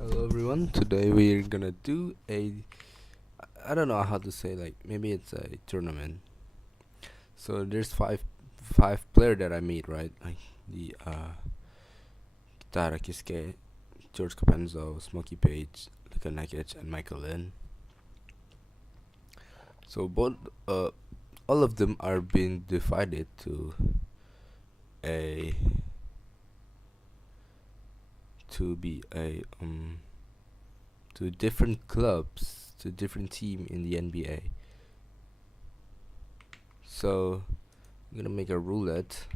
Hello everyone. Today we're gonna do I don't know how to say, like, maybe it's a tournament. So there's five player that I meet, right? Like the Kitara Kisuke, George Capenzo, Smokey Page, Luka Nakic, and Michael Lin. So both all of them are being divided a to be a to different clubs, to different team in the NBA. So I'm gonna make a roulette.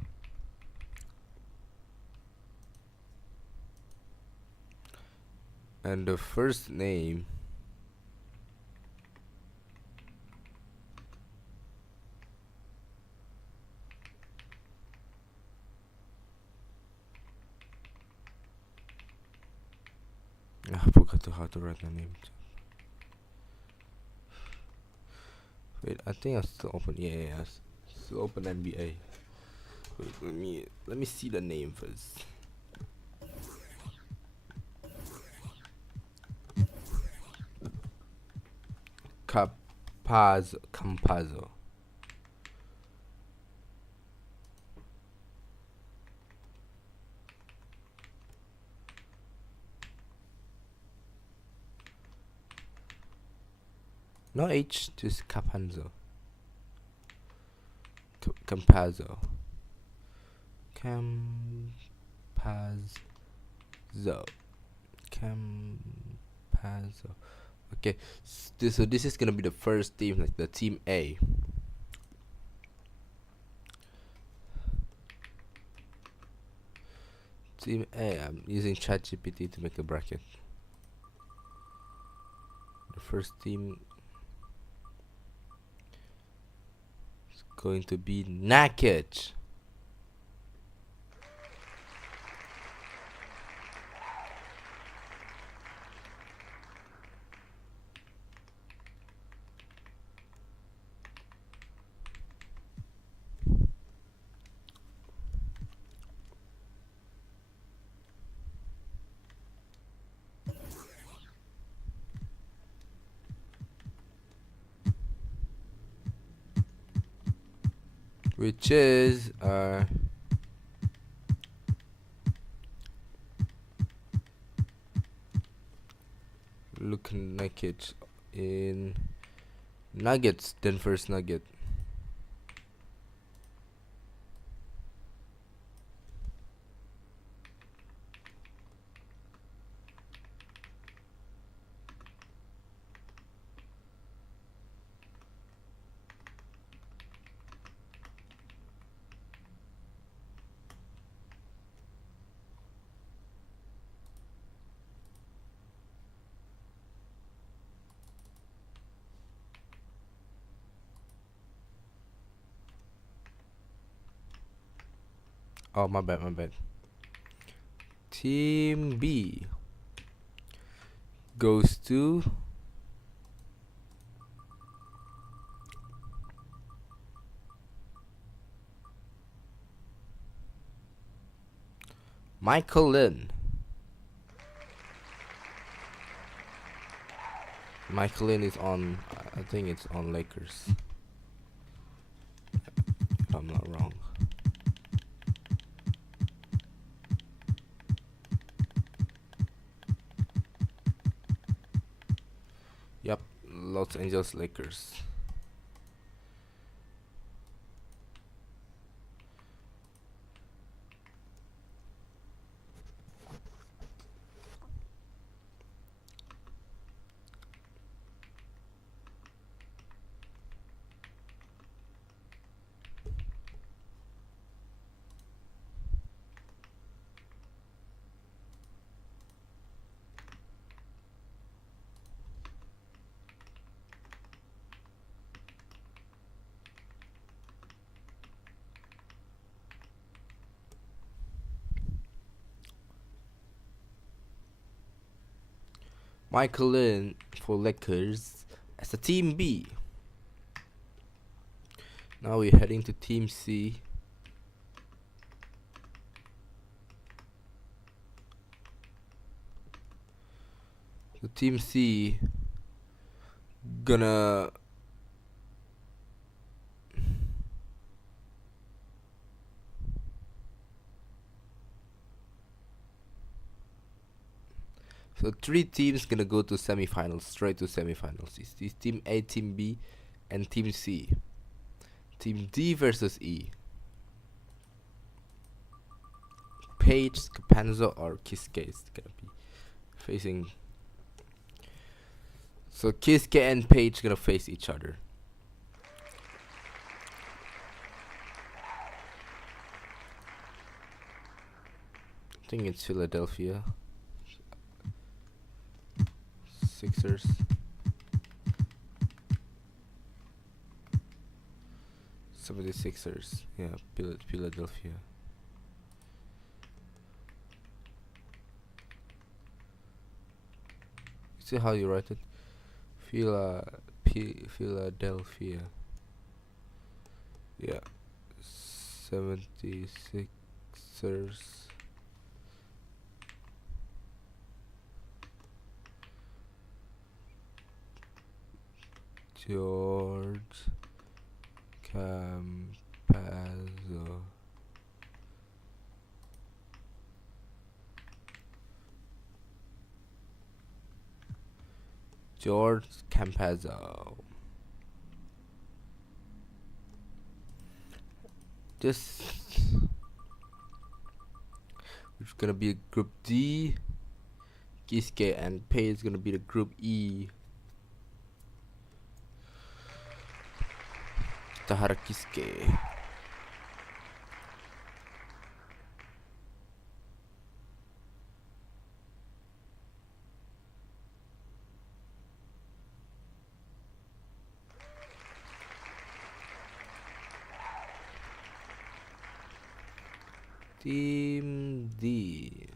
And the first name I forgot how to write the name. Wait, I think I still open. Yeah, still open NBA. Wait, let me see the name first. Campazzo. No H, just Campazzo. Campazzo. Campazzo. Campazzo. Okay, so this is gonna be the first team, like the team A. Team A. I'm using ChatGPT to make a bracket. The first team is going to be Nakic. Which is looking like it in Nuggets, Denver's Nugget. Oh, my bad. Team B goes to Michael Lin. Michael Lin is on, I think it's on Lakers, if I'm not wrong. Yep, Los Angeles Lakers. Michael Lin for Lakers as a team B. Now we're heading to team C. So Team C gonna so three teams gonna go to semifinals, straight to semifinals. It's Team A, Team B, and Team C. Team D versus E. Page, Capanzo, or Kiske is gonna be facing. So Kiske and Page gonna face each other. I think it's Philadelphia Sixers. 76ers. Yeah, Philadelphia. See how you write it? Philadelphia. Yeah. 76ers. George Campazzo. George Campazzo. This it's gonna be a group D. Kiske and Pei is gonna be the group E. Tahara Kiske. Team D.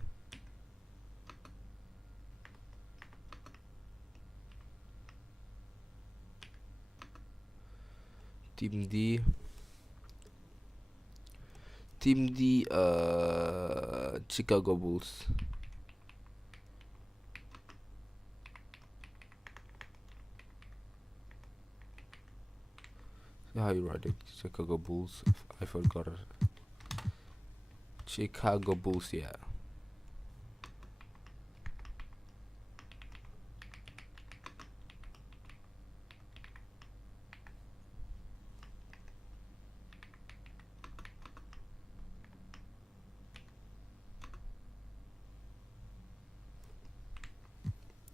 Team D. Team D, Chicago Bulls. How you write it? Chicago Bulls. I forgot it. Chicago Bulls, yeah.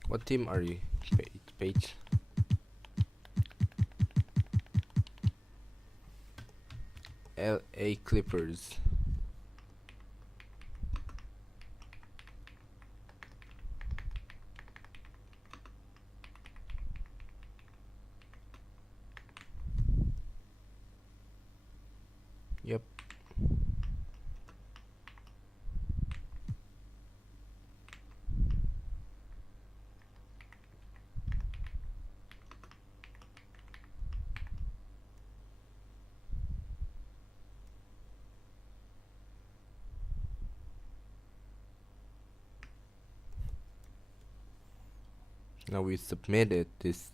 What team are you? Page. LA Clippers. Yep. Now we submitted this.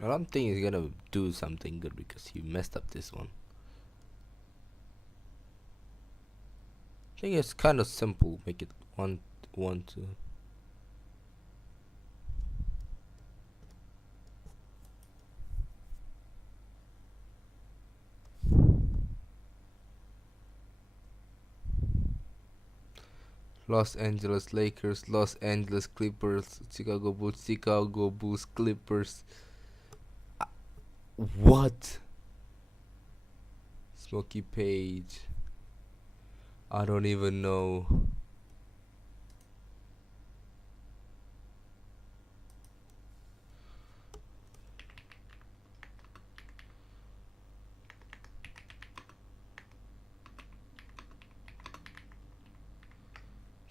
I don't think he's gonna do something good because he messed up this one. I think it's kind of simple. Make it 1, 1, 2. Los Angeles Lakers, Los Angeles Clippers, Chicago Bulls, Clippers. What? Smokey Page. I don't even know.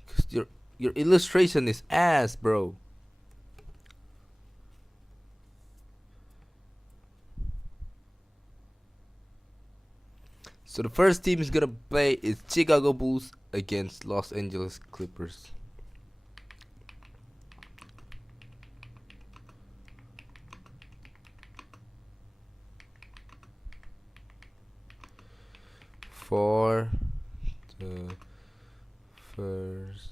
Cause your illustration is ass, bro. So the first team is gonna play is Chicago Bulls against Los Angeles Clippers. For the first.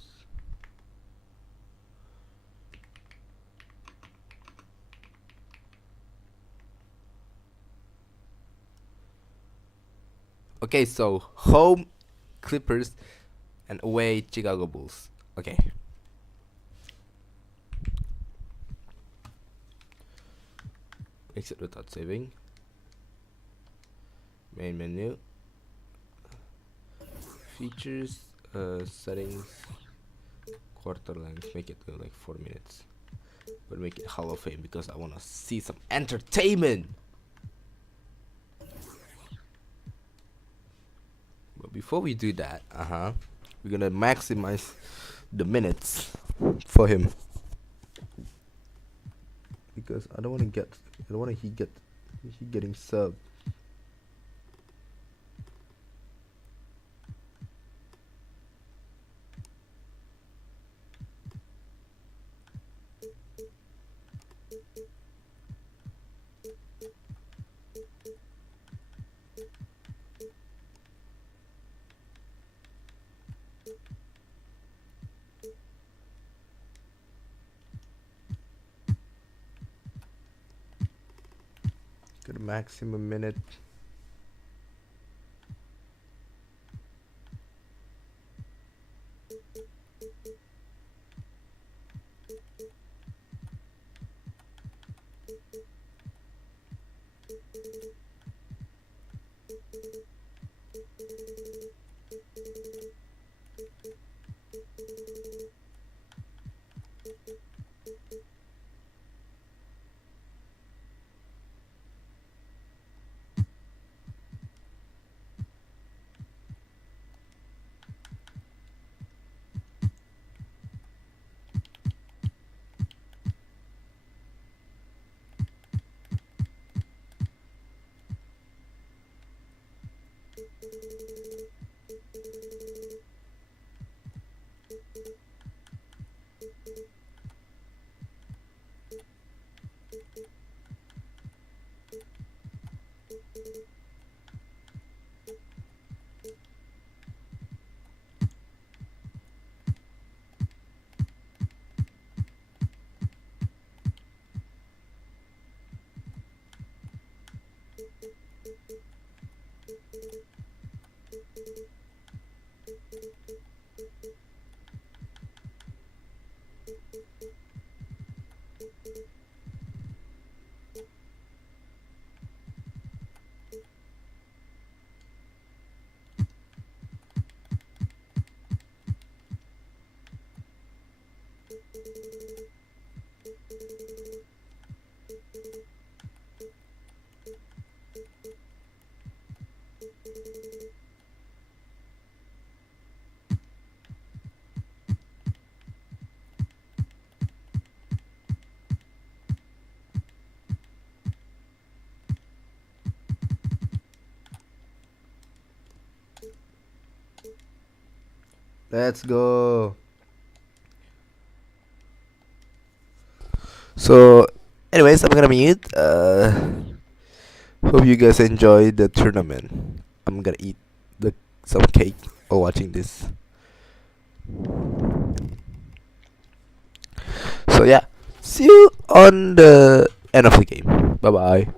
Okay, so home Clippers and away Chicago Bulls. Okay. Exit without saving. Main menu. Features. Settings. Quarter length. Make it like 4 minutes. But make it Hall of Fame because I want to see some entertainment. But before we do that, we're gonna maximize the minutes for him because I don't want he getting sub. Get a maximum minute. Let's go. So, anyways, I'm gonna mute. Hope you guys enjoy the tournament. I'm gonna eat some cake while watching this. So yeah, see you on the end of the game. Bye bye.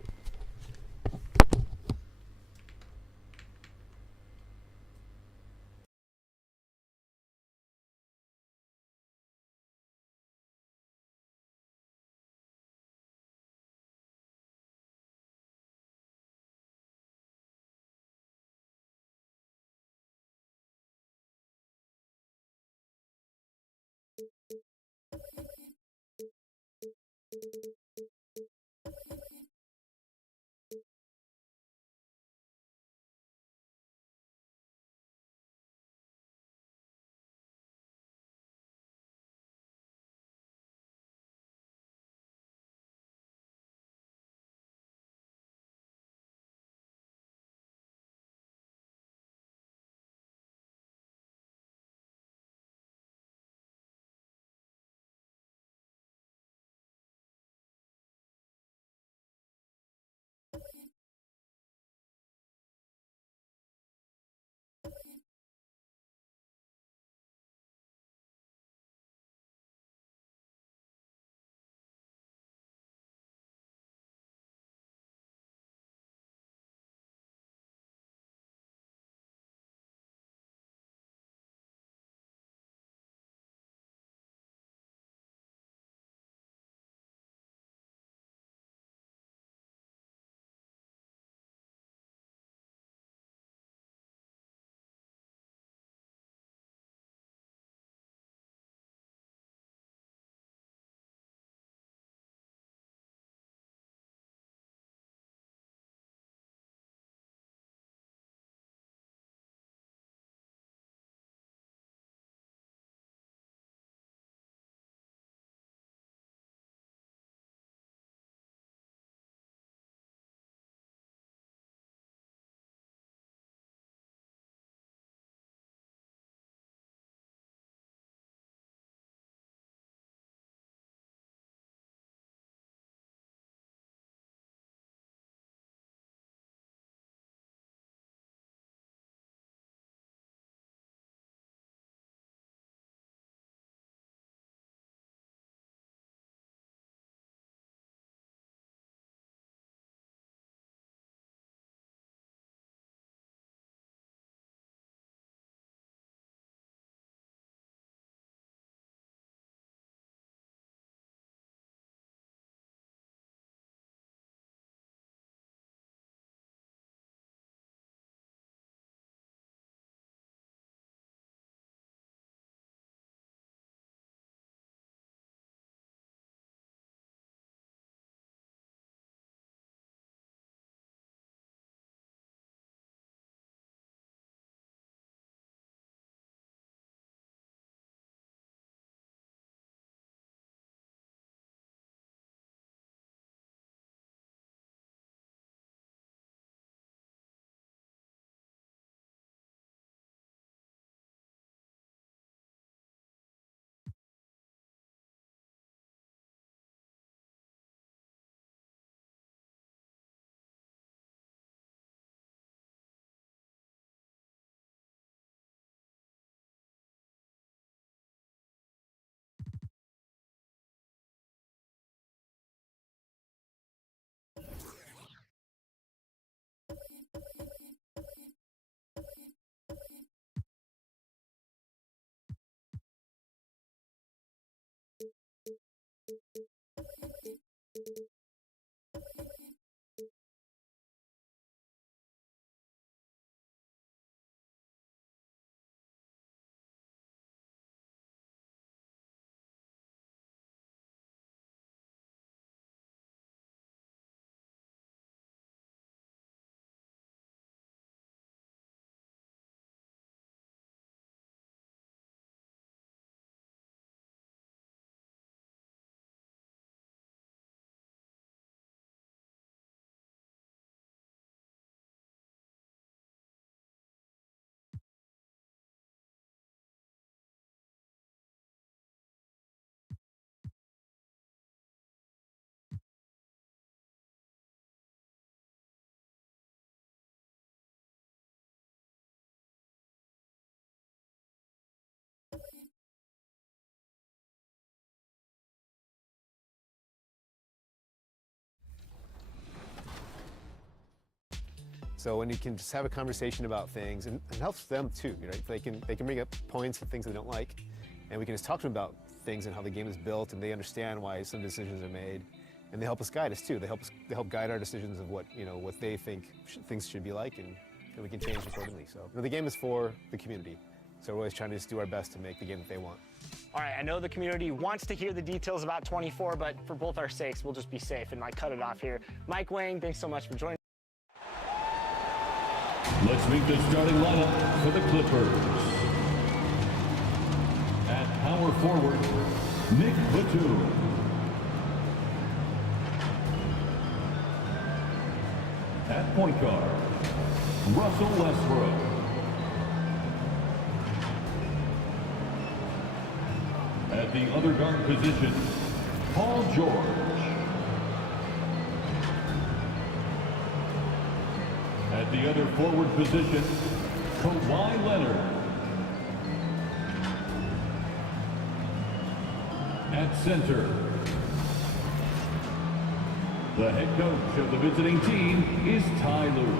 So when you can just have a conversation about things, and it helps them too, right? They can bring up points and things they don't like, and we can just talk to them about things and how the game is built, and they understand why some decisions are made, and they help us guide us too. They help guide our decisions of what what they think things should be like, and we can change accordingly. So the game is for the community, so we're always trying to just do our best to make the game that they want. All right, I know the community wants to hear the details about 24, but for both our sakes, we'll just be safe and might cut it off here. Mike Wang, thanks so much for joining. Let's meet the starting lineup for the Clippers. At power forward, Nick Batum. At point guard, Russell Westbrook. At the other guard position, Paul George. At the other forward position, Kawhi Leonard. At center, the head coach of the visiting team is Ty Lue.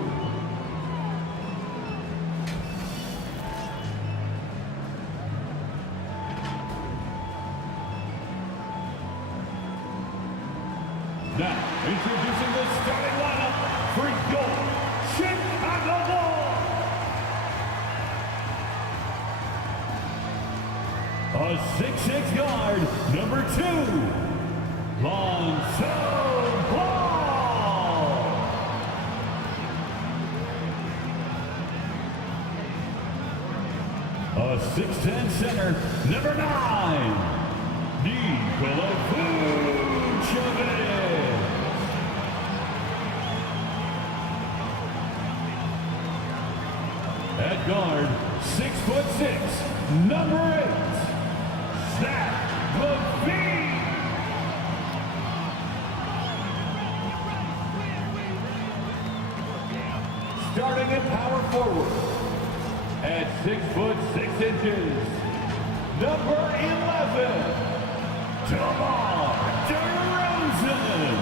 Now, introducing the starting lineup for your Chicago Bulls. A 6'6" guard, number 2, Lonzo Ball. A 6'10" center, number 9, Nikola Vucevic. At guard, 6'6", number 8, Zach LaVine. Starting at power forward, at 6'6", number 11, DeMar DeRozan.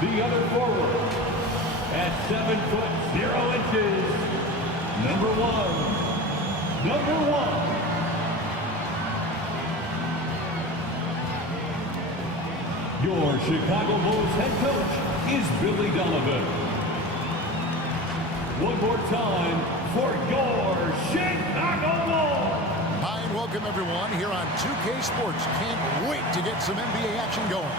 The other forward, at 7'0", number 1, Your Chicago Bulls head coach is Billy Donovan. One more time for your Chicago Bulls. Hi and welcome everyone here on 2K Sports. Can't wait to get some NBA action going.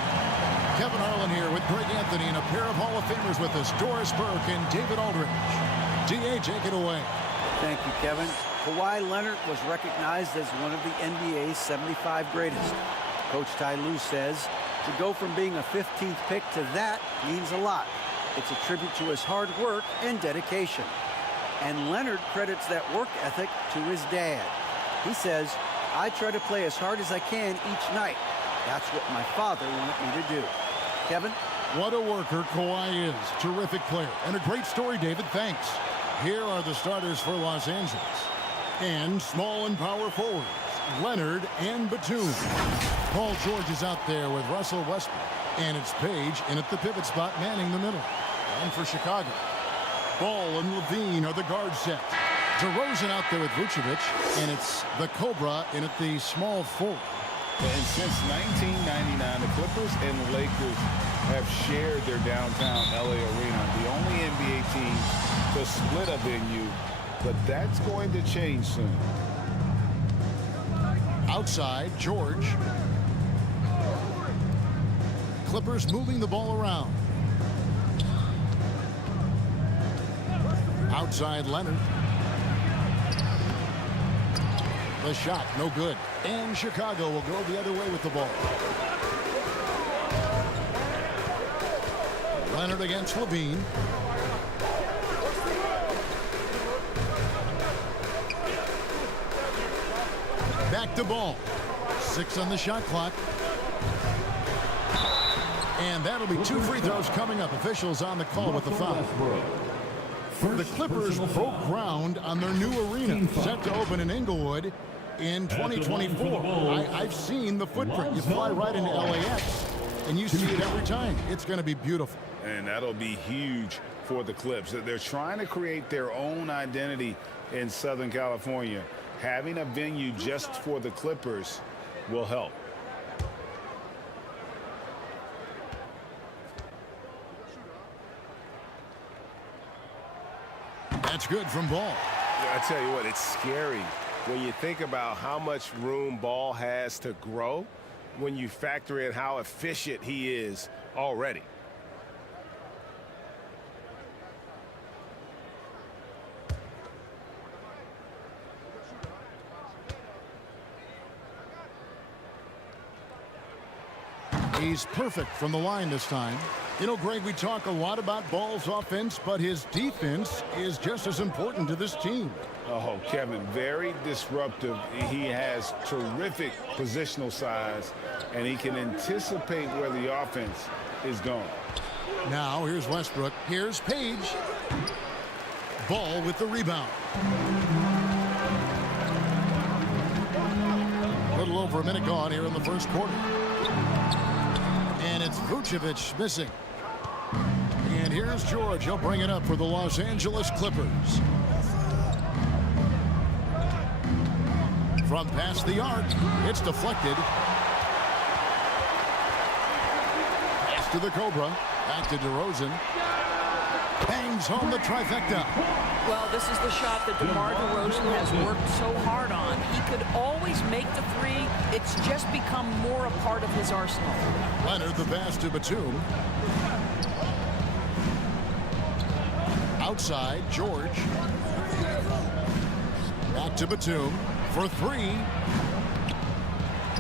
Kevin Harlan here with Greg Anthony and a pair of Hall of Famers with us, Doris Burke and David Aldridge. DA, take it away. Thank you, Kevin. Kawhi Leonard was recognized as one of the NBA's 75 greatest. Coach Ty Lue says to go from being a 15th pick to that means a lot. It's a tribute to his hard work and dedication. And Leonard credits that work ethic to his dad. He says, I try to play as hard as I can each night. That's what my father wanted me to do. Kevin? What a worker Kawhi is. Terrific player. And a great story, David. Thanks. Here are the starters for Los Angeles. And small and power forwards, Leonard and Batum. Paul George is out there with Russell Westbrook. And it's Page in at the pivot spot, manning the middle. And for Chicago, Ball and LaVine are the guard set. DeRozan out there with Vucevic. And it's the Cobra in at the small forward. And since 1999, the Clippers and the Lakers have shared their downtown LA arena. The only NBA team to split a venue, but that's going to change soon. Outside, George. Clippers moving the ball around. Outside, Leonard. The shot, no good. And Chicago will go the other way with the ball. Leonard against LaVine. Back to Ball. 6 on the shot clock. And that'll be 2 free throws coming up. Officials on the call with the foul. The Clippers broke ground on their new arena, set to open in Inglewood in 2024. I've seen the footprint. You fly right into LAX, and you see it every time. It's going to be beautiful. And that'll be huge for the Clips. They're trying to create their own identity in Southern California. Having a venue just for the Clippers will help. That's good from Ball. I tell you what, it's scary when you think about how much room Ball has to grow when you factor in how efficient he is already. He's perfect from the line this time. You know, Greg, we talk a lot about Ball's offense, but his defense is just as important to this team. Oh, Kevin, very disruptive. He has terrific positional size, and he can anticipate where the offense is going. Now, here's Westbrook. Here's Page. Ball with the rebound. A little over a minute gone here in the first quarter. And it's Vucevic missing. And here's George. He'll bring it up for the Los Angeles Clippers. From past the arc, it's deflected. Pass to the Cobra. Back to DeRozan. Bangs home the trifecta. Well, this is the shot that DeMar DeRozan has worked so hard on. He could always make the three. It's just become more a part of his arsenal. Leonard the pass to Batum. Outside, George. Back to Batum for three.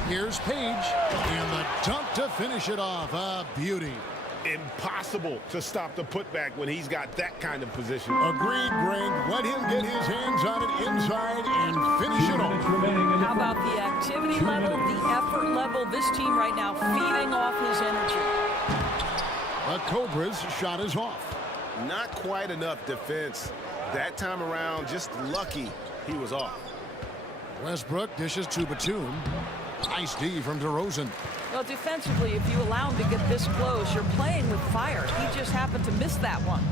Here's Page. And the dunk to finish it off. A beauty. Impossible to stop the putback when he's got that kind of position. Agreed, Greg. Let him get his hands on it inside and finish it off. How about the activity level, the effort level? This team right now feeding off his energy. The Cobra's shot is off. Not quite enough defense. That time around, just lucky he was off. Westbrook dishes to Batum. Nice D from DeRozan. Well, defensively, if you allow him to get this close, you're playing with fire. He just happened to miss that one.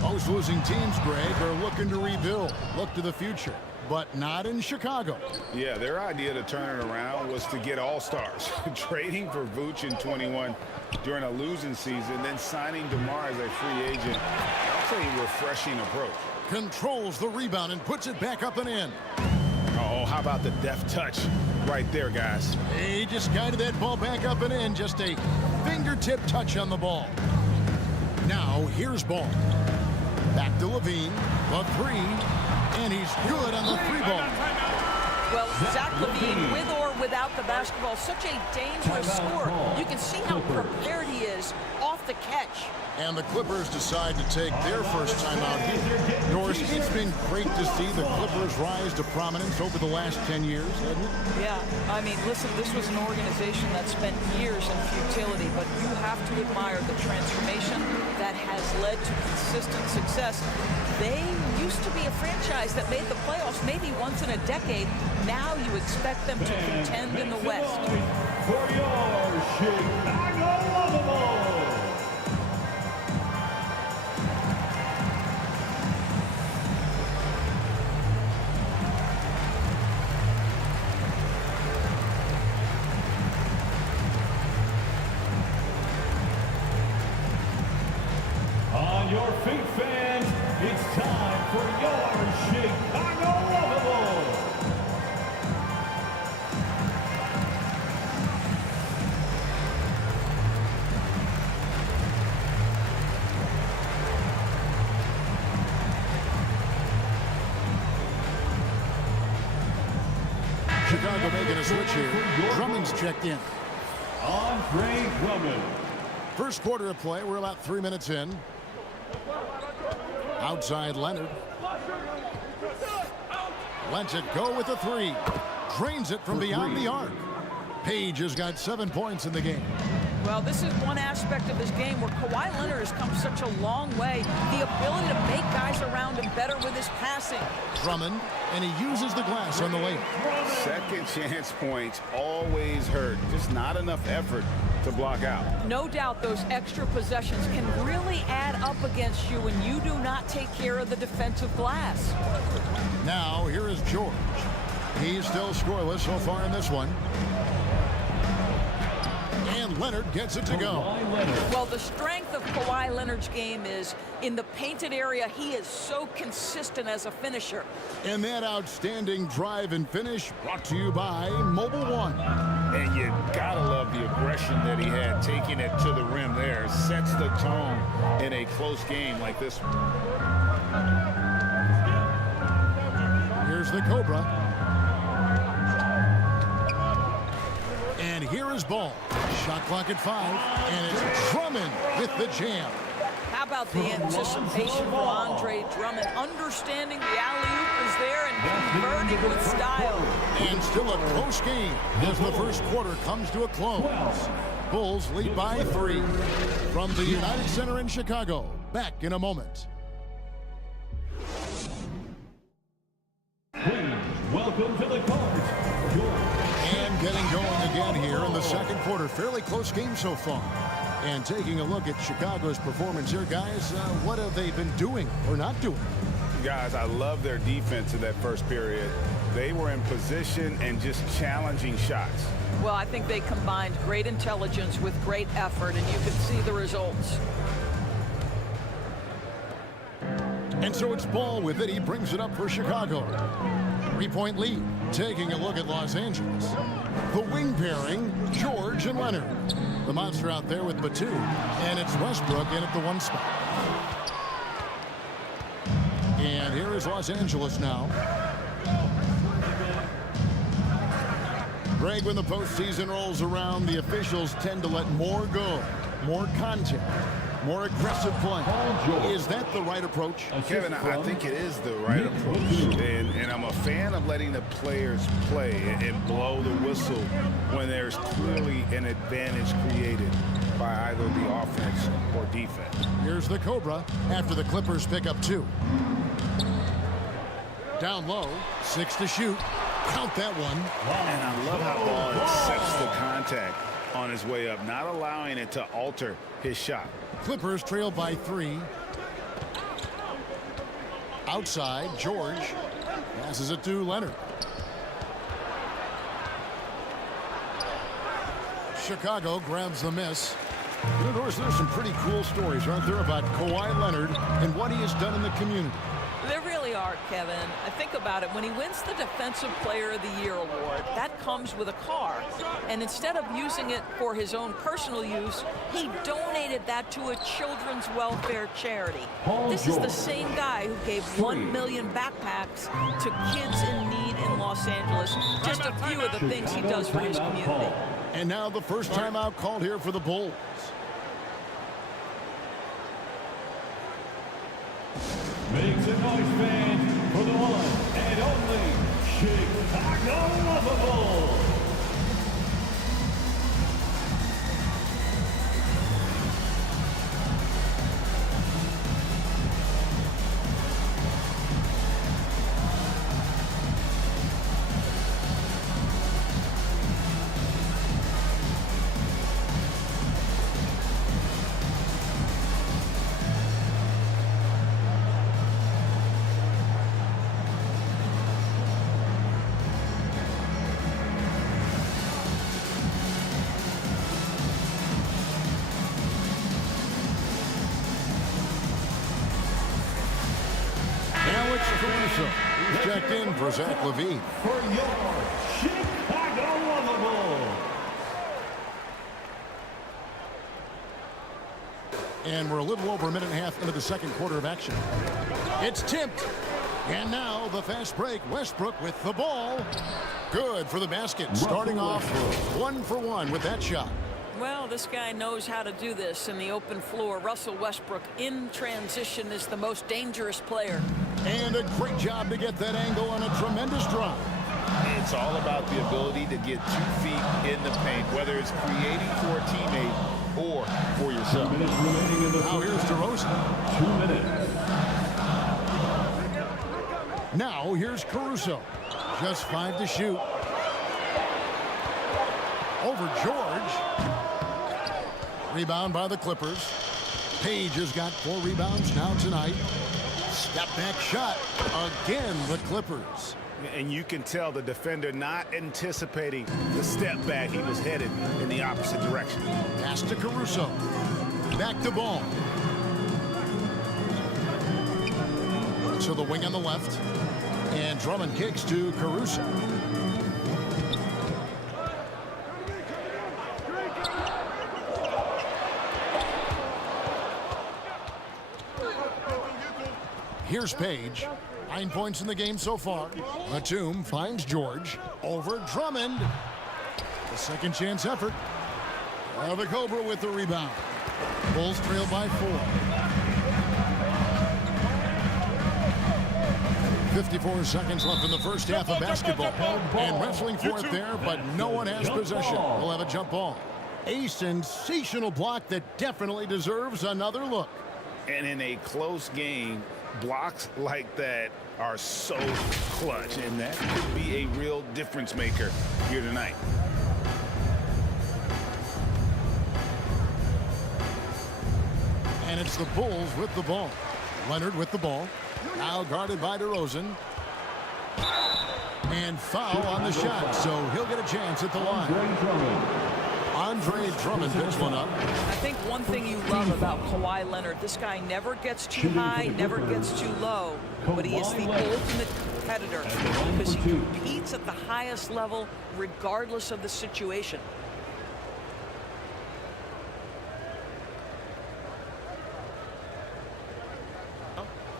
Most losing teams, Greg, are looking to rebuild, look to the future, but not in Chicago. Yeah, their idea to turn it around was to get all-stars. Trading for Vooch in 21 during a losing season, then signing DeMar as a free agent. That's a refreshing approach. Controls the rebound and puts it back up and in. Oh, how about the deft touch right there, guys? He just guided that ball back up and in. Just a fingertip touch on the ball. Now, here's Ball. Back to Levine. The three. And he's good on the three ball. Well, Zach Levine, with or without the basketball, such a dangerous scorer. You can see how prepared he is off the catch. And the Clippers decide to take their first time out here. Doris, it's been great to see the Clippers rise to prominence over the last 10 years, hasn't it? Yeah, I mean, listen, this was an organization that spent years in futility, but you have to admire the transformation that has led to consistent success. They used to be a franchise that made the playoffs maybe once in a decade. Now you expect them to contend in the West. For your Chicago Lovables. On your feet, fans, it's time for your Chicago Lovables. Chicago making a switch here. Drummond's checked in. Andre Drummond. First quarter of play. We're about 3 minutes in. Outside Leonard. Lets it go with a three. Drains it from beyond the arc. Page has got 7 points in the game. Well, this is one aspect of his game where Kawhi Leonard has come such a long way. The ability to make guys around him better with his passing. Drummond, and he uses the glass on the layup. Second chance points always hurt. Just not enough effort to block out. No doubt those extra possessions can really add up against you when you do not take care of the defensive glass. Now, here is George. He's still scoreless so far in this one. And Leonard gets it to go. Well, the strength of Kawhi Leonard's game is in the painted area. He is so consistent as a finisher. And that outstanding drive and finish brought to you by Mobile One. And you gotta love the aggression that he had, taking it to the rim there. Sets the tone in a close game like this one. Here's the Cobra. And here is Ball. Shot clock at 5, and it's Drummond with the jam. How about the anticipation for Andre Drummond, understanding the alley-oop is there and converting with style. And still a close game as the first quarter comes to a close. Bulls lead by 3. From the United Center in Chicago, back in a moment. Please welcome to the court, And getting going again here in the second quarter. Fairly close game so far. And taking a look at Chicago's performance here, guys, what have they been doing or not doing? Guys, I love their defense in that first period. They were in position and just challenging shots. Well, I think they combined great intelligence with great effort, and you can see the results. And so it's Ball with it. He brings it up for Chicago. 3-point lead. Taking a look at Los Angeles. The wing pairing, George and Leonard. The monster out there with Batum. And it's Westbrook in at the 1 spot. And here is Los Angeles now. Greg, when the postseason rolls around, the officials tend to let more go. More contact. More aggressive play. Is that the right approach? Kevin, I think it is the right approach. And I'm a fan of letting the players play and blow the whistle when there's clearly an advantage created by either the offense or defense. Here's the Cobra after the Clippers pick up 2. Down low, 6 to shoot. Count that one. And I love how Ball accepts the contact on his way up, not allowing it to alter his shot. Clippers trail by 3. Outside, George passes it to Leonard. Chicago grabs the miss. And of course, there's some pretty cool stories, aren't there, about Kawhi Leonard and what he has done in the community. There really are, Kevin. I think about it. When he wins the Defensive Player of the Year award, that comes with a car. And instead of using it for his own personal use, he donated that to a children's welfare charity. This is the same guy who gave 1 million backpacks to kids in need in Los Angeles. Just a few of the things he does for his community. And now the first timeout called here for the Bulls. Make some noise, fans, for the one and only Chicago Bulls. He's checked in for Zach LaVine. For your Chicago Bulls. And we're a little over a minute and a half into the second quarter of action. It's tipped. And now the fast break. Westbrook with the ball. Good for the basket. Starting off 1 for 1 with that shot. Well, this guy knows how to do this in the open floor. Russell Westbrook in transition is the most dangerous player. And a great job to get that angle on a tremendous drive. It's all about the ability to get 2 feet in the paint, whether it's creating for a teammate or for yourself. 2 minutes remaining in the Now here's DeRozan. 2 minutes. Now here's Caruso. Just 5 to shoot. Over George. Rebound by the Clippers. Page has got 4 rebounds now tonight. Step back shot. Again, the Clippers. And you can tell the defender not anticipating the step back. He was headed in the opposite direction. Pass to Caruso. Back to Ball. To the wing on the left. And Drummond kicks to Caruso. Here's Page. 9 points in the game so far. Batum finds George. Over Drummond. The second chance effort. The Cobra with the rebound. Bulls trail by 4. 54 seconds left in the first half of basketball. And wrestling for it there, but no one has possession. We'll have a jump ball. A sensational block that definitely deserves another look. And in a close game, blocks like that are so clutch, and that could be a real difference maker here tonight. And it's the Bulls with the ball. Leonard with the ball. Now guarded by DeRozan. And foul on the shot, so he'll get a chance at the line. Andre Drummond picks one up. I think one thing you love about Kawhi Leonard, this guy never gets too high, never gets too low, but he is the ultimate competitor because he competes at the highest level regardless of the situation.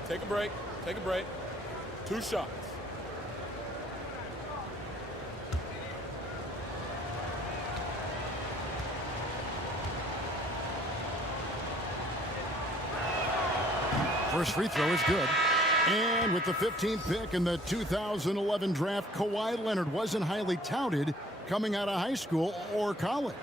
Take a break. Take a break. 2 shots. First free throw is good. And with the 15th pick in the 2011 draft, Kawhi Leonard wasn't highly touted coming out of high school or college.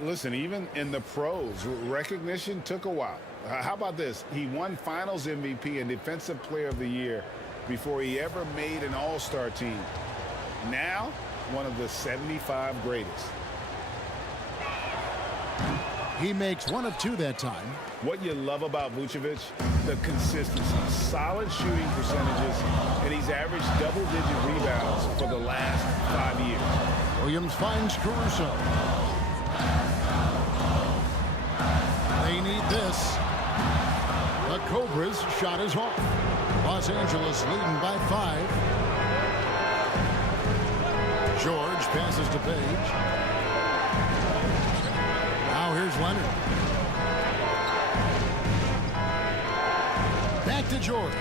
Listen, even in the pros, recognition took a while. How about this? He won Finals MVP and Defensive Player of the Year before he ever made an All-Star team. Now, one of the 75 greatest. He makes 1 of 2 that time. What you love about Vucevic, the consistency, solid shooting percentages, and he's averaged double-digit rebounds for the last 5 years. Williams finds Caruso. They need this. The Cobras shot is off. Los Angeles leading by 5. George passes to Page. Now here's Leonard. Back to George.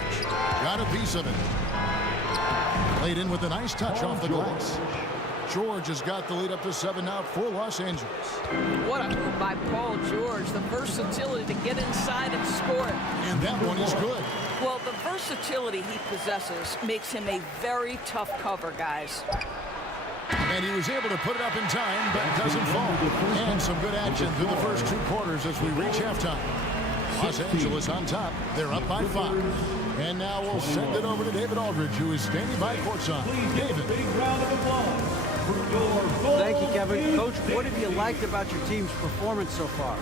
Got a piece of it. Laid in with a nice touch off the glass. George has got the lead up to 7 now for Los Angeles. What a move by Paul George. The versatility to get inside and score it. And that one is good. Well, the versatility he possesses makes him a very tough cover, guys. And he was able to put it up in time, but it doesn't fall. And some good action through the first 2 quarters as we reach halftime. Los Angeles on top. They're up by 5. And now we'll send it over to David Aldridge, who is standing by courtside. David. Big round of applause for your Thank you, Kevin. Coach, what have you liked about your team's performance so far?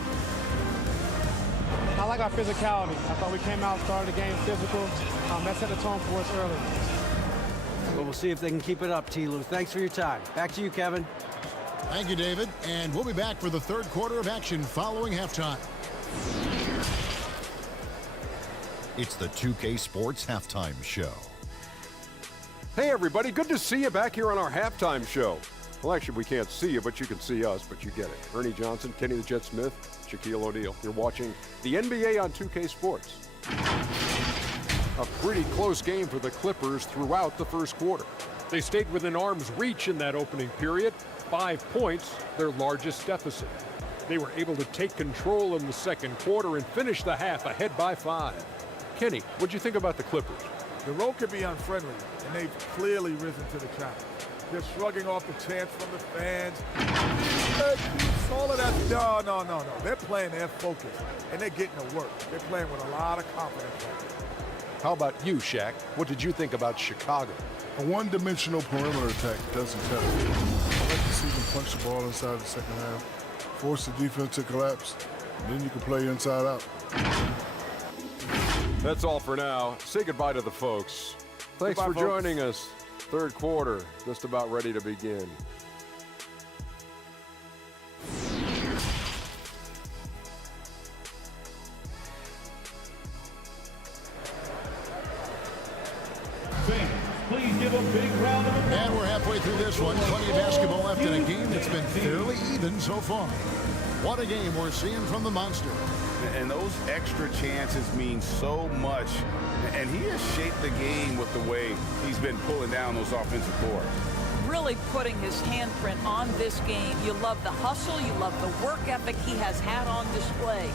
I like our physicality. I thought we came out, started the game physical. That set the tone for us early. Well, we'll see if they can keep it up, T. Lou. Thanks for your time. Back to you, Kevin. Thank you, David. And we'll be back for the 3rd quarter of action following halftime. It's the 2K Sports Halftime Show. Hey, everybody. Good to see you back here on our halftime show. Well, actually, we can't see you, but you can see us, but you get it. Ernie Johnson, Kenny the Jet Smith, Shaquille O'Neal. You're watching the NBA on 2K Sports. A pretty close game for the Clippers throughout the first quarter. They stayed within arm's reach in that opening period. 5 points, their largest deficit. They were able to take control in the second quarter and finish the half ahead by 5. Kenny, what'd you think about the Clippers? The road could be unfriendly, and they've clearly risen to the challenge. They're shrugging off the chants from the fans. All of that. No. They're playing their focus, and they're getting to work. They're playing with a lot of confidence. How about you, Shaq? What did you think about Chicago? A one-dimensional perimeter attack doesn't cut it. I like to see them punch the ball inside the second half, force the defense to collapse, and then you can play inside out. That's all for now. Say goodbye to the folks. Thanks Goodbye, for folks. joining us. Third quarter, just about ready to begin. Please give a big round of applause. And we're halfway through this one. Plenty of basketball left in a game that's been fairly even so far. What a game we're seeing from the Monster. And those extra chances mean so much. And he has shaped the game with the way he's been pulling down those offensive boards. Really putting his handprint on this game. You love the hustle, you love the work ethic he has had on display.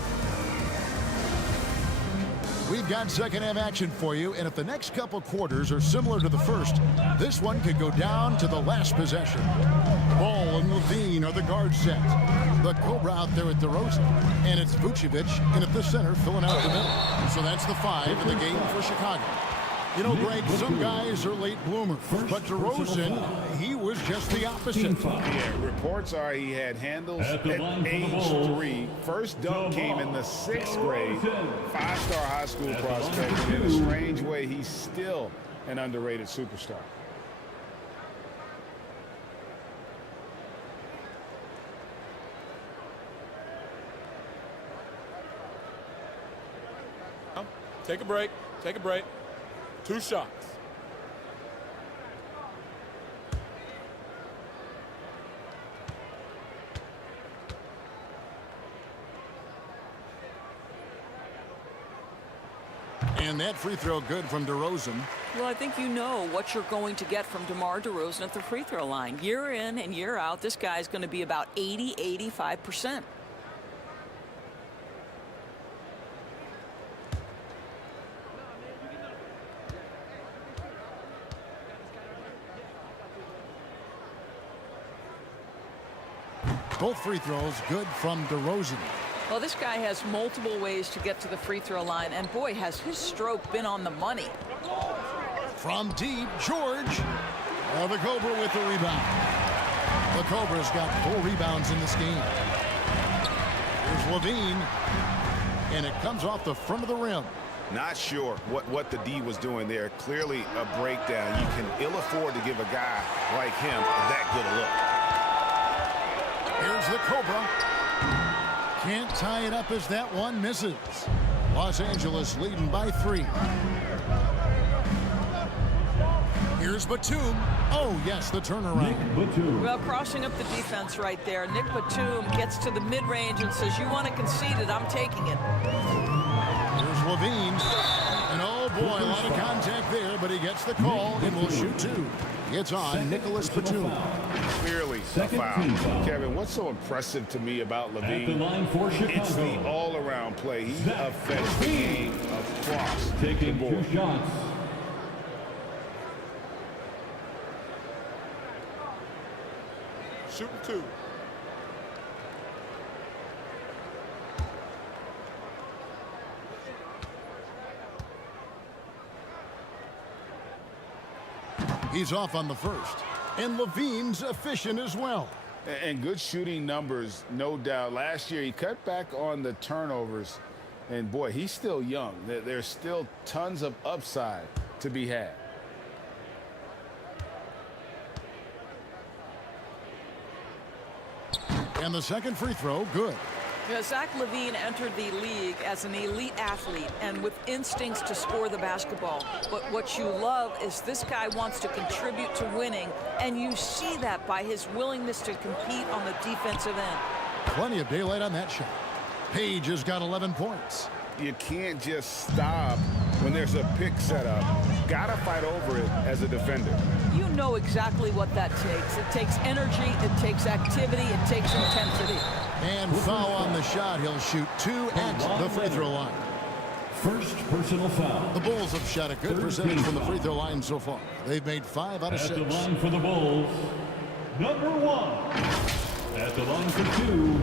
We've got second half action for you, and if the next couple quarters are similar to the first, this one could go down to the last possession. Ball and Levine are the guard set. The Cobra out there at DeRozan, and it's Vucevic in at the center filling out the middle. So that's the 5 in the game for Chicago. You know, Greg, some guys are late bloomers, but DeRozan, he was just the opposite. Yeah, reports are he had handles at age 3. First dunk came in the 6th grade. 5-star high school prospect, and in a strange way, he's still an underrated superstar. Take a break. Take a break. 2 shots. And that free throw good from DeRozan. Well, I think you know what you're going to get from DeMar DeRozan at the free throw line. Year in and year out, this guy's going to be about 80–85%. Both free throws good from DeRozan. Well, this guy has multiple ways to get to the free throw line, and boy, has his stroke been on the money. From deep, George. The Cobra with the rebound. The Cobra's got 4 rebounds in this game. Here's Levine, and it comes off the front of the rim. Not sure what the D was doing there. Clearly a breakdown. You can ill afford to give a guy like him that good a look. Here's the Cobra. Can't tie it up as that one misses. Los Angeles leading by 3. Here's Batum. Oh, yes, the turnaround. Well, crossing up the defense right there. Nick Batum gets to the mid-range and says, you want to concede it, I'm taking it. Here's Levine. And oh, boy, a lot of contact there, but he gets the call and will shoot 2. It's on Nicholas Batum. Clearly a foul. Kevin, what's so impressive to me about Levine? It's the all-around play. He affects the game across the board. 2 shots. Shooting 2. He's off on the first. And Levine's efficient as well. And good shooting numbers, no doubt. Last year, he cut back on the turnovers. And, boy, he's still young. There's still tons of upside to be had. And the second free throw, good. Zach LaVine entered the league as an elite athlete and with instincts to score the basketball. But what you love is this guy wants to contribute to winning, and you see that by his willingness to compete on the defensive end. Plenty of daylight on that shot. Page has got 11 points. You can't just stop when there's a pick set up. Gotta fight over it as a defender. You know exactly what that takes. It takes energy, it takes activity, it takes intensity. And foul on the shot. He'll shoot 2 at the free throw line. First personal foul. The Bulls have shot a good percentage from the free throw line so far. They've made 5 out of 6. At the line for the Bulls, number 1. At the line for 2.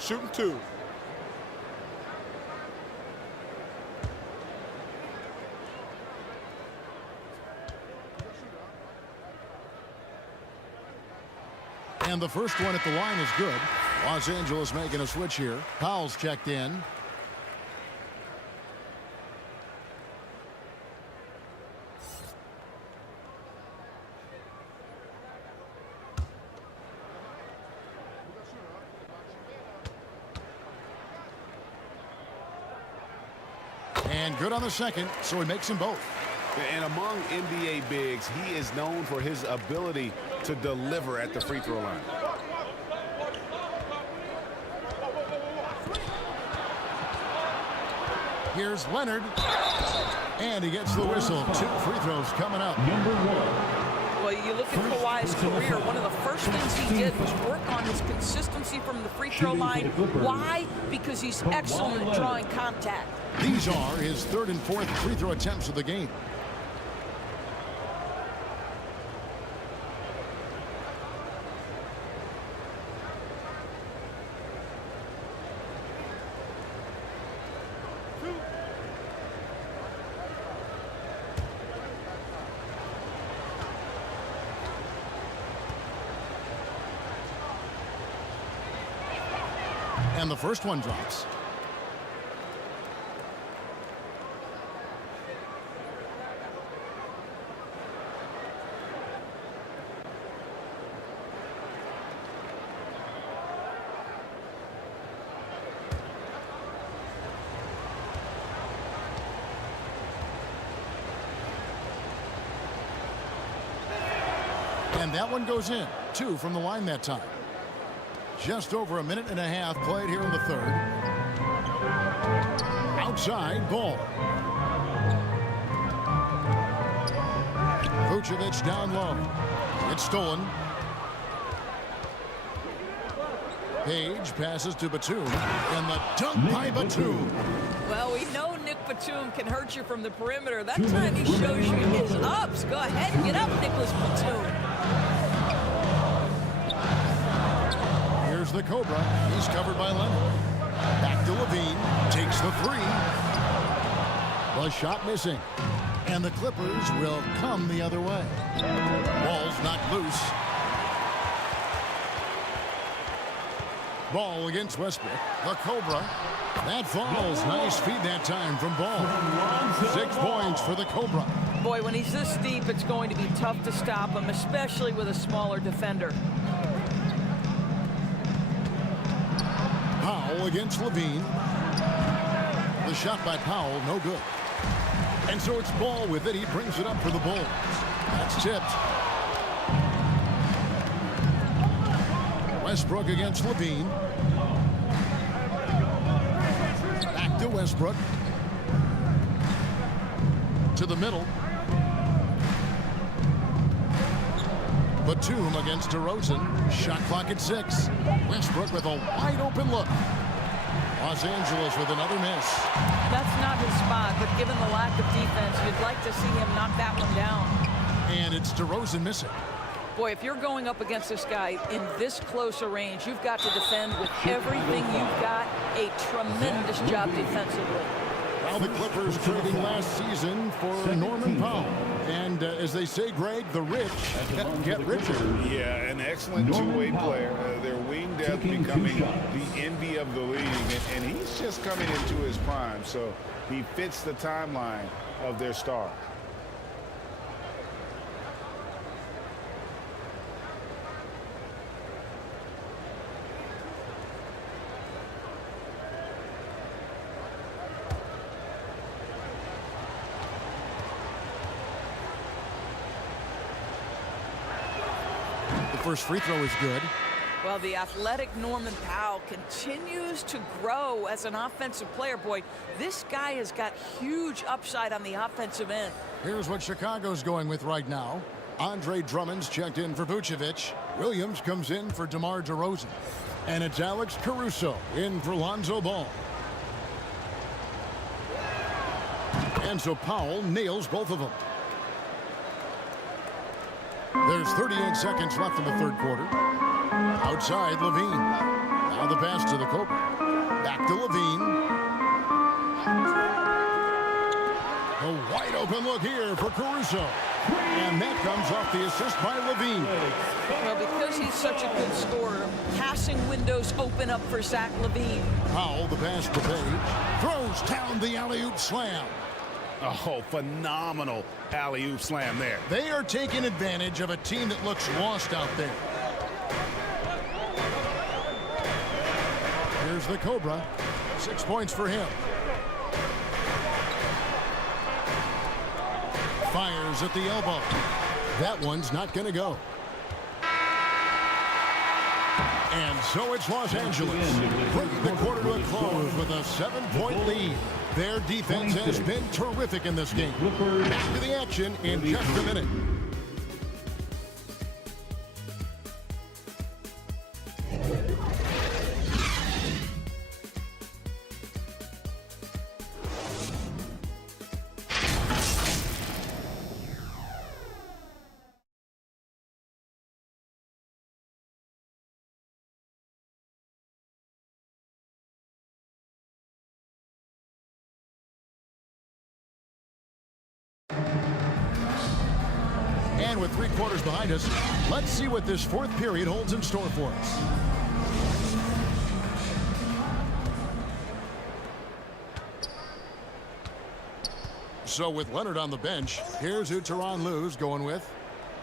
Shooting 2. And the first one at the line is good. Los Angeles making a switch here. Powell's checked in. And good on the second, so he makes them both. And among NBA bigs, he is known for his ability to deliver at the free throw line. Here's Leonard. And he gets the whistle. 2 free throws coming up. Number 1. Well, you look at Kawhi's career, one of the first things he did was work on his consistency from the free throw line. Why? Because he's excellent at drawing contact. These are his 3rd and 4th free throw attempts of the game. And the first one drops. And that one goes in. 2 from the line that time. Just over a minute and a half played here in the 3rd. Outside, Ball. Vucevic down low. It's stolen. Page passes to Batum. And the dunk by Batum. Well, we know Nick Batum can hurt you from the perimeter. That time he shows you his ups. Go ahead and get up, Nicholas Batum. Here's the Cobra. He's covered by Leonard. Back to Levine. Takes the 3. The shot missing. And the Clippers will come the other way. Ball's knocked loose. Ball against Westbrook. The Cobra. That falls. Nice feed that time from Ball. 6 points for the Cobra. Boy, when he's this deep, it's going to be tough to stop him, especially with a smaller defender. Powell against Levine. The shot by Powell, no good. And so it's Ball with it. He brings it up for the Bulls. That's tipped. Westbrook against Levine. Back to Westbrook. To the middle. Batum against DeRozan. Shot clock at 6. Westbrook with a wide open look. Los Angeles with another miss. That's not his spot, but given the lack of defense, you'd like to see him knock that one down. And it's DeRozan missing. Boy, if you're going up against this guy in this close a range, you've got to defend with everything you've got. A tremendous job defensively. Now the Clippers trading last season for Norman Powell. And as they say, Greg, the rich get richer. Yeah, an excellent two-way player. Their wing depth becoming the envy of the league. And he's just coming into his prime, so he fits the timeline of their star. First free throw is good. Well, the athletic Norman Powell continues to grow as an offensive player. Boy, this guy has got huge upside on the offensive end. Here's what Chicago's going with right now. Andre Drummond's checked in for Vucevic. Williams comes in for DeMar DeRozan. And it's Alex Caruso in for Lonzo Ball. And so Powell nails both of them. There's 38 seconds left in the third quarter. Outside, Levine. Now the pass to the Cobra. Back to Levine. A wide open look here for Caruso. And that comes off the assist by Levine. Well, because he's such a good scorer, passing windows open up for Zach LaVine. Powell, the pass to Page. Throws down the alley-oop slam. Oh, phenomenal alley-oop slam there. They are taking advantage of a team that looks lost out there. Here's the Cobra. 6 points for him. Fires at the elbow. That one's not going to go. And so it's Los Angeles, bringing the quarter to a close with a 7-point lead. Their defense has been terrific in this game. Back to the action in just a minute. And with 3 quarters behind us, let's see what this fourth period holds in store for us. So with Leonard on the bench, here's who Tyronn Lue's going with.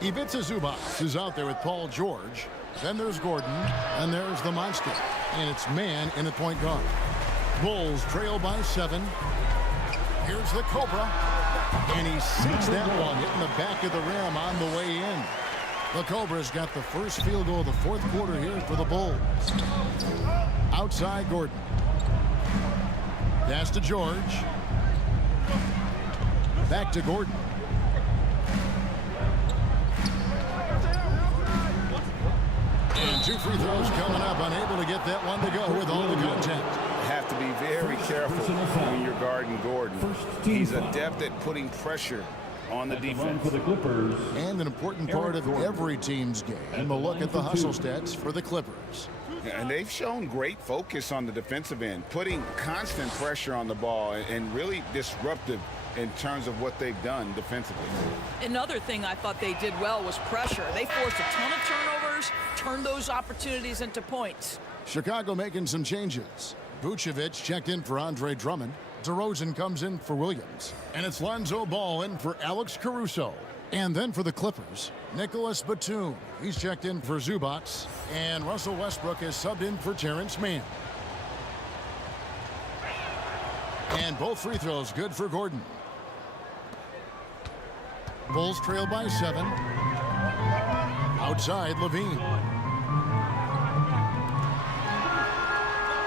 Ivica Zubac is out there with Paul George. Then there's Gordon, and there's the monster. And it's man in at point guard. Bulls trail by 7. Here's the Cobra. And he sinks that one, hitting the back of the rim on the way in. The Cobra's got the first field goal of the fourth quarter here for the Bulls. Outside Gordon. Pass to George. Back to Gordon. And 2 free throws coming up, unable to get that one to go with all the contact. Have to be very careful when you're guarding Gordon. He's adept at putting pressure on the defense. And an important part of every team's game. And we'll look at the hustle stats for the Clippers. And they've shown great focus on the defensive end, putting constant pressure on the ball and really disruptive in terms of what they've done defensively. Another thing I thought they did well was pressure. They forced a ton of turnovers, turned those opportunities into points. Chicago making some changes. Vucevic checked in for Andre Drummond. DeRozan comes in for Williams. And it's Lonzo Ball in for Alex Caruso. And then for the Clippers, Nicholas Batum. He's checked in for Zubac. And Russell Westbrook is subbed in for Terrence Mann. And both free throws good for Gordon. Bulls trail by 7. Outside, Levine.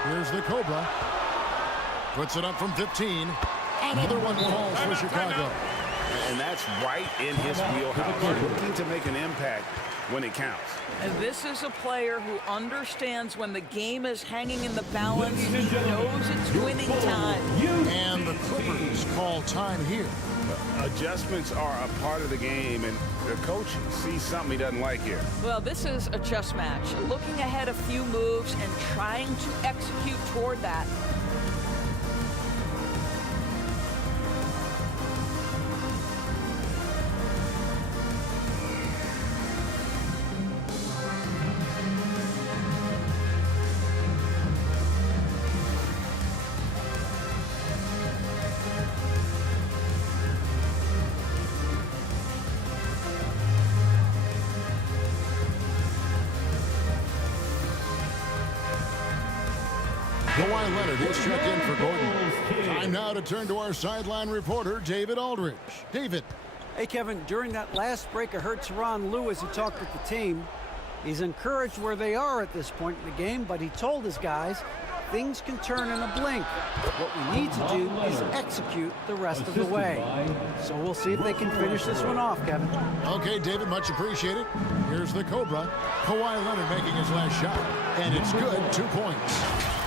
Here's the Cobra. Puts it up from 15. Another one falls for Chicago. And that's right in his wheelhouse. Looking to make an impact when it counts. And this is a player who understands when the game is hanging in the balance. He knows it's winning time. And the Clippers call time here. Adjustments are a part of the game, and the coach sees something he doesn't like here. Well, this is a chess match. Looking ahead a few moves and trying to execute toward that. Kawhi Leonard is checked in for Gordon. Time now to turn to our sideline reporter, David Aldridge. David. Hey, Kevin, during that last break, I heard Tyronn Lue as he talked with the team. He's encouraged where they are at this point in the game, but he told his guys things can turn in a blink. What we need to do is execute the rest of the way. So we'll see if they can finish this one off, Kevin. Okay, David, much appreciated. Here's the Cobra. Kawhi Leonard making his last shot, and it's good, 2 points.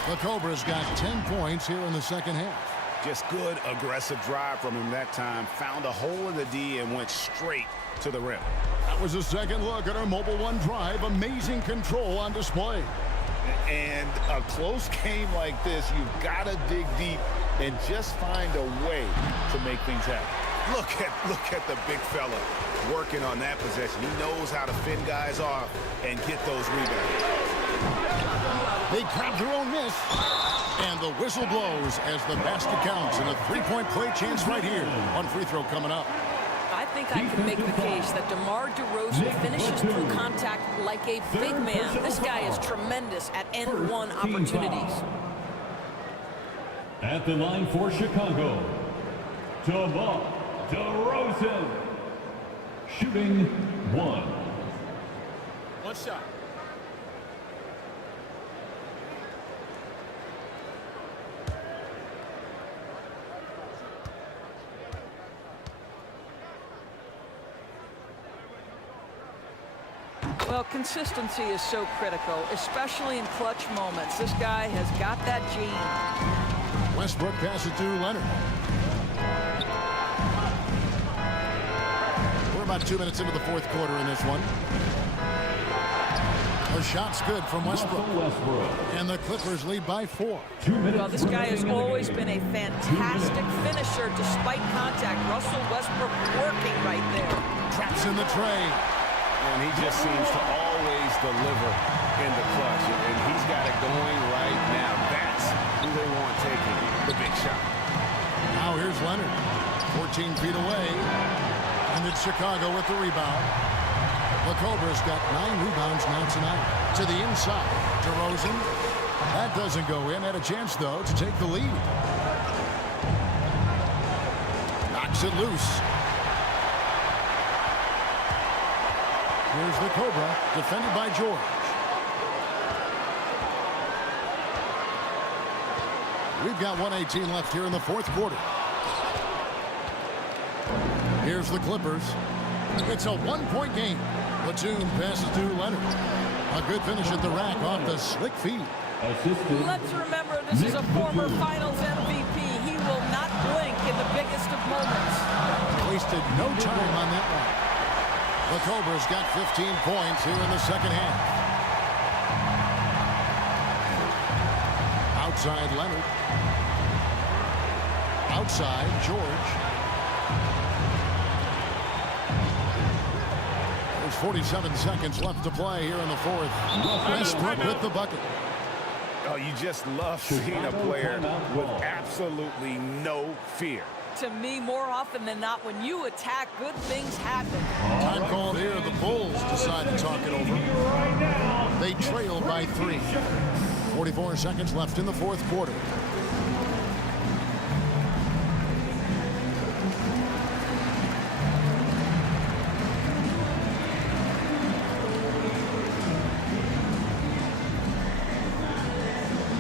The Cobra's got 10 points here in the second half. Just good, aggressive drive from him that time. Found a hole in the D and went straight to the rim. That was a second look at our Mobile One drive. Amazing control on display. And a close game like this, you've got to dig deep and just find a way to make things happen. Look at the big fella working on that possession. He knows how to fend guys off and get those rebounds. They grab their own miss. And the whistle blows as the basket counts, and a three-point play chance right here. One free throw coming up. I think I can make the case that DeMar DeRozan finishes through contact like a big man. This guy is tremendous at end-one opportunities. At the line for Chicago, DeMar DeRozan, shooting 1. One shot. Well, consistency is so critical, especially in clutch moments. This guy has got that gene. Westbrook passes to Leonard. We're about 2 minutes into the fourth quarter in this one. The shot's good from Westbrook. And the Clippers lead by 4. Well, this guy has always been a fantastic finisher despite contact. Russell Westbrook working right there. Traps in the tray. And he just seems to always deliver in the clutch. And he's got it going right now. That's who they want taking the big shot. Now here's Leonard. 14 feet away. And it's Chicago with the rebound. The Cobra's got 9 rebounds now tonight. To the inside. DeRozan. That doesn't go in. Had a chance, though, to take the lead. Knocks it loose. Here's the Cobra, defended by George. We've got 1:18 left here in the fourth quarter. Here's the Clippers. It's a 1-point game. Batum passes to Leonard. A good finish at the rack off the slick feed. Let's remember this is a former Finals MVP. He will not blink in the biggest of moments. Wasted no time on that one. The Cobra's got 15 points here in the second half. Outside Leonard. Outside George. There's 47 seconds left to play here in the fourth. Westbrook with the bucket. Oh, you just love seeing a player with absolutely no fear. To me, more often than not, when you attack, good things happen. Time called here. The Bulls decide to talk it over. They trail by 3. 44 seconds left in the fourth quarter.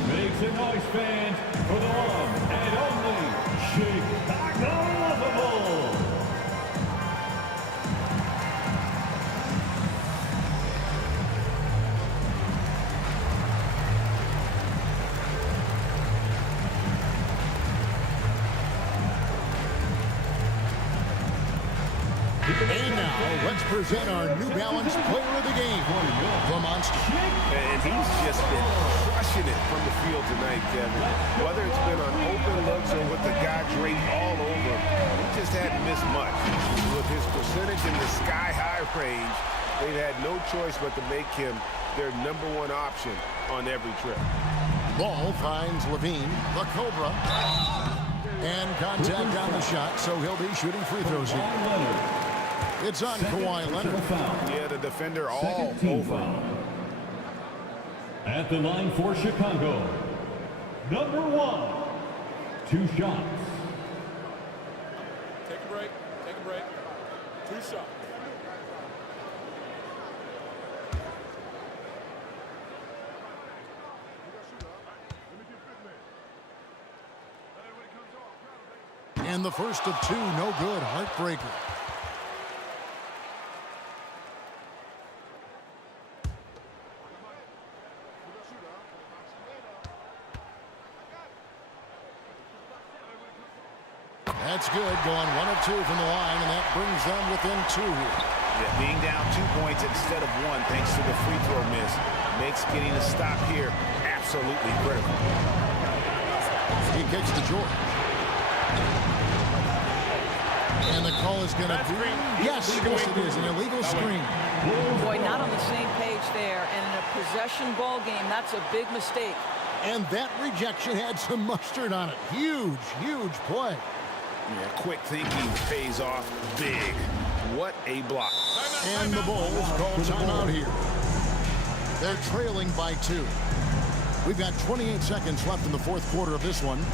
Make some noise, fans, for the one and only Chicago Lovable. And now, let's present our New Balance Player of the Game, the Monster. And he's just been crushing it from the field tonight, Kevin. Whether it's been on open looks or with the guy draped all over him, he just hadn't missed much. With his percentage in the sky-high range, they've had no choice but to make him their #1 option on every trip. Ball finds Levine, the Cobra. And contact on the shot, so he'll be shooting free throws here. It's on Kawhi Leonard. Yeah, the defender all over. At the line for Chicago, #1, 2 shots. Take a break. Take a break. 2 shots. And the first of two, no good. Heartbreaker. That's good, going 1 of 2 from the line, and that brings them within 2 here. Yeah, being down 2 points instead of 1 thanks to the free throw miss makes getting a stop here absolutely critical. He kicks to George. And the call is going to be, yes, it is, an illegal screen. Boy, not on the same page there, and in a possession ball game, that's a big mistake. And that rejection had some mustard on it. Huge, huge play. Yeah, quick thinking pays off big. What a block. And the Bulls call timeout here. They're trailing by 2. We've got 28 seconds left in the fourth quarter of this one.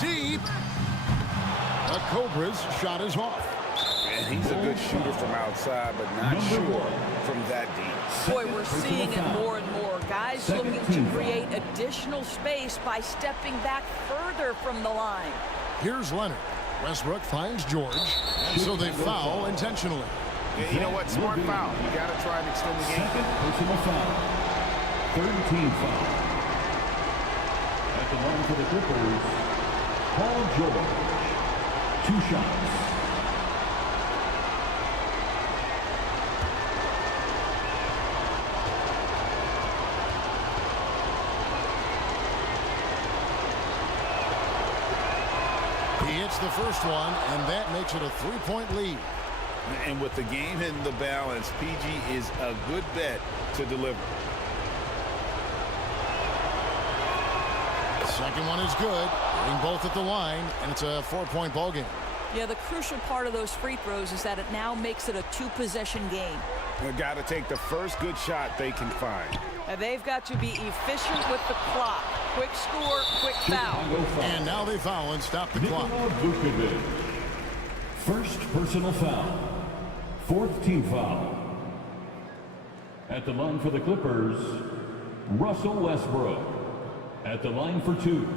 Deep. The Cobras shot is off. And he's a good shooter from outside, but not sure from that deep. Boy, we're seeing it more and more. Guys looking to create additional space by stepping back further from the line. Here's Leonard. Westbrook finds George, and so they foul intentionally. Yeah, you know what? Smart foul. You got to try and extend the game. Second personal foul. Third team foul. At the line for the Clippers, Paul George. 2 shots. He hits the first one, and that makes it a 3-point lead. And with the game in the balance, PG is a good bet to deliver. Second one is good. Hitting both at the line, and it's a 4-point ball game. Yeah, the crucial part of those free throws is that it now makes it a 2-possession game. They've got to take the first good shot they can find. And they've got to be efficient with the clock. Quick score, quick foul. And now they foul and stop the clock. Vukovic. First personal foul. Fourth team foul. At the line for the Clippers, Russell Westbrook. At the line for 2.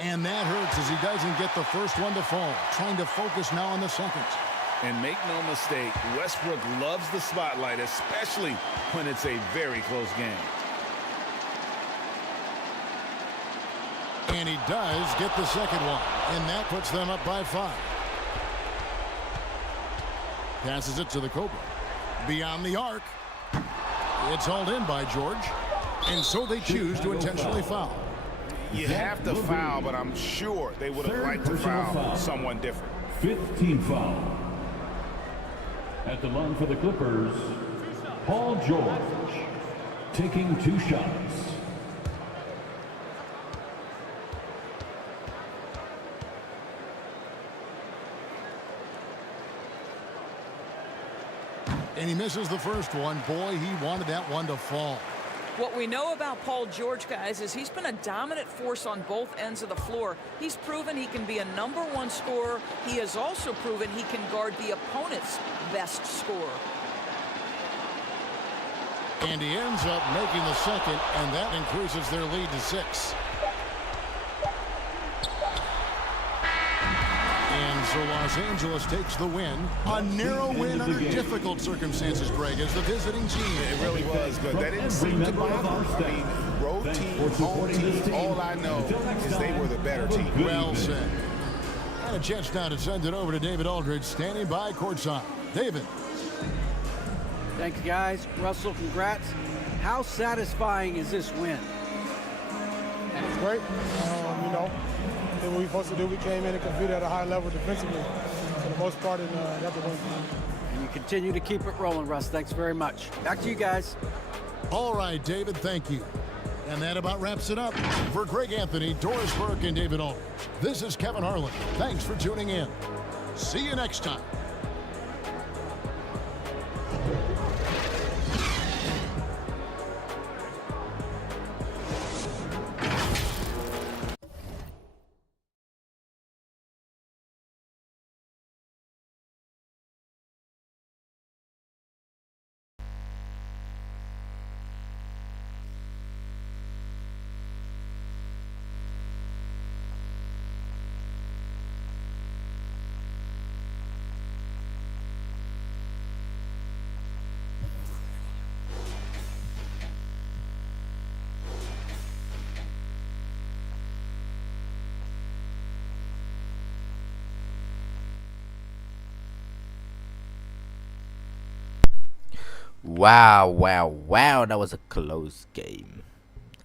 And that hurts as he doesn't get the first one to fall. Trying to focus now on the second. And make no mistake, Westbrook loves the spotlight, especially when it's a very close game. And he does get the second one. And that puts them up by 5. Passes it to the Cobra. Beyond the arc. It's hauled in by George. And so they choose to intentionally foul. You have to foul, but I'm sure they would have liked to foul someone different. Fifth team foul. At the line for the Clippers, Paul George. Taking 2 shots. And he misses the first one. Boy, he wanted that one to fall. What we know about Paul George, guys, is he's been a dominant force on both ends of the floor. He's proven he can be a #1 scorer. He has also proven he can guard the opponent's best scorer. And he ends up making the second, and that increases their lead to 6. And so So Los Angeles takes the win. A narrow win under difficult circumstances, Greg, as the visiting team. It really was, but that didn't seem to bother them. I mean, road team, home team, all I know is they were the better team. Well said. And a chance now to send it over to David Aldridge, standing by courtside. David. Thank you, guys. Russell, congrats. How satisfying is this win? It's great. You know, did what we supposed to do. We came in and competed at a high level defensively for the most part, and got the win. And you continue to keep it rolling, Russ. Thanks very much. Back to you guys. All right, David, thank you. And that about wraps it up. For Greg Anthony, Doris Burke, and David Aldridge, this is Kevin Harlan. Thanks for tuning in. See you next time. Wow, that was a close game.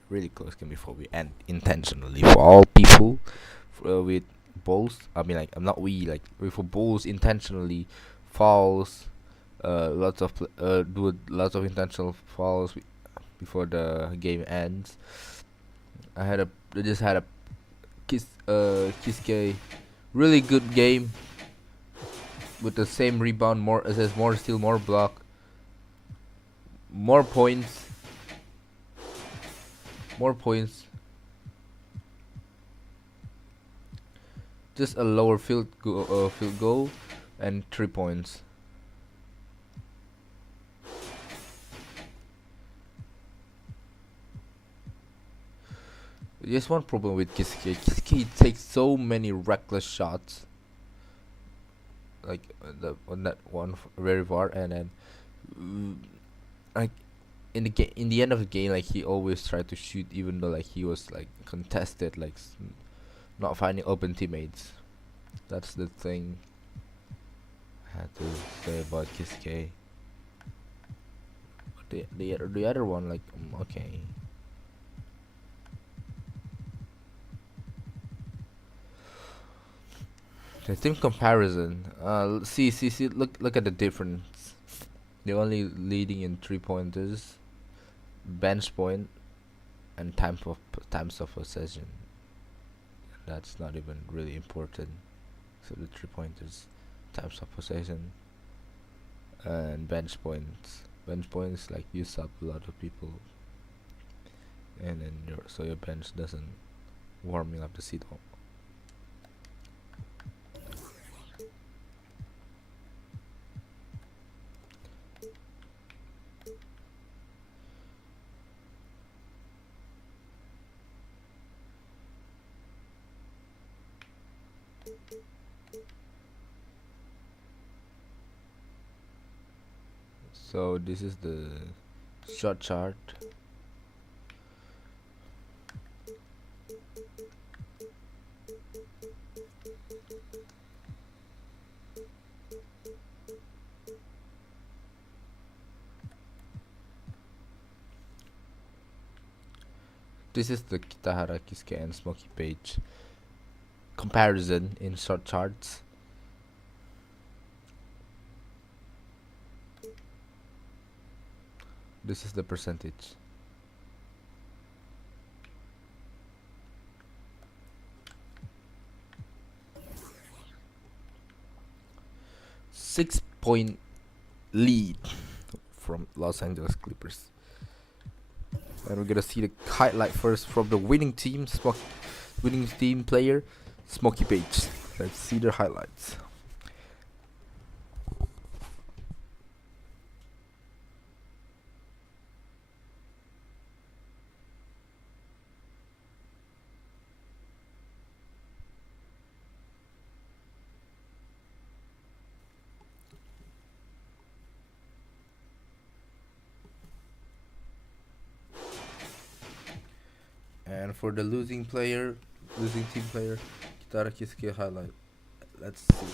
Really close game before we end intentionally for all people with balls. I mean, like, I'm not we, like, for balls intentionally fouls, lots of do lots of intentional fouls before the game ends. I just had a Kiske really good game with the same rebound, more assists, more steal, more block, more points, just a lower field goal and 3 points. Just one problem with Kiske. Kiske takes so many reckless shots, like on that one very far, and then like in the end of the game, like, he always tried to shoot, even though, like, he was, like, contested, like, not finding open teammates. That's the thing I had to say about Kiske. The other one, like, okay. The team comparison. See. Look at the difference. They're only leading in 3-pointers, bench point, and times of possession. That's not even really important. So the 3-pointers, times of possession, and bench points. Bench points, like, use up a lot of people, and then your bench doesn't warming up the seat. So this is the shot chart. This is the Kitahara, Kiske, and Smokey Page comparison in shot charts. This is the percentage. Six-point lead from Los Angeles Clippers. And we're gonna see the highlight first from the winning team, winning team player, Smokey Page. Let's see their highlights. And for the losing team player, Kitara Kisuke highlight. Let's see.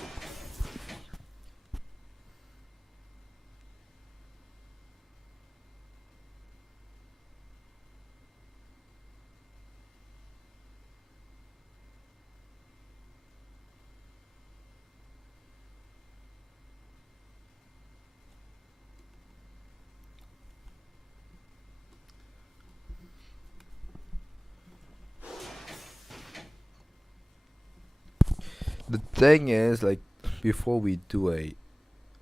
The thing is, like, before we do a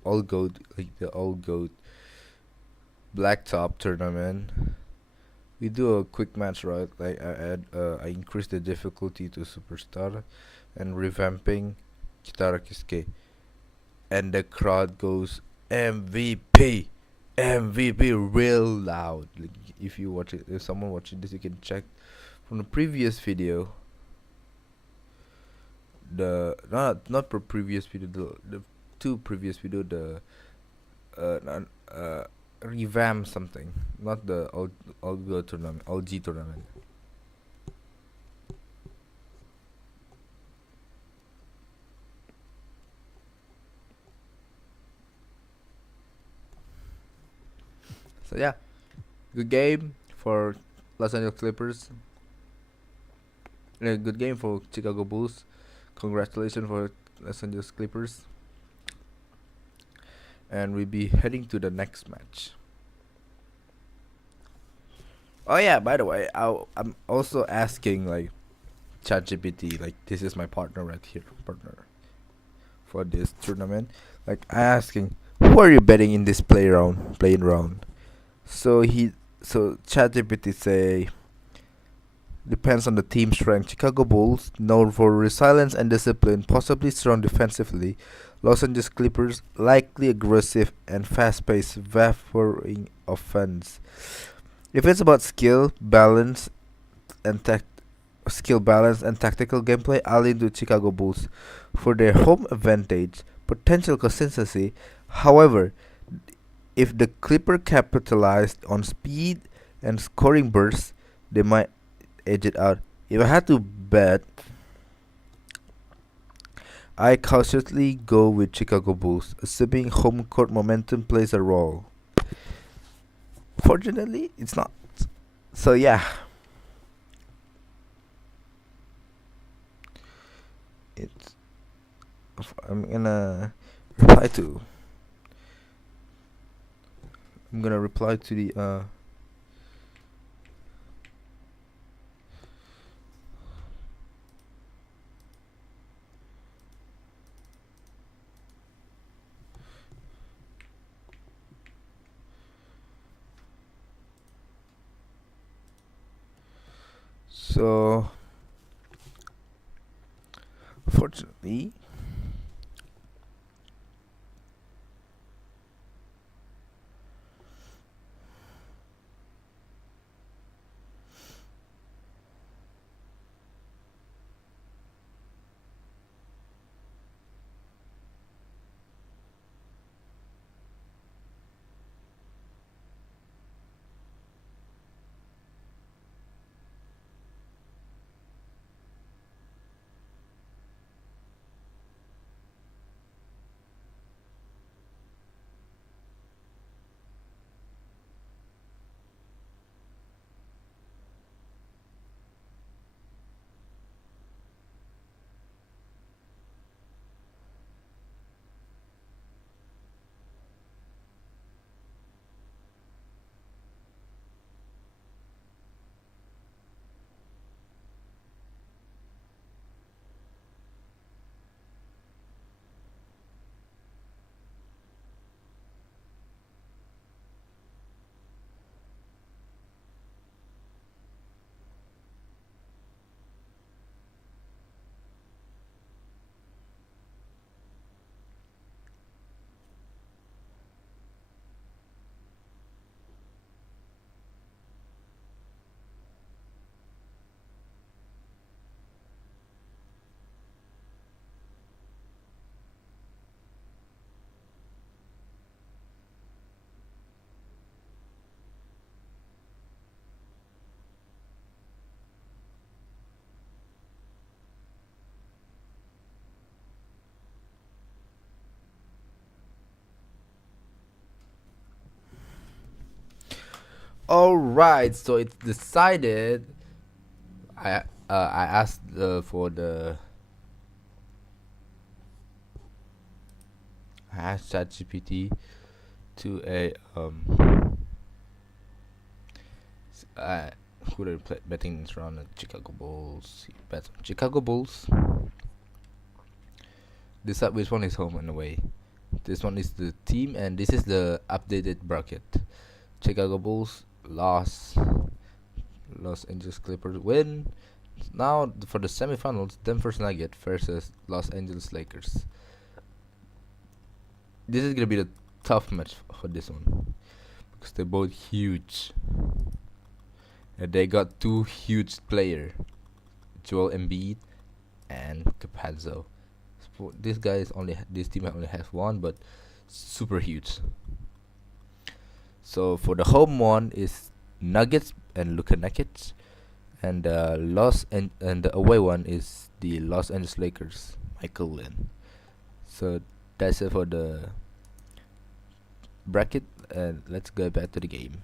all gold, like the all gold blacktop tournament, we do a quick match, right? Like I increase the difficulty to superstar and revamping Kitara Kisuke, and the crowd goes MVP, MVP real loud. Like, if you watch it, if someone watching this, you can check from the previous video. The not per previous video, the two previous video, the revamp something, not the all go tournament, all G tournament. So yeah, good game for Los Angeles Clippers. Good game for Chicago Bulls. Congratulations for Los Angeles Clippers. And we'll be heading to the next match. Oh yeah, by the way, I'm also asking like ChatGPT, like this is my partner right here, partner for this tournament. Like I asking, who are you betting in this playing round? So ChatGPT say, depends on the team strength. Chicago Bulls, known for resilience and discipline, possibly strong defensively. Los Angeles Clippers, likely aggressive and fast-paced, vaporing offense. If it's about skill balance and tactical gameplay, I'll lean to Chicago Bulls for their home advantage, potential consistency. However, if the Clipper capitalized on speed and scoring bursts, they might edge it out. If I had to bet, I cautiously go with Chicago Bulls, assuming home court momentum plays a role. Fortunately, it's not. So yeah, it's. I'm gonna reply to. I'm gonna reply to the So, fortunately, Alright, so it's decided. I asked for the. I asked ChatGPT to a who they play betting this round? The Chicago Bulls. He bets on Chicago Bulls. Decide which one is home and away. This one is the team, and this is the updated bracket. Chicago Bulls loss. Los Angeles Clippers win. Now for the semifinals, Denver's Nuggets versus Los Angeles Lakers. This is gonna be the tough match for this one because they're both huge. And they got two huge players, Joel Embiid and Campazzo. This team only has one, but super huge. So for the home one is Nuggets and Luka Doncic, and the away one is the Los Angeles Lakers, Michael Lynn. So that's it for the bracket, and let's go back to the game.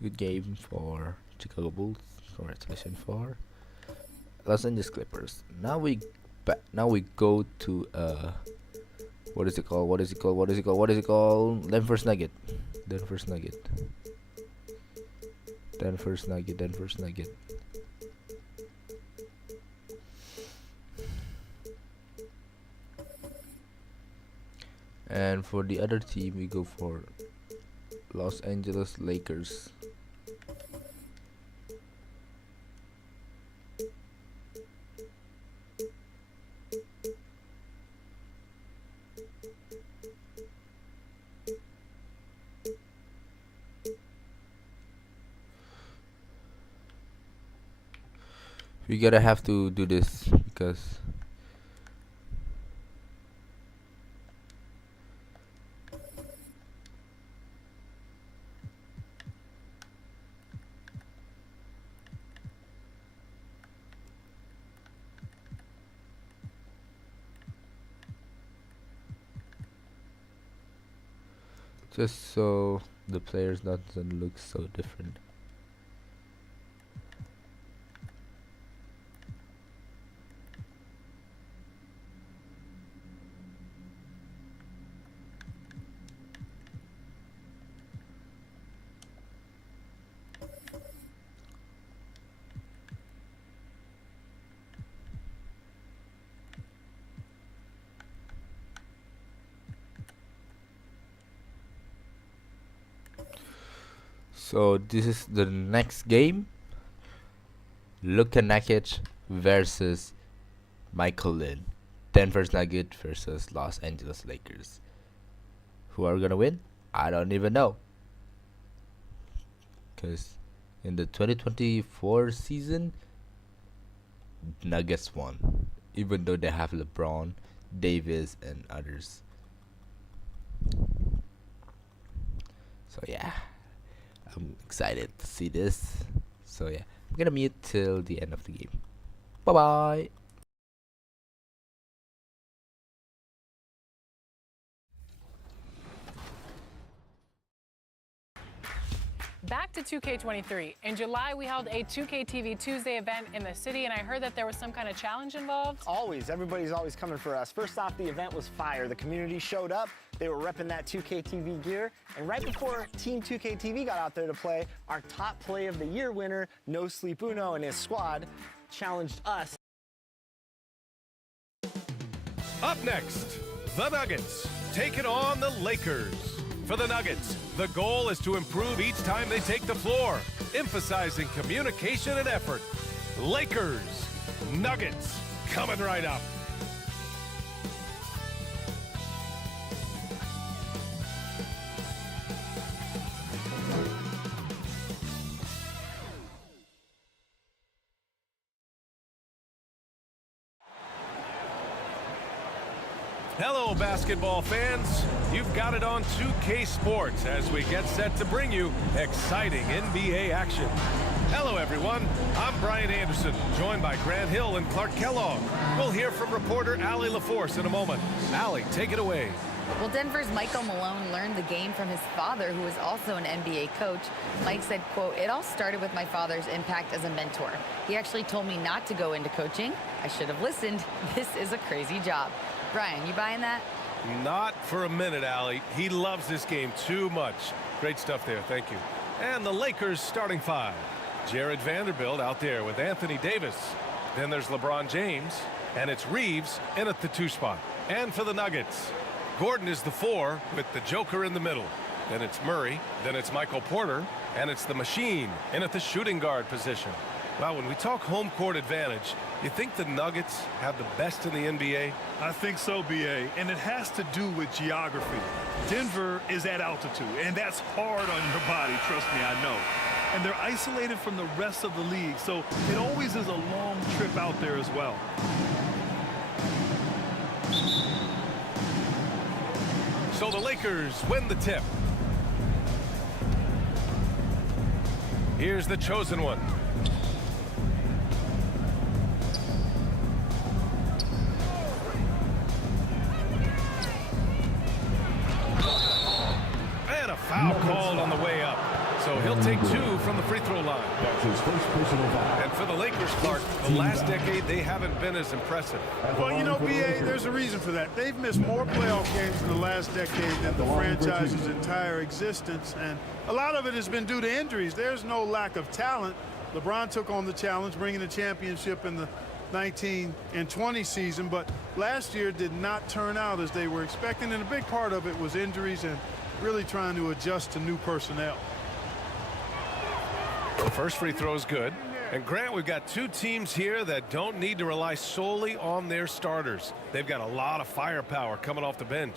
Good game for Chicago Bulls. Congratulations for Los Angeles Clippers. Now we go to what is it called? Denver's Nugget. And for the other team, we go for Los Angeles Lakers. We gotta have to do this because just so the players doesn't look so different. So this is the next game. Luka Doncic versus Michael Lynn. Denver's Nuggets versus Los Angeles Lakers. Who are gonna win? I don't even know. Because in the 2024 season, Nuggets won. Even though they have LeBron, Davis, and others. So yeah. I'm excited to see this. So yeah, I'm gonna mute till the end of the game. Bye bye. Back to 2K23. In July, we held a 2K TV Tuesday event in the city, and I heard that there was some kind of challenge involved. Always. Everybody's always coming for us. First off, the event was fire. The community showed up. They were repping that 2K TV gear. And right before Team 2K TV got out there to play, our top play of the year winner, No Sleep Uno and his squad, challenged us. Up next, the Nuggets taking on the Lakers. For the Nuggets, the goal is to improve each time they take the floor, emphasizing communication and effort. Lakers, Nuggets, coming right up. Hello, basketball fans. You've got it on 2K Sports as we get set to bring you exciting NBA action. Hello, everyone. I'm Brian Anderson, joined by Grant Hill and Clark Kellogg. We'll hear from reporter Allie LaForce in a moment. Allie, take it away. Well, Denver's Michael Malone learned the game from his father, who was also an NBA coach. Mike said, quote, "It all started with my father's impact as a mentor. He actually told me not to go into coaching. I should have listened. This is a crazy job." Brian, you buying that? Not for a minute, Allie. He loves this game too much. Great stuff there. Thank you. And the Lakers starting five. Jared Vanderbilt out there with Anthony Davis. Then there's LeBron James. And it's Reeves in at the 2 spot. And for the Nuggets, Gordon is the 4 with the Joker in the middle. Then it's Murray. Then it's Michael Porter. And it's the Machine in at the shooting guard position. Well, when we talk home court advantage, you think the Nuggets have the best in the NBA? I think so, B.A., and it has to do with geography. Denver is at altitude, and that's hard on your body, trust me, I know. And they're isolated from the rest of the league, so it always is a long trip out there as well. So the Lakers win the tip. Here's the chosen one. And a foul called on the way up. So he'll take 2 from the free throw line. That's his first personal foul. And for the Lakers, Clark, the last decade, they haven't been as impressive. Well, you know, B.A., there's a reason for that. They've missed more playoff games in the last decade than the franchise's entire existence, and a lot of it has been due to injuries. There's no lack of talent. LeBron took on the challenge, bringing the championship in the 19 and 20 season, but last year did not turn out as they were expecting, and a big part of it was injuries and really trying to adjust to new personnel. The first free throw is good. And Grant, we've got 2 teams here that don't need to rely solely on their starters. They've got a lot of firepower coming off the bench.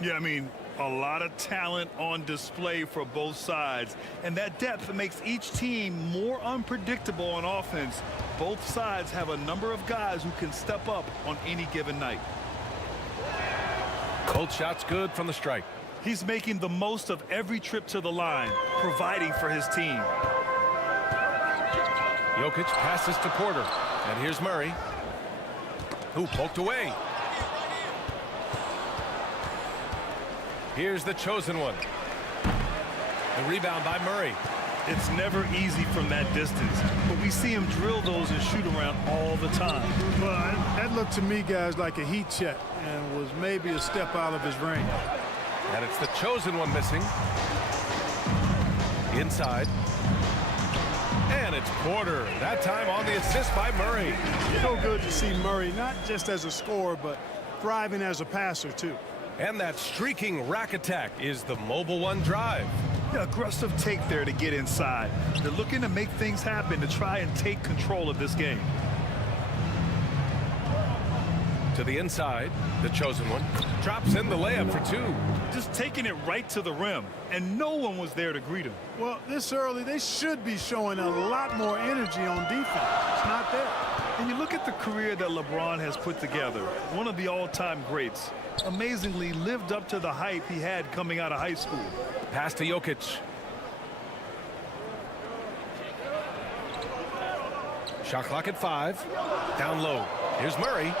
Yeah, I mean, a lot of talent on display for both sides. And that depth makes each team more unpredictable on offense. Both sides have a number of guys who can step up on any given night. Both shots good from the strike. He's making the most of every trip to the line, providing for his team. Jokic passes to Porter. And here's Murray, who poked away. Here's the chosen one. The rebound by Murray. It's never easy from that distance, but we see him drill those and shoot around all the time. Well, that looked to me, guys, like a heat check and was maybe a step out of his range. And it's the chosen one missing. Inside. And it's Porter, that time on the assist by Murray. So good to see Murray, not just as a scorer, but thriving as a passer, too. And that streaking rack attack is the Mobile One drive. Yeah, aggressive take there to get inside. They're looking to make things happen to try and take control of this game. To the inside, the chosen one drops in the layup for 2. Just taking it right to the rim, and no one was there to greet him. Well, this early, they should be showing a lot more energy on defense. It's not there. And you look at the career that LeBron has put together, one of the all-time greats. Amazingly lived up to the hype he had coming out of high school. Pass to Jokic. Shot clock at 5. Down low. Here's Murray.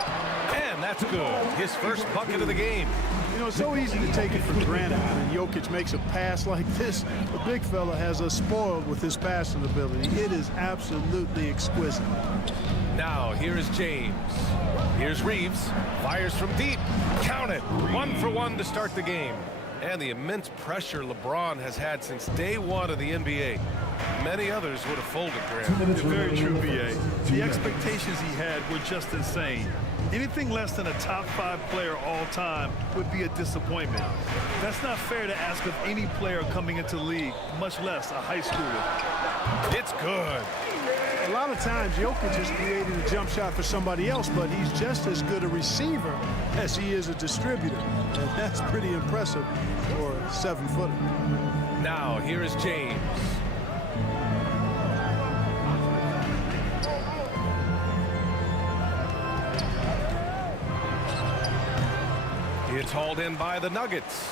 And that's good. His first bucket of the game. You know, it's so easy to take it for granted when Jokic makes a pass like this. The big fella has us spoiled with his passing ability. It is absolutely exquisite. Now, here is James. Here's Reeves. Fires from deep. Count it. 1 for 1 to start the game. And the immense pressure LeBron has had since day 1 of the NBA. Many others would have folded, Grant. Very true, B.A. The expectations he had were just insane. Anything less than a top 5 player all time would be a disappointment. That's not fair to ask of any player coming into the league, much less a high schooler. It's good. A lot of times, Jokic is creating a jump shot for somebody else, but he's just as good a receiver as he is a distributor. And that's pretty impressive for a 7-footer. Now, here is James. It's hauled in by the Nuggets.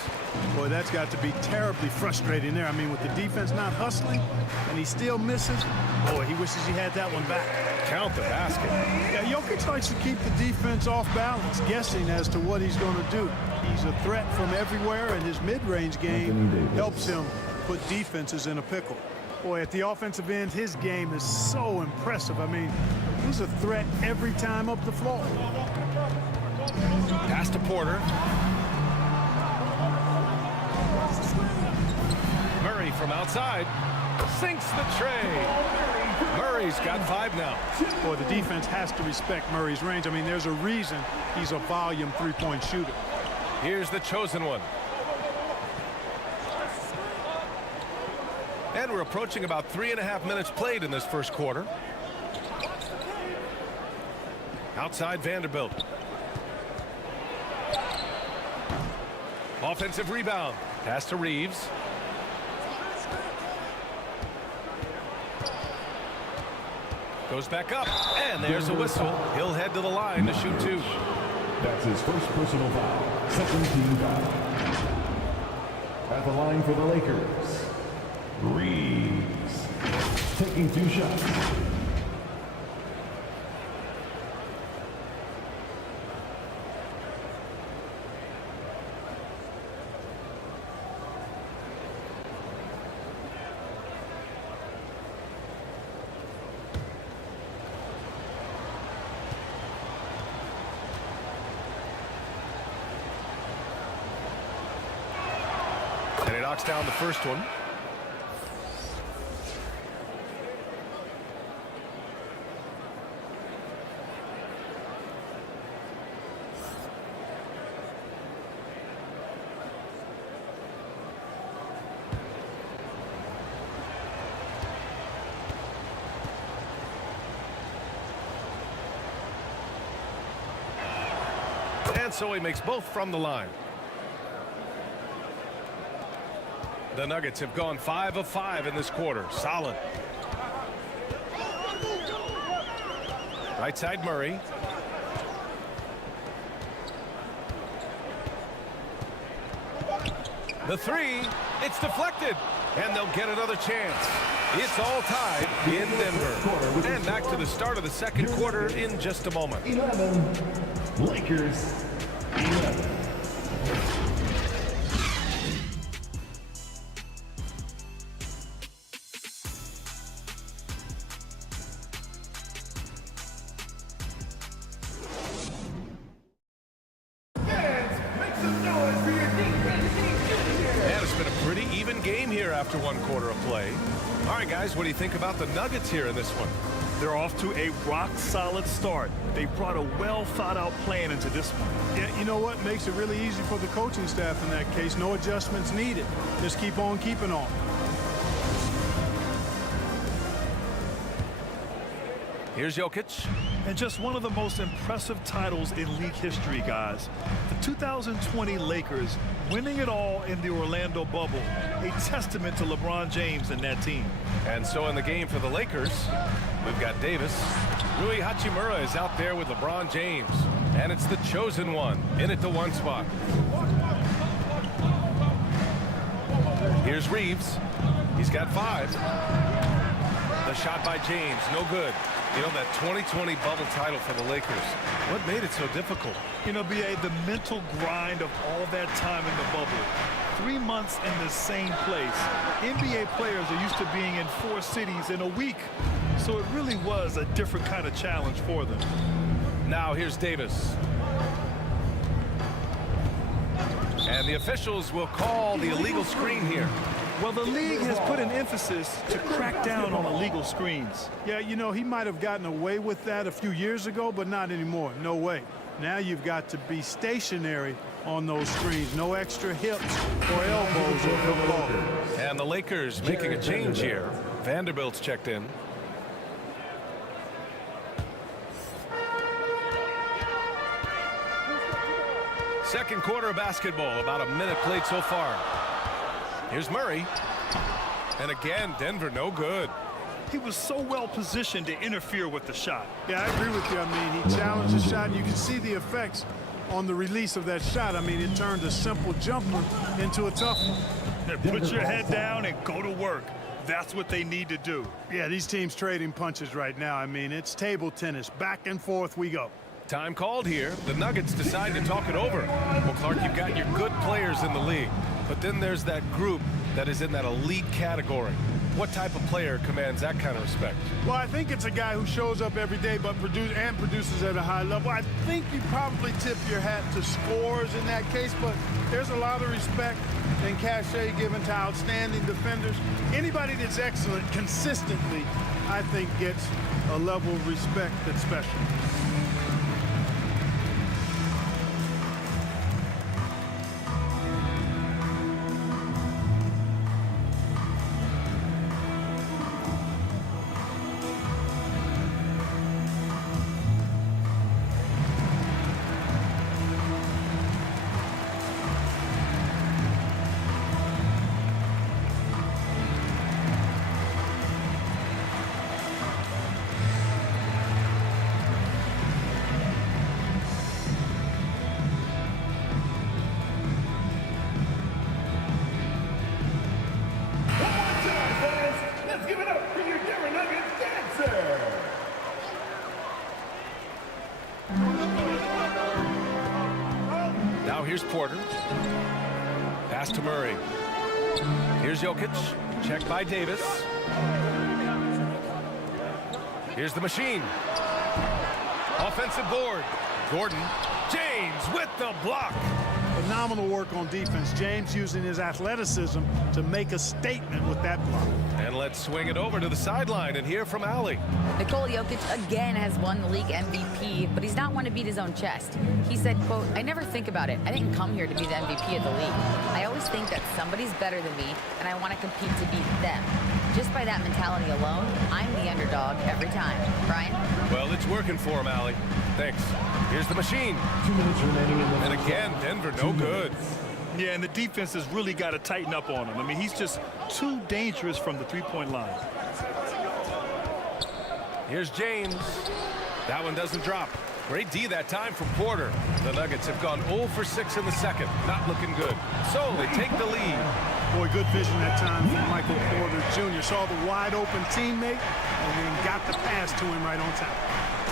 Boy, that's got to be terribly frustrating there. I mean, with the defense not hustling and he still misses, boy, he wishes he had that one back. Count the basket. Yeah, Jokic likes to keep the defense off balance, guessing as to what he's going to do. He's a threat from everywhere, and his mid-range game helps him put defenses in a pickle. Boy, at the offensive end, his game is so impressive. I mean, he's a threat every time up the floor. Pass to Porter. Murray from outside sinks the tray. Murray's got 5 now. Boy, the defense has to respect Murray's range. I mean, there's a reason he's a volume three-point shooter. Here's the chosen one. And we're approaching about 3.5 minutes played in this first quarter. Outside Vanderbilt. Offensive rebound. Pass to Reeves. Goes back up, and there's a whistle. He'll head to the line to shoot 2. That's his first personal foul. Second team foul. At the line for the Lakers, Reeves. Taking 2 shots. And he knocks down the first one. And so he makes both from the line. The Nuggets have gone 5 of 5 in this quarter. Solid. Right side Murray. The 3, it's deflected, and they'll get another chance. It's all tied in Denver. And back to the start of the second quarter in just a moment. 11. Lakers 11. After one quarter of play. All right, guys, what do you think about the Nuggets here in this one? They're off to a rock-solid start. They brought a well-thought-out plan into this one. Yeah, you know what makes it really easy for the coaching staff in that case? No adjustments needed. Just keep on keeping on. Here's Jokic. And just one of the most impressive titles in league history, guys. The 2020 Lakers winning it all in the Orlando bubble. A testament to LeBron James and that team. And so in the game for the Lakers, we've got Davis. Rui Hachimura is out there with LeBron James. And it's the chosen one in at the 1 spot. Here's Reeves. He's got 5. The shot by James, no good. You know, that 2020 bubble title for the Lakers, what made it so difficult? You know, B.A., the mental grind of all that time in the bubble. 3 months in the same place. NBA players are used to being in 4 cities in a week. So it really was a different kind of challenge for them. Now here's Davis. And the officials will call the illegal screen here. Well, the league has put an emphasis to crack down on illegal screens. Yeah, you know, he might have gotten away with that a few years ago, but not anymore. No way. Now you've got to be stationary on those screens. No extra hips or elbows or the ball. And the Lakers making a change here. Vanderbilt's checked in. Second quarter of basketball, about a minute played so far. Here's Murray. And again, Denver no good. He was so well positioned to interfere with the shot. Yeah, I agree with you. I mean, he challenged the shot, and you can see the effects on the release of that shot. I mean, it turned a simple jumper into a tough one. Put your head down and go to work. That's what they need to do. Yeah, these teams trading punches right now. I mean, it's table tennis. Back and forth we go. Time called here. The Nuggets decide to talk it over. Well, Clark, you've got your good players in the league, but then there's that group that is in that elite category. What type of player commands that kind of respect? Well, I think it's a guy who shows up every day but produces at a high level. I think you probably tip your hat to scores in that case, but there's a lot of respect and cachet given to outstanding defenders. Anybody that's excellent consistently, I think, gets a level of respect that's special. Here's Porter. Pass to Murray. Here's Jokic. Checked by Davis. Here's the machine. Offensive board. Gordon. James with the block. Phenomenal work on defense. James using his athleticism to make a statement with that block. And let's swing it over to the sideline and hear from Allie. Nikola Jokic again has won the league MVP, but he's not one to beat his own chest. He said, quote, "I never think about it. I didn't come here to be the MVP of the league. I always think that somebody's better than me, and I want to compete to beat them. Just by that mentality alone, I'm the underdog every time." Brian? Well, it's working for him, Allie. Thanks. Here's the machine. 2 minutes remaining in the And again, Denver no good. Yeah, and the defense has really got to tighten up on him. I mean, he's just too dangerous from the three-point line. Here's James. That one doesn't drop. Great D that time from Porter. The Nuggets have gone 0 for 6 in the second. Not looking good. So they take the lead. Boy, good vision that time from Michael Porter Jr. Saw the wide open teammate and then got the pass to him right on time.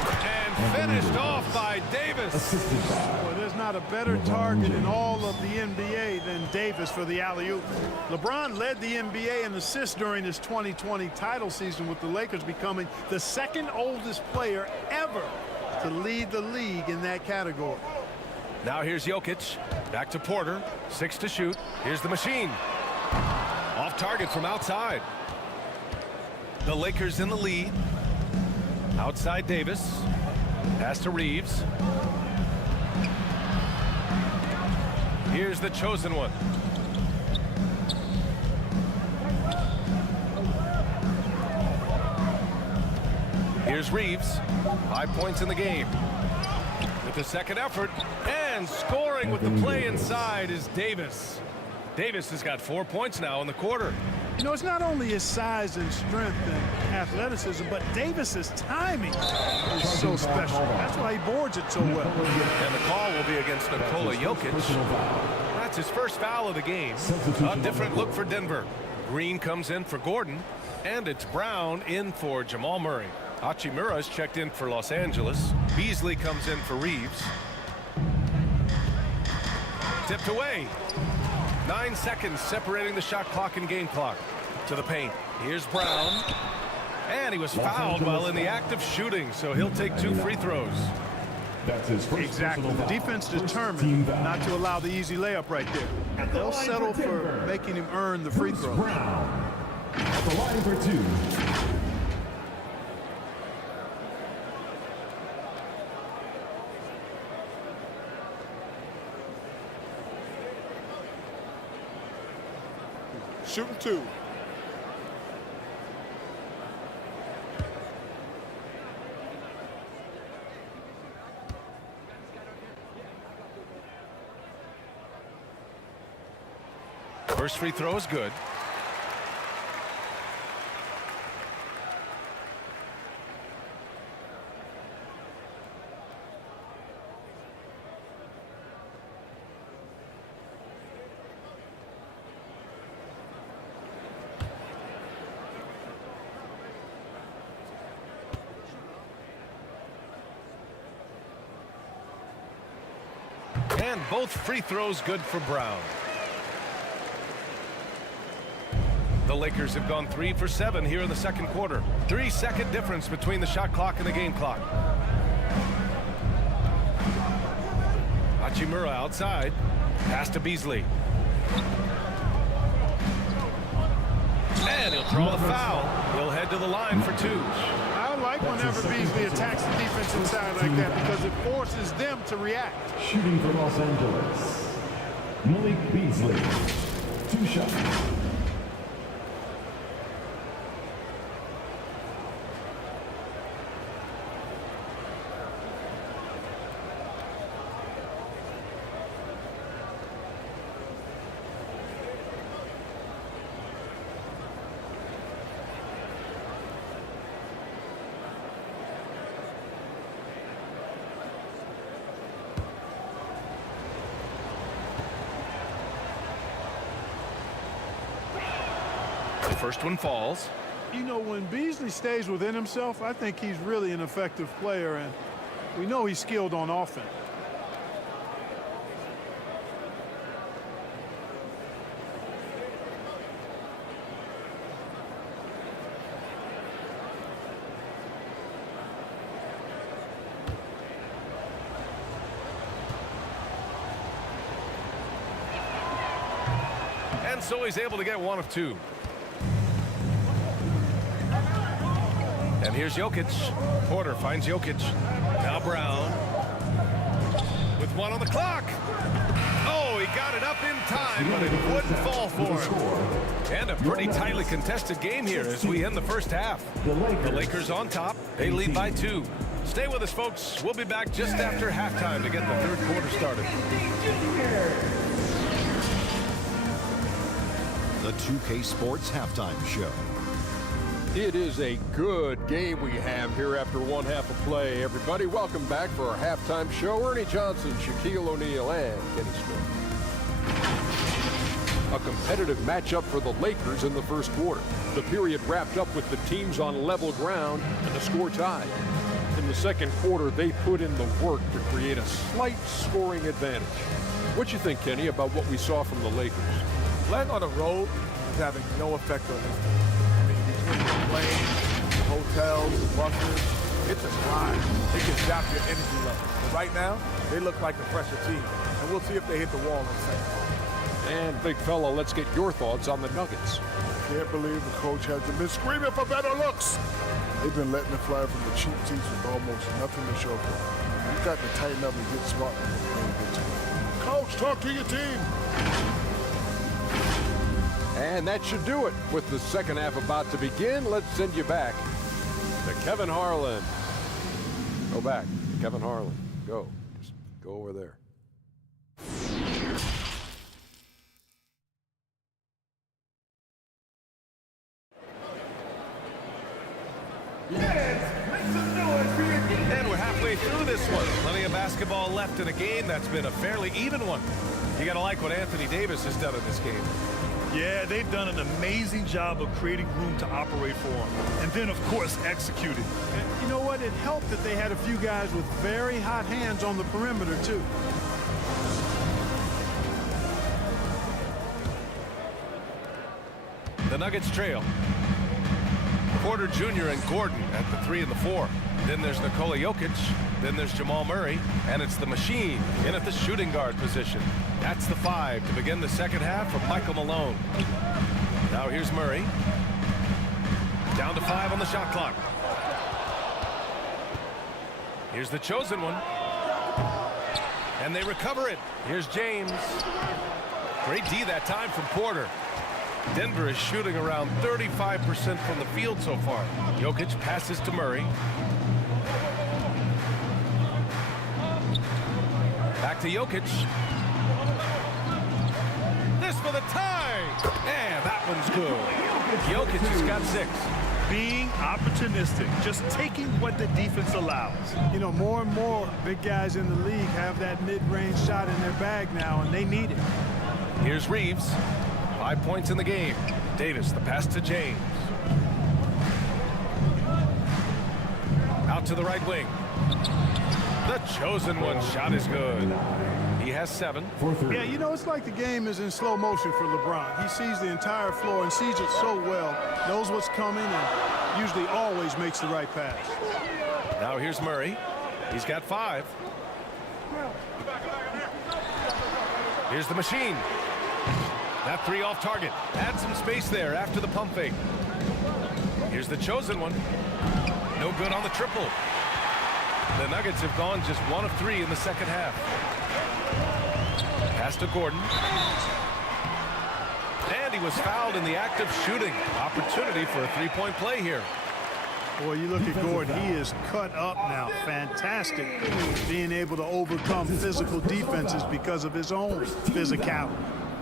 And finished off by Davis. Boy, there's not a better target in all of the NBA than Davis for the alley-oop. LeBron led the NBA in assists during his 2020 title season, with the Lakers becoming the second oldest player ever to lead the league in that category. Now here's Jokic. Back to Porter. 6 to shoot. Here's the machine. Off target from outside. The Lakers in the lead. Outside Davis. Pass to Reeves. Here's the chosen one. Here's Reeves. 5 points in the game. With the second effort, and scoring with the play inside is Davis. Davis has got 4 points now in the quarter. You know, it's not only his size and strength and athleticism, but Davis's timing is so special. That's why he boards it so well. And the call will be against Nikola Jokic. That's his first foul of the game. A different look for Denver. Green comes in for Gordon, and it's Brown in for Jamal Murray. Hachimura's checked in for Los Angeles. Beasley comes in for Reeves. Tipped away. 9 seconds separating the shot clock and game clock. To the paint. Here's Brown. And he was fouled while in the act of shooting, so he'll take 2 free throws. That's his first. Exactly. The defense determined not to allow the easy layup right there. And they'll settle for making him earn the free throw. Brown at the line for 2. Shooting 2. First free throw is good. And both free throws good for Brown. The Lakers have gone 3 for 7 here in the second quarter. 3-second difference between the shot clock and the game clock. Hachimura outside. Pass to Beasley. And he'll draw the foul. He'll head to the line for 2. I like whenever Beasley attacks the defense inside like that because it forces them to react. Shooting for Los Angeles, Malik Beasley. 2 shots. First one falls. You know, when Beasley stays within himself, I think he's really an effective player, and we know he's skilled on offense. And so he's able to get 1 of 2. And here's Jokic. Porter finds Jokic. Now Brown. With 1 on the clock. Oh, he got it up in time, but it wouldn't fall for him. And a pretty tightly contested game here as we end the first half. The Lakers on top. They lead by 2. Stay with us, folks. We'll be back just after halftime to get the third quarter started. The 2K Sports Halftime Show. It is a good game we have here after 1 half of play. Everybody, welcome back for our halftime show. Ernie Johnson, Shaquille O'Neal, and Kenny Smith. A competitive matchup for the Lakers in the first quarter. The period wrapped up with the teams on level ground and the score tied. In the second quarter, they put in the work to create a slight scoring advantage. What you think, Kenny, about what we saw from the Lakers? Playing on the road is having no effect on this team. Planes, hotels, buses, it's a grind. It can zap your energy level. But right now, they look like a fresher team. And we'll see if they hit the wall in a second. And big fella, let's get your thoughts on the Nuggets. Can't believe the coach hasn't been screaming for better looks. They've been letting it fly from the cheap seats with almost nothing to show for it. You've got to tighten up and get smart. Coach, talk to your team. And that should do it. With the second half about to begin, let's send you back to Kevin Harlan. Go back to Kevin Harlan. Go. Just go over there. And we're halfway through this one. Plenty of basketball left in a game that's been a fairly even one. You got to like what Anthony Davis has done in this game. Yeah, they've done an amazing job of creating room to operate for him. And then, of course, executing. And you know what? It helped that they had a few guys with very hot hands on the perimeter, too. The Nuggets trail. Porter Jr. and Gordon at the 3 and the 4. Then there's Nikola Jokic. Then there's Jamal Murray. And it's the machine in at the shooting guard position. That's the 5 to begin the second half from Michael Malone. Now here's Murray. Down to 5 on the shot clock. Here's the chosen one. And they recover it. Here's James. Great D that time from Porter. Denver is shooting around 35% from the field so far. Jokic passes to Murray. Back to Jokic. This for the tie. And that one's good. Jokic has got 6. Being opportunistic, just taking what the defense allows. You know, more and more big guys in the league have that mid-range shot in their bag now, and they need it. Here's Reeves. 5 points in the game. Davis, the pass to James. Out to the right wing. The chosen one shot is good. He has 7. Yeah, you know, it's like the game is in slow motion for LeBron. He sees the entire floor and sees it so well, knows what's coming, and usually always makes the right pass. Now here's Murray. He's got 5. Here's the machine. That 3 off target. Add some space there after the pump fake. Here's the chosen one. No good on the triple. The Nuggets have gone just 1 of 3 in the second half. Pass to Gordon. And he was fouled in the act of shooting. Opportunity for a 3-point play here. Boy, you look at Gordon, he is cut up now. Fantastic being able to overcome physical defenses because of his own physicality.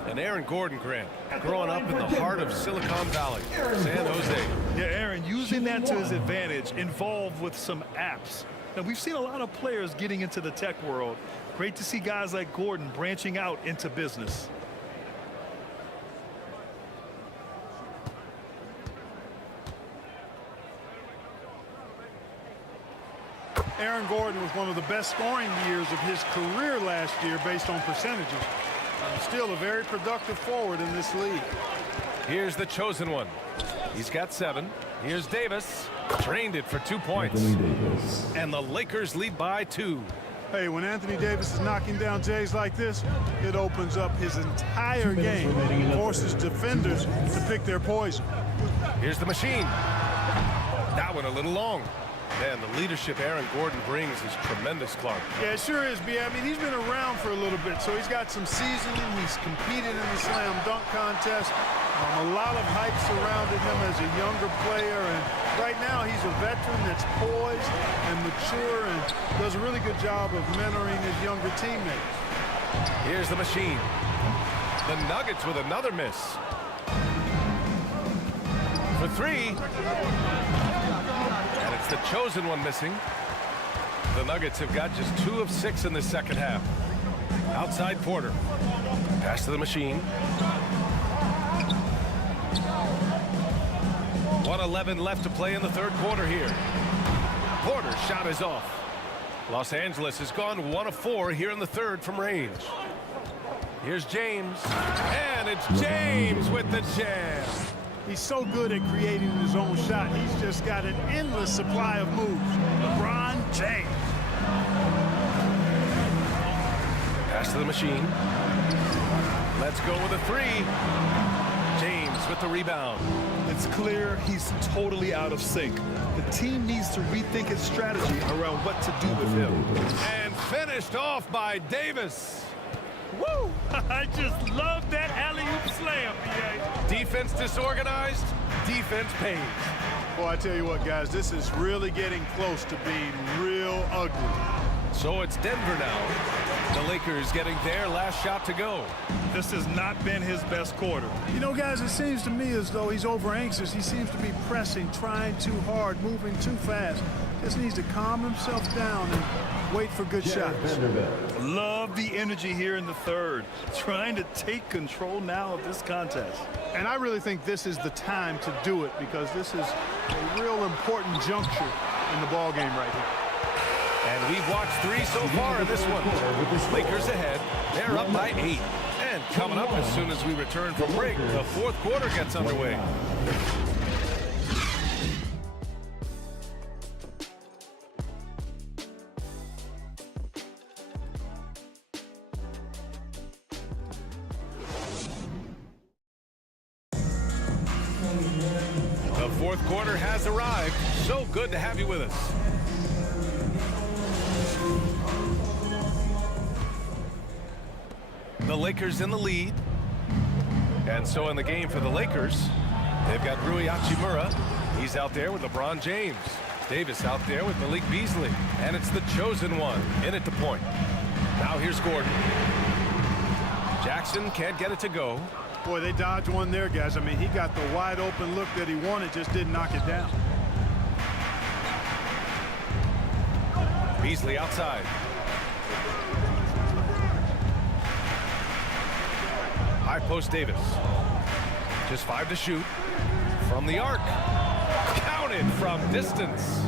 And Aaron Gordon, Grant, growing up in the heart of Silicon Valley, San Jose. Yeah, Aaron, using that to his advantage, involved with some apps. Now, we've seen a lot of players getting into the tech world. Great to see guys like Gordon branching out into business. Aaron Gordon was one of the best scoring years of his career last year based on percentages. Still a very productive forward in this league. Here's the chosen one. He's got 7. Here's Davis. Drained it for 2 points. And the Lakers lead by 2. Hey, when Anthony Davis is knocking down Jays like this, it opens up his entire game. Forces defenders to pick their poison. Here's the machine. That one a little long. Man, the leadership Aaron Gordon brings is tremendous, Clark. Yeah, it sure is, B. I mean, he's been around for a little bit, so he's got some seasoning. He's competed in the slam dunk contest. A lot of hype surrounded him as a younger player, and right now he's a veteran that's poised and mature and does a really good job of mentoring his younger teammates. Here's the machine. The Nuggets with another miss. For 3. And it's the chosen one missing. The Nuggets have got just 2 of 6 in the second half. Outside Porter. Pass to the machine. 1:11 left to play in the third quarter here. Porter's shot is off. Los Angeles has gone 1 of 4 here in the third from range. Here's James. And it's James with the jam. He's so good at creating his own shot. He's just got an endless supply of moves. LeBron James. Pass to the machine. Let's go with a 3. James with the rebound. It's clear he's totally out of sync. The team needs to rethink its strategy around what to do with him. And finished off by Davis. Woo! I just love that alley-oop slam, B.A. Defense disorganized, defense pays. Well, I tell you what, guys, this is really getting close to being real ugly. So it's Denver now. The Lakers getting their last shot to go. This has not been his best quarter. You know, guys, it seems to me as though he's over-anxious. He seems to be pressing, trying too hard, moving too fast. Just needs to calm himself down and wait for good shots. Love the energy here in the third. Trying to take control now of this contest. And I really think this is the time to do it because this is a real important juncture in the ball game right here. And we've watched 3 so far in this one. Lakers ahead. They're up by 8. And coming up as soon as we return from break, the fourth quarter gets underway. The fourth quarter has arrived. So good to have you with us. The Lakers in the lead. And so in the game for the Lakers, they've got Rui Hachimura. He's out there with LeBron James. Davis out there with Malik Beasley. And it's the chosen one in at the point. Now here's Gordon. Jackson can't get it to go. Boy, they dodged one there, guys. I mean, he got the wide open look that he wanted, just didn't knock it down. Beasley outside. High post Davis. Just 5 to shoot. From the arc. Counted from distance.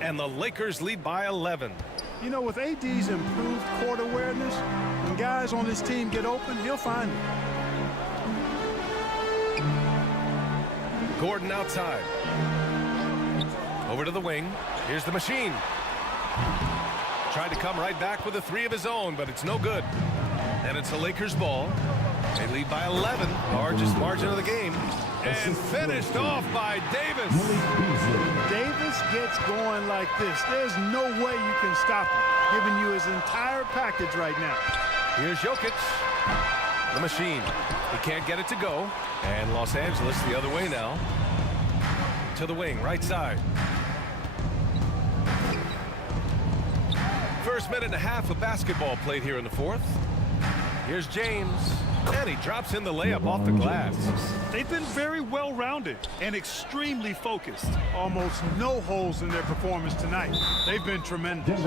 And the Lakers lead by 11. You know, with AD's improved court awareness, When guys on this team get open, he'll find them. Gordon outside. Over to the wing. Here's the machine. Tried to come right back with a three of his own, but it's no good. And it's a Lakers ball. They lead by 11, largest margin of the game. And finished off by Davis. Davis gets going like this. There's no way you can stop him, giving you his entire package right now. Here's Jokic. The machine. He can't get it to go. And Los Angeles the other way now. To the wing, right side. First minute and a half of basketball played here in the fourth. Here's James. And he drops in the layup off the glass. They've been very well-rounded and extremely focused. Almost no holes in their performance tonight. They've been tremendous.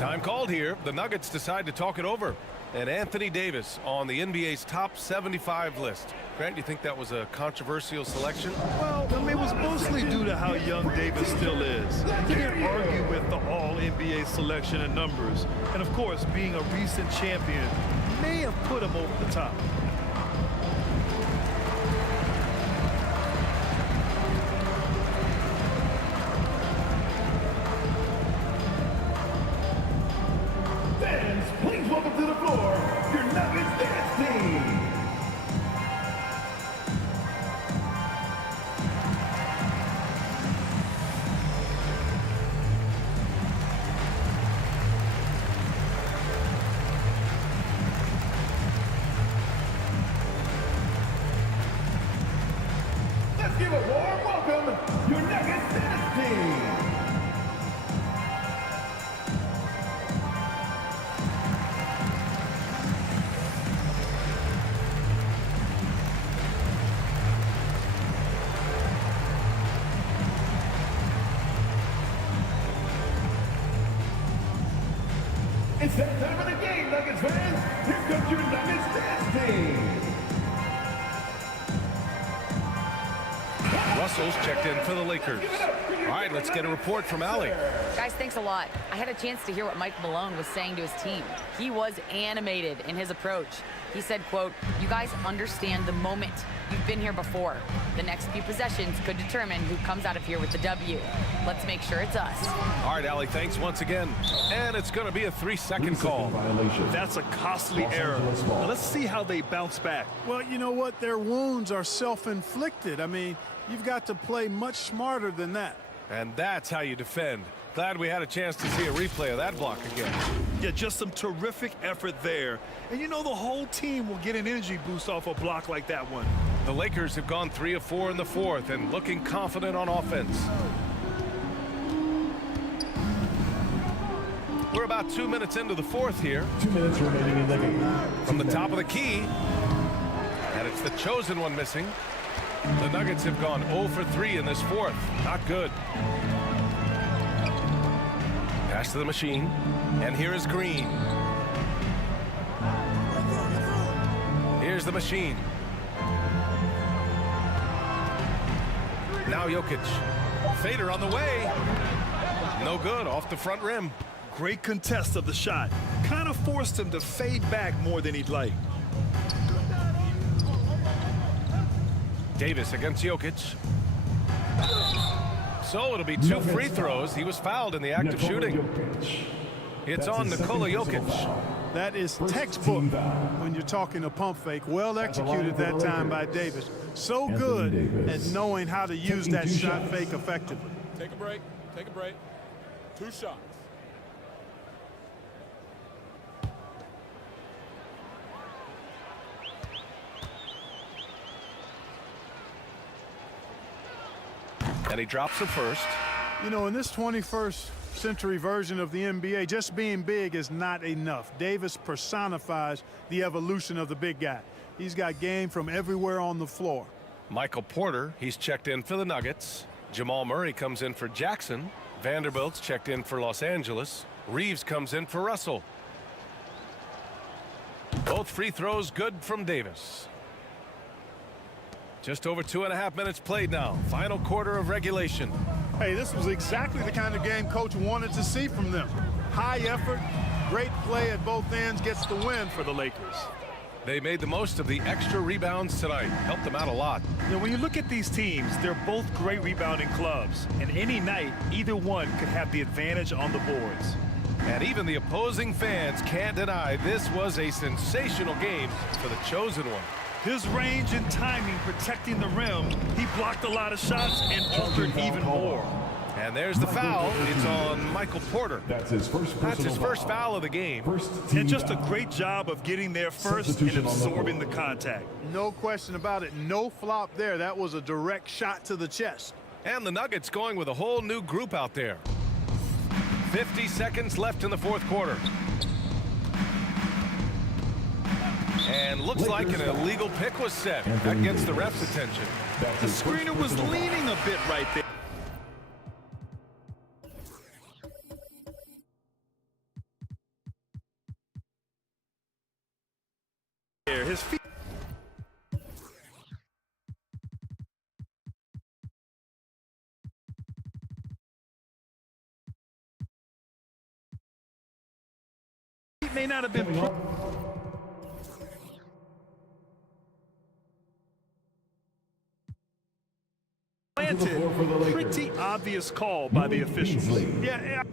Time called here. The Nuggets decide to talk it over. And Anthony Davis on the NBA's top 75 list. Grant, you think that was a controversial selection? Well, I mean, it was mostly due to how young Davis still is. You can't argue with the all-NBA selection and numbers. And, of course, being a recent champion may have put him over the top. Fans, please welcome to the floor your Nuggets dance team. Let's give a warm welcome, your Nuggets dance team. It's that time of the game, Nuggets fans. Here comes your Nuggets dance team. Russell's checked in for the Lakers. All right, let's get a report from Allie. Guys, thanks a lot. I had a chance to hear what Mike Malone was saying to his team. He was animated in his approach. He said, quote, "You guys understand the moment. You've been here before. The next few possessions could determine who comes out of here with the W. Let's make sure it's us." All right, Allie, thanks once again. And it's going to be a 3-second call. That's a costly error. Now let's see how they bounce back. Well, you know what? Their wounds are self-inflicted. I mean, you've got to play much smarter than that. And that's how you defend. Glad we had a chance to see a replay of that block again. Yeah, just some terrific effort there. And you know the whole team will get an energy boost off a block like that one. The Lakers have gone 3 of 4 in the fourth and looking confident on offense. We're about 2 minutes into the fourth here. 2 minutes remaining in the game. From the top of the key. And it's the chosen one missing. The Nuggets have gone 0 for 3 in this fourth. Not good. Pass to the machine. And here is Green. Here's the machine. Now Jokic. Fader on the way. No good, off the front rim. Great contest of the shot. Kind of forced him to fade back more than he'd like. Davis against Jokic. So it'll be 2 free throws. He was fouled in the act of shooting. It's on Nikola Jokic. That is textbook when you're talking a pump fake. Well executed that time by Davis. So good at knowing how to use that shot fake effectively. Take a break. Take a break. 2 shots. And he drops the first. You know, in this 21st century version of the NBA, just being big is not enough. Davis personifies the evolution of the big guy. He's got game from everywhere on the floor. Michael Porter, he's checked in for the Nuggets. Jamal Murray comes in for Jackson. Vanderbilt's checked in for Los Angeles. Reeves comes in for Russell. Both free throws good from Davis. Just over 2.5 minutes played now. Final quarter of regulation. Hey, this was exactly the kind of game coach wanted to see from them. High effort, Great play at both ends gets the win for the Lakers. They made the most of the extra rebounds tonight. Helped them out a lot. You know, when you look at these teams, they're both great rebounding clubs. And any night, either one could have the advantage on the boards. And even the opposing fans can't deny this was a sensational game for the chosen one. His range and timing protecting the rim, he blocked a lot of shots and altered even more. And there's the foul. It's on Michael Porter. That's his first foul of the game. And just a great job of getting there first and absorbing the contact. No question about it. No flop there. That was a direct shot to the chest. And the Nuggets going with a whole new group out there. 50 seconds left in the fourth quarter. And looks like an illegal pick was set. That gets the ref's attention. The screener was leaning a bit right there. His feet. May not have been planted. Pretty obvious call by the officials. Yeah.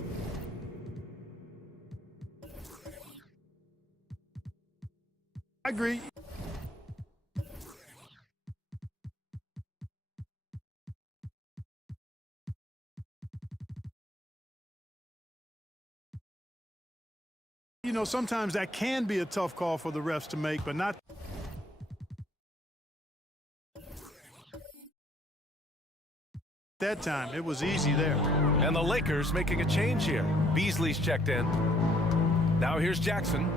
I agree. You know, sometimes that can be a tough call for the refs to make, but not. That time, it was easy there. And the Lakers making a change here. Beasley's checked in. Now here's Jackson.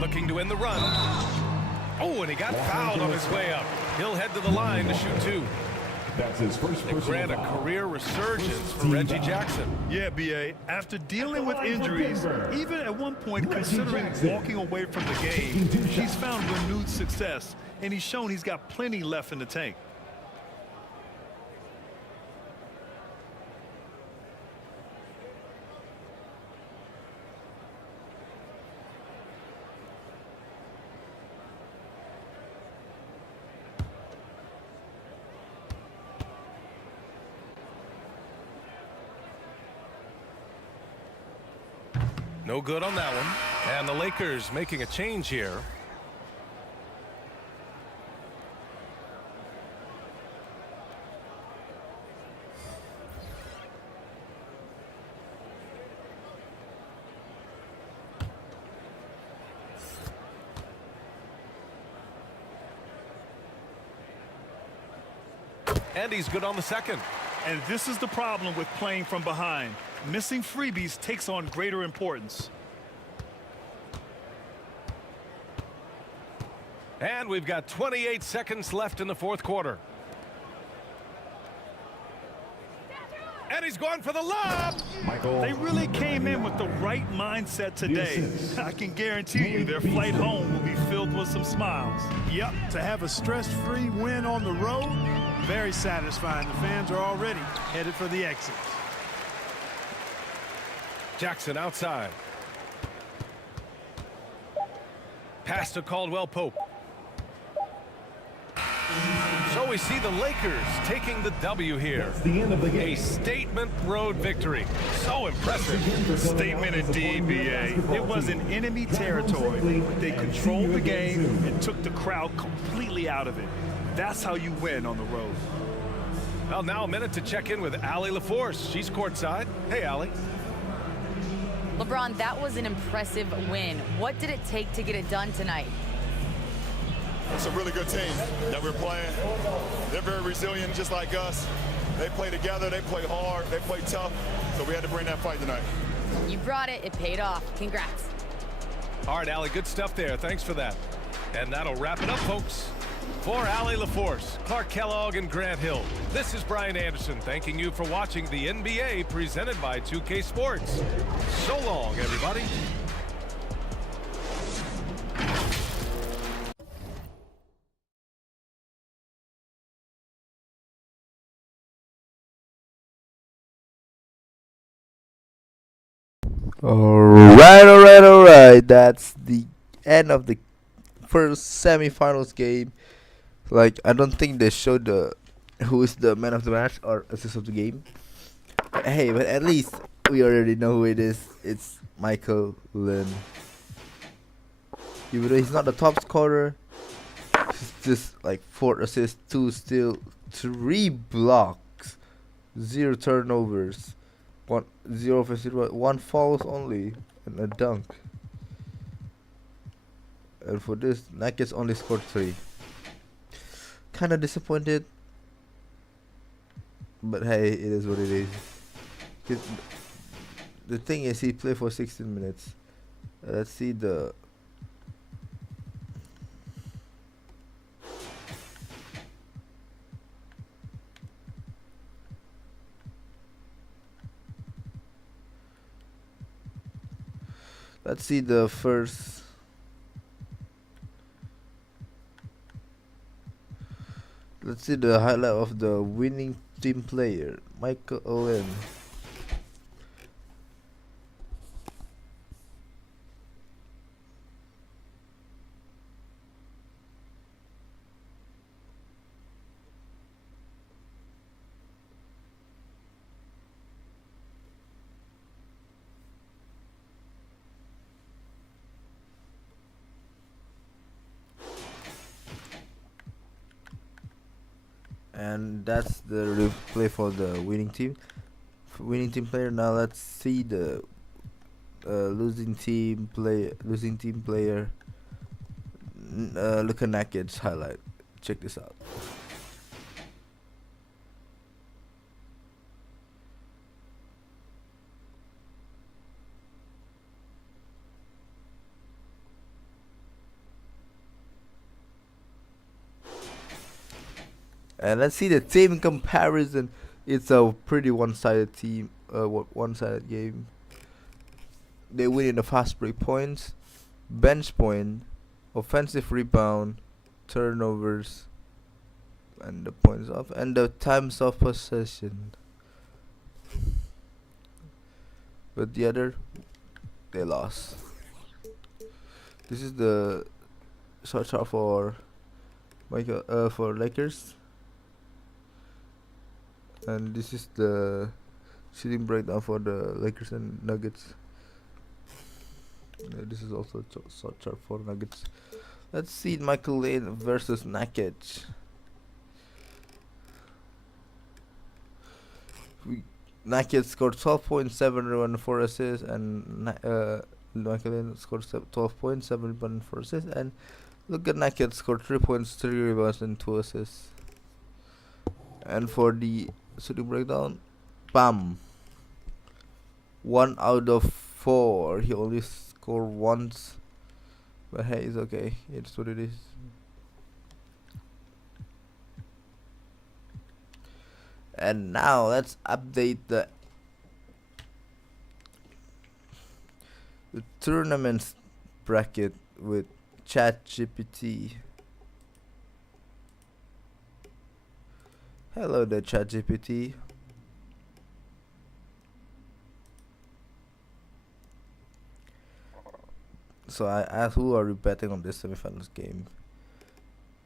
Looking to end the run. Oh, and he got fouled on his way up. He'll head to the line to shoot two. That's his first They grant a career resurgence for Reggie Jackson. Yeah, B.A. After dealing with injuries, even at one point considering walking away from the game, he's found renewed success, and he's shown he's got plenty left in the tank. No good on that one. And the Lakers making a change here. And he's good on the second. And this is the problem with playing from behind. Missing freebies takes on greater importance. And we've got 28 seconds left in the fourth quarter. And he's going for the lob. They really came in with the right mindset today. I can guarantee you their flight home will be filled with some smiles. Yep, to have a stress-free win on the road, very satisfying. The fans are already headed for the exits. Jackson outside. Pass to Caldwell Pope. So we see the Lakers taking the W here. That's the end of the game. A statement road victory. So impressive. Statement indeed, B.A. It was in enemy territory. They controlled the game and took the crowd completely out of it. That's how you win on the road. Well, now a minute to check in with Allie LaForce. She's courtside. Hey, Allie. LeBron, that was an impressive win. What did it take to get it done tonight? It's a really good team that we're playing. They're very resilient, just like us. They play together, they play hard, they play tough, so we had to bring that fight tonight. You brought it. It paid off. Congrats. All right, Allie, good stuff there. Thanks for that. And that'll wrap it up, folks. For Allie LaForce, Clark Kellogg, and Grant Hill, this is Brian Anderson thanking you for watching the NBA presented by 2K Sports. So long, everybody. Alright. That's the end of the first semifinals game. Like, I don't think they showed who is the man of the match or assist of the game. Hey, but at least we already know who it is. It's Michael Lynn. Even though he's not the top scorer, he's just like 4 assists, 2 steals, 3 blocks, 0 turnovers, 0 offensive, 1 fouls only, and a dunk. And for this, Nuggets only scored 3. Kinda disappointed, but hey, it is what it is. The thing is, he played for 16 minutes. Let's see the. Let's see the first. Let's see the highlight of the winning team player, Michael Owen. And that's the replay for the winning team. Winning team player. Now let's see the losing team player. Luka Nakic's highlight. Check this out. And let's see the team comparison. It's a pretty one-sided team, one-sided game. They win in the fast break points, bench point, offensive rebound, turnovers, and the points off, and the times of possession. But the other, they lost. This is the shot chart for for Lakers. And this is the shooting breakdown for the Lakers and Nuggets. This is also a shot chart for Nuggets. Let's see Michael Lane versus Nakic. Nakic scored 12.7 4 assists, and Michael Lane scored 12.7 4 assists. And look at Nakic scored 3 points, 3 rebounds, and 2 assists. And for the shooting breakdown, bam, 1 out of 4. He only scored once, but hey, it's okay. It's what it is. And now let's update the tournament bracket with ChatGPT. Hello there, ChatGPT. So I asked, who are you betting on this semifinals game?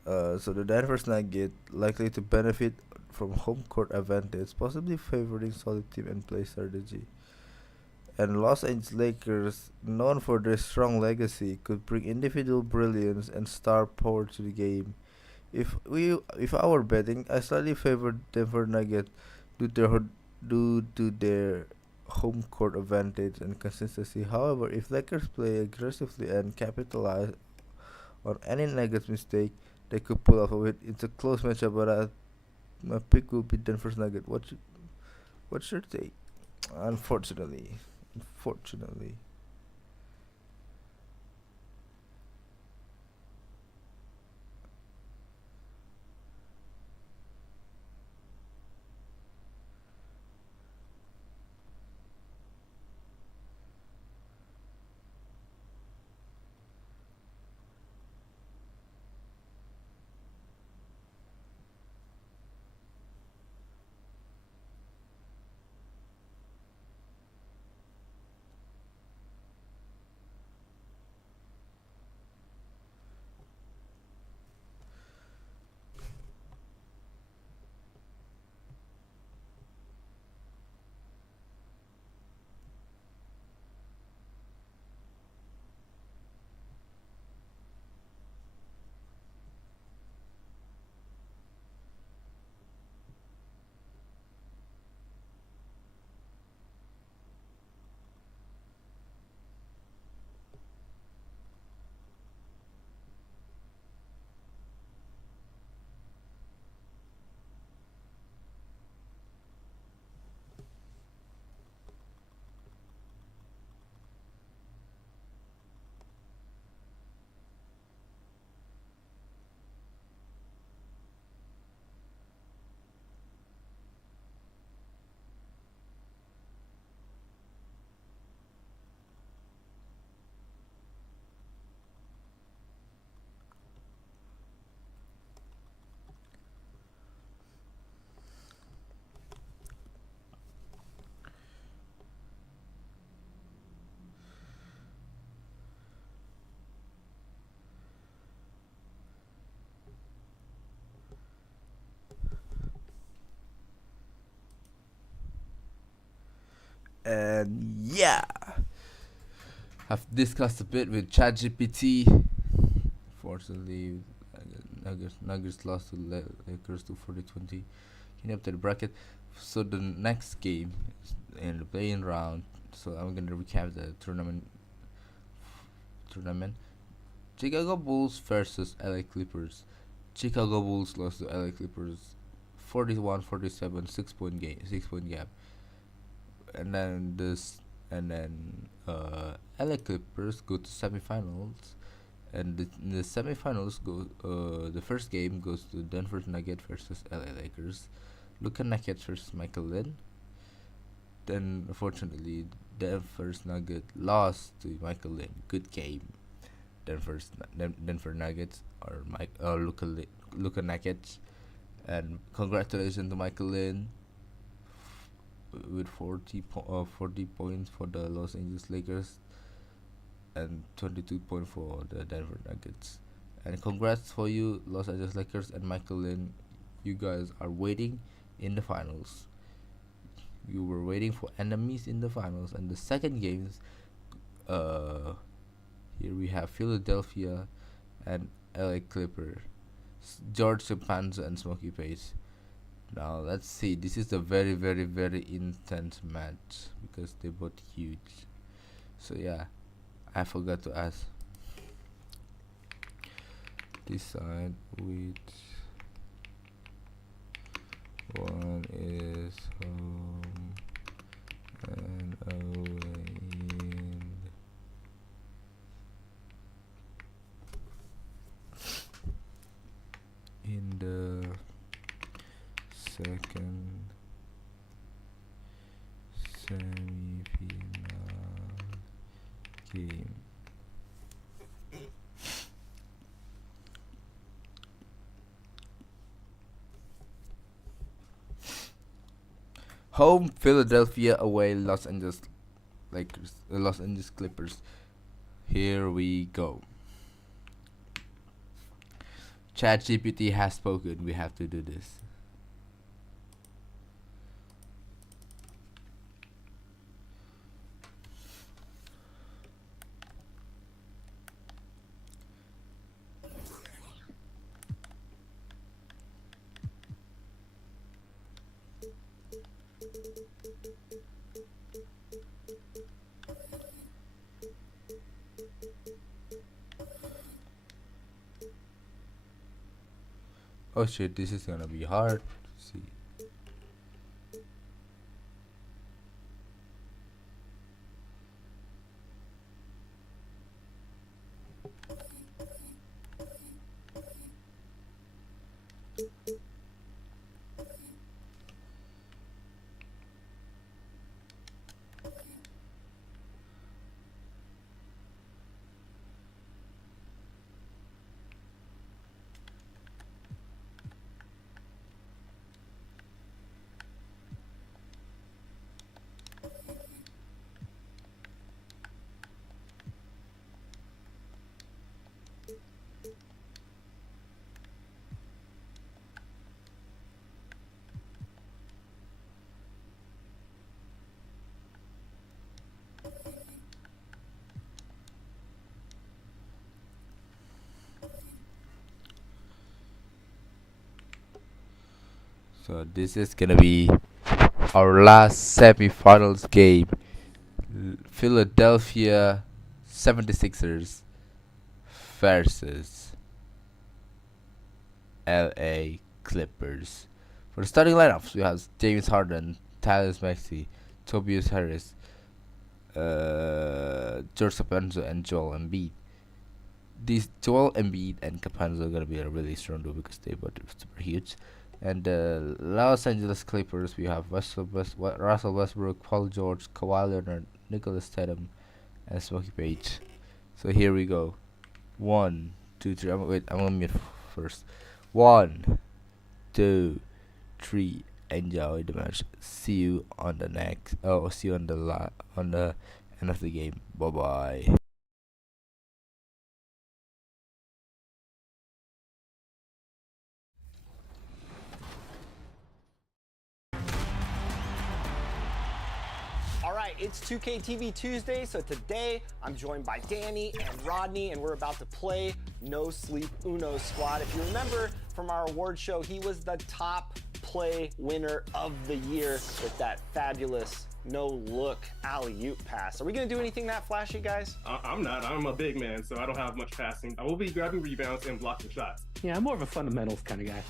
So the Denver Nuggets likely to benefit from home court advantage, possibly favoring solid team and play strategy. And Los Angeles Lakers, known for their strong legacy, could bring individual brilliance and star power to the game. If I were betting, I slightly favor Denver Nuggets due to their home court advantage and consistency. However, if Lakers play aggressively and capitalize on any Nuggets mistake, they could pull off a win. It's a close matchup, but my pick will be Denver's Nuggets. What's your take? Unfortunately. And yeah, I've discussed a bit with ChatGPT. Fortunately, Nuggets lost to Lakers to 40-20. Clean up to the bracket. So the next game is in the play-in round. So I'm gonna recap the tournament. Chicago Bulls versus LA Clippers. Chicago Bulls lost to LA Clippers 41-47, 6-point gap. And then LA Clippers go to semifinals, and in the semifinals the first game goes to Denver Nuggets versus LA Lakers. Luka Nuggets versus Michael Lynn. Then unfortunately Denver's Nuggets lost to Michael Lynn. Good game. Denver Nuggets or Luka Nuggets, and congratulations to Michael Lynn with 40 points for the Los Angeles Lakers and 22 points for the Denver Nuggets. And congrats for you, Los Angeles Lakers and Michael Lynn. You guys are waiting in the finals. You were waiting for enemies in the finals. And the second games, here we have Philadelphia and LA Clippers, George Costanza and Smokey Pace. Now let's see. This is a very, very, very intense match because they're both huge. So yeah, I forgot to ask. Decide which one is home and away. In the second semi-final game. Home Philadelphia, away Los Angeles Lakers, Los Angeles Clippers. Here we go. ChatGPT has spoken. We have to do this. Oh shit, this is gonna be hard. See. So this is gonna be our last semi-finals game. Philadelphia 76ers versus LA Clippers. For the starting lineups, we have James Harden, Tyrese Maxey, Tobias Harris, George Costanza, and Joel Embiid. These Joel Embiid and Costanza are gonna be a really strong duo because they both super huge. And the Los Angeles Clippers, we have Russell Westbrook, Paul George, Kawhi Leonard, Nicholas Tatum, and Smokey Page. So here we go. 1, 2, 3. I'm gonna mute first. 1, 2, 3. Enjoy the match. See you on the next. See you on the end of the game. Bye bye. All right, it's 2K TV Tuesday, so today I'm joined by Danny and Rodney, and we're about to play No Sleep Uno Squad. If you remember from our award show, he was the top play winner of the year with that fabulous no-look alley-oop pass. Are we going to do anything that flashy, guys? I'm not. I'm a big man, so I don't have much passing. I will be grabbing rebounds and blocking shots. Yeah, I'm more of a fundamentals kind of guy.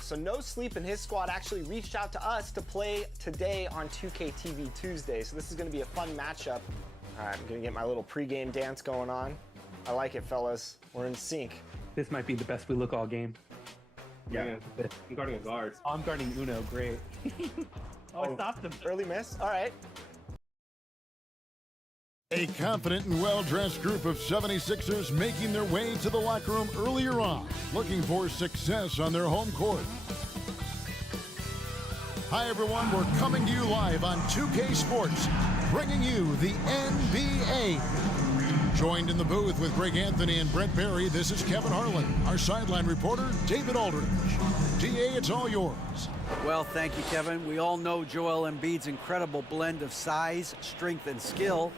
So No Sleep and his squad actually reached out to us to play today on 2K TV Tuesday. So this is going to be a fun matchup. All right, I'm going to get my little pregame dance going on. I like it, fellas. We're in sync. This might be the best we look all game. Yeah. I'm guarding a guard. Oh, I'm guarding Uno. Great. I stopped him. Early miss. All right. A confident and well-dressed group of 76ers making their way to the locker room earlier on, looking for success on their home court. Hi, everyone. We're coming to you live on 2K Sports, bringing you the NBA. Joined in the booth with Greg Anthony and Brent Barry, this is Kevin Harlan. Our sideline reporter, David Aldridge. DA, it's all yours. Well, thank you, Kevin. We all know Joel Embiid's incredible blend of size, strength, and skill.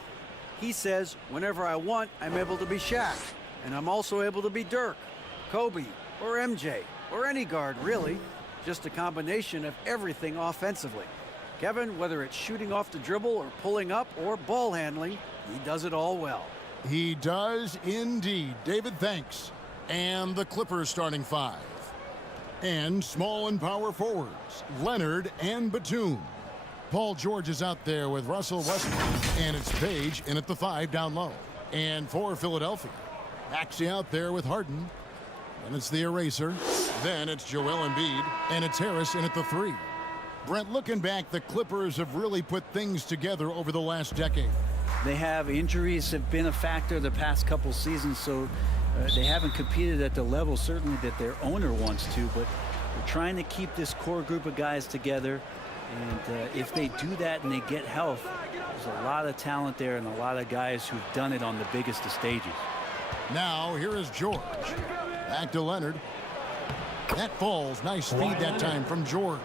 He says, whenever I want, I'm able to be Shaq. And I'm also able to be Dirk, Kobe, or MJ, or any guard, really. Just a combination of everything offensively. Kevin, whether it's shooting off the dribble or pulling up or ball handling, he does it all well. He does indeed. David, thanks. And the Clippers starting five. And small and power forwards, Leonard and Batum. Paul George is out there with Russell Westbrook, and it's Page in at the 5 down low. And for Philadelphia, Maxey out there with Harden. And it's the eraser. Then it's Joel Embiid, and it's Harris in at the 3. Brent, looking back, the Clippers have really put things together over the last decade. They have injuries have been a factor the past couple seasons, so they haven't competed at the level certainly that their owner wants to, but they're trying to keep this core group of guys together. And if they do that and they get health, there's a lot of talent there and a lot of guys who've done it on the biggest of stages. Now here is George. Back to Leonard. That falls. Nice feed that time from George.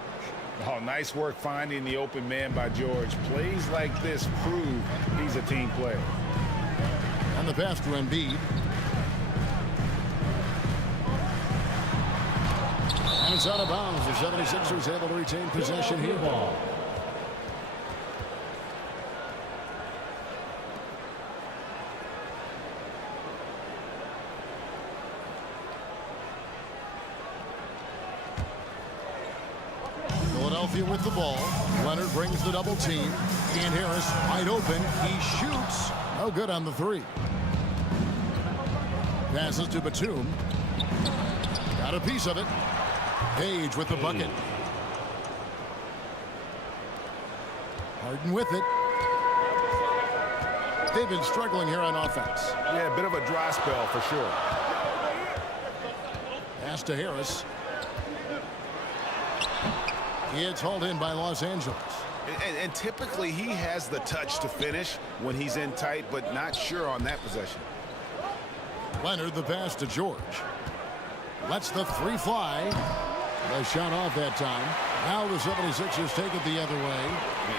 Oh, nice work finding the open man by George. Plays like this prove he's a team player. On the pass to Embiid. And it's out of bounds. The 76ers able to retain possession here. Philadelphia with the ball. Leonard brings the double team. And Harris wide open. He shoots. No good on the 3. Passes to Batum. Got a piece of it. Page with the bucket. Harden with it. They've been struggling here on offense. Yeah, a bit of a dry spell for sure. Pass to Harris. It's hauled in by Los Angeles. And typically he has the touch to finish when he's in tight, but not sure on that possession. Leonard the pass to George. Lets the 3 fly. The shot off that time. Now the 76ers take it the other way.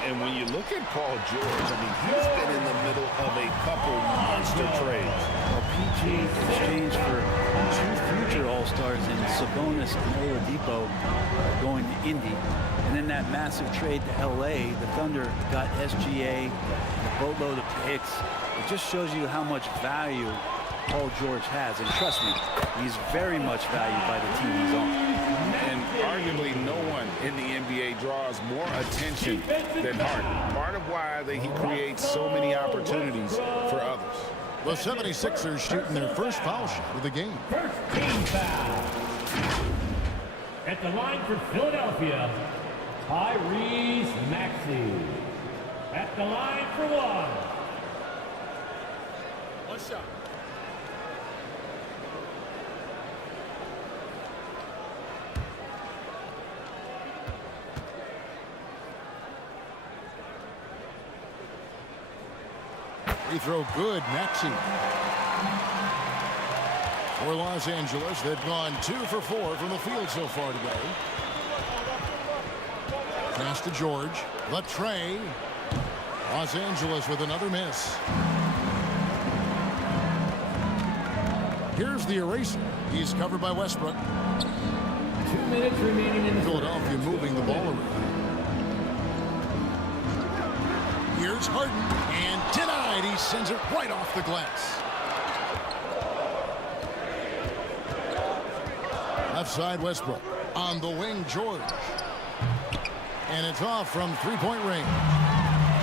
And when you look at Paul George, I mean, he's been in the middle of a couple monster trades. Well, PG exchanged for 2 future All-Stars in Sabonis and Oladipo going to Indy. And then that massive trade to L.A., the Thunder got SGA, a boatload of picks. It just shows you how much value Paul George has. And trust me, he's very much valued by the team he's on. And arguably no one in the NBA draws more attention than Harden. Part of why he creates so many opportunities for others. The 76ers shooting their first foul shot of the game. First team foul. At the line for Philadelphia, Tyrese Maxey. At the line for 1. One shot. Free throw good, Maxey. For Los Angeles, they've gone 2 for 4 from the field so far today. Pass to George. Latre. Los Angeles with another miss. Here's the eraser. He's covered by Westbrook. 2 minutes remaining in the Philadelphia moving the ball around. Here's Harden, and denied. He sends it right off the glass. Left side, Westbrook. On the wing, George. And it's off from three-point range.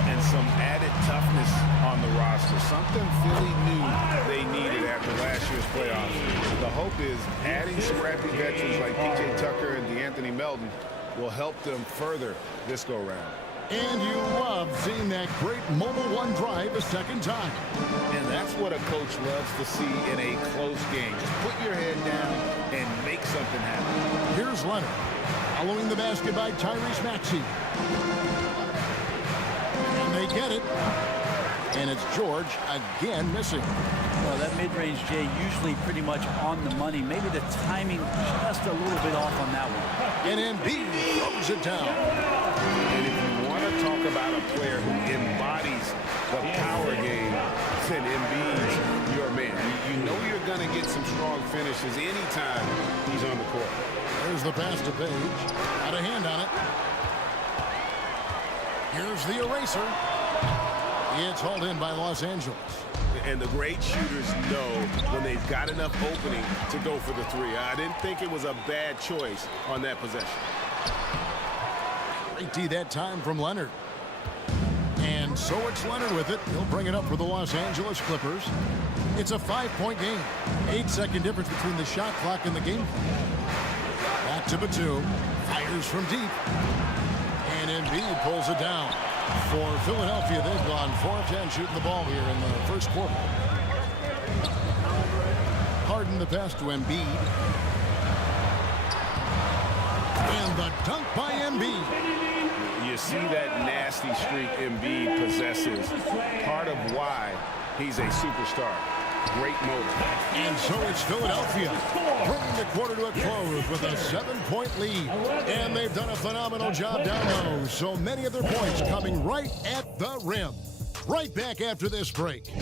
And some added toughness on the roster. Something Philly knew they needed after last year's playoffs. The hope is adding scrappy veterans like P.J. Tucker and DeAnthony Melton will help them further this go-round. And you love seeing that great mobile one drive a second time. And that's what a coach loves to see in a close game. Just put your head down and make something happen. Here's Leonard. Following the basket by Tyrese Maxey. And they get it. And it's George again missing. Well, that mid-range, Jay, usually pretty much on the money. Maybe the timing just a little bit off on that one. And Embiid throws it down. And if you want to talk about a player who embodies the power game, then Embiid's your man. You know you're going to get some strong finishes anytime he's on the court. There's the pass to Page. Got a hand on it. Here's the eraser. It's hauled in by Los Angeles. And the great shooters know when they've got enough opening to go for the three. I didn't think it was a bad choice on that possession. Great D that time from Leonard. And so it's Leonard with it. He'll bring it up for the Los Angeles Clippers. It's a 5-point game. 8-second difference between the shot clock and the game clock. Back to Batum. Fires from deep. And Embiid pulls it down. For Philadelphia, they've gone 4 of 10 shooting the ball here in the first quarter. Harden the pass to Embiid. And the dunk by Embiid. You see that nasty streak Embiid possesses. Part of why he's a superstar. Great motor. And so it's Philadelphia bringing the quarter to a close with a 7-point lead. And they've done a phenomenal job down low. So many of their points coming right at the rim. Right back after this break.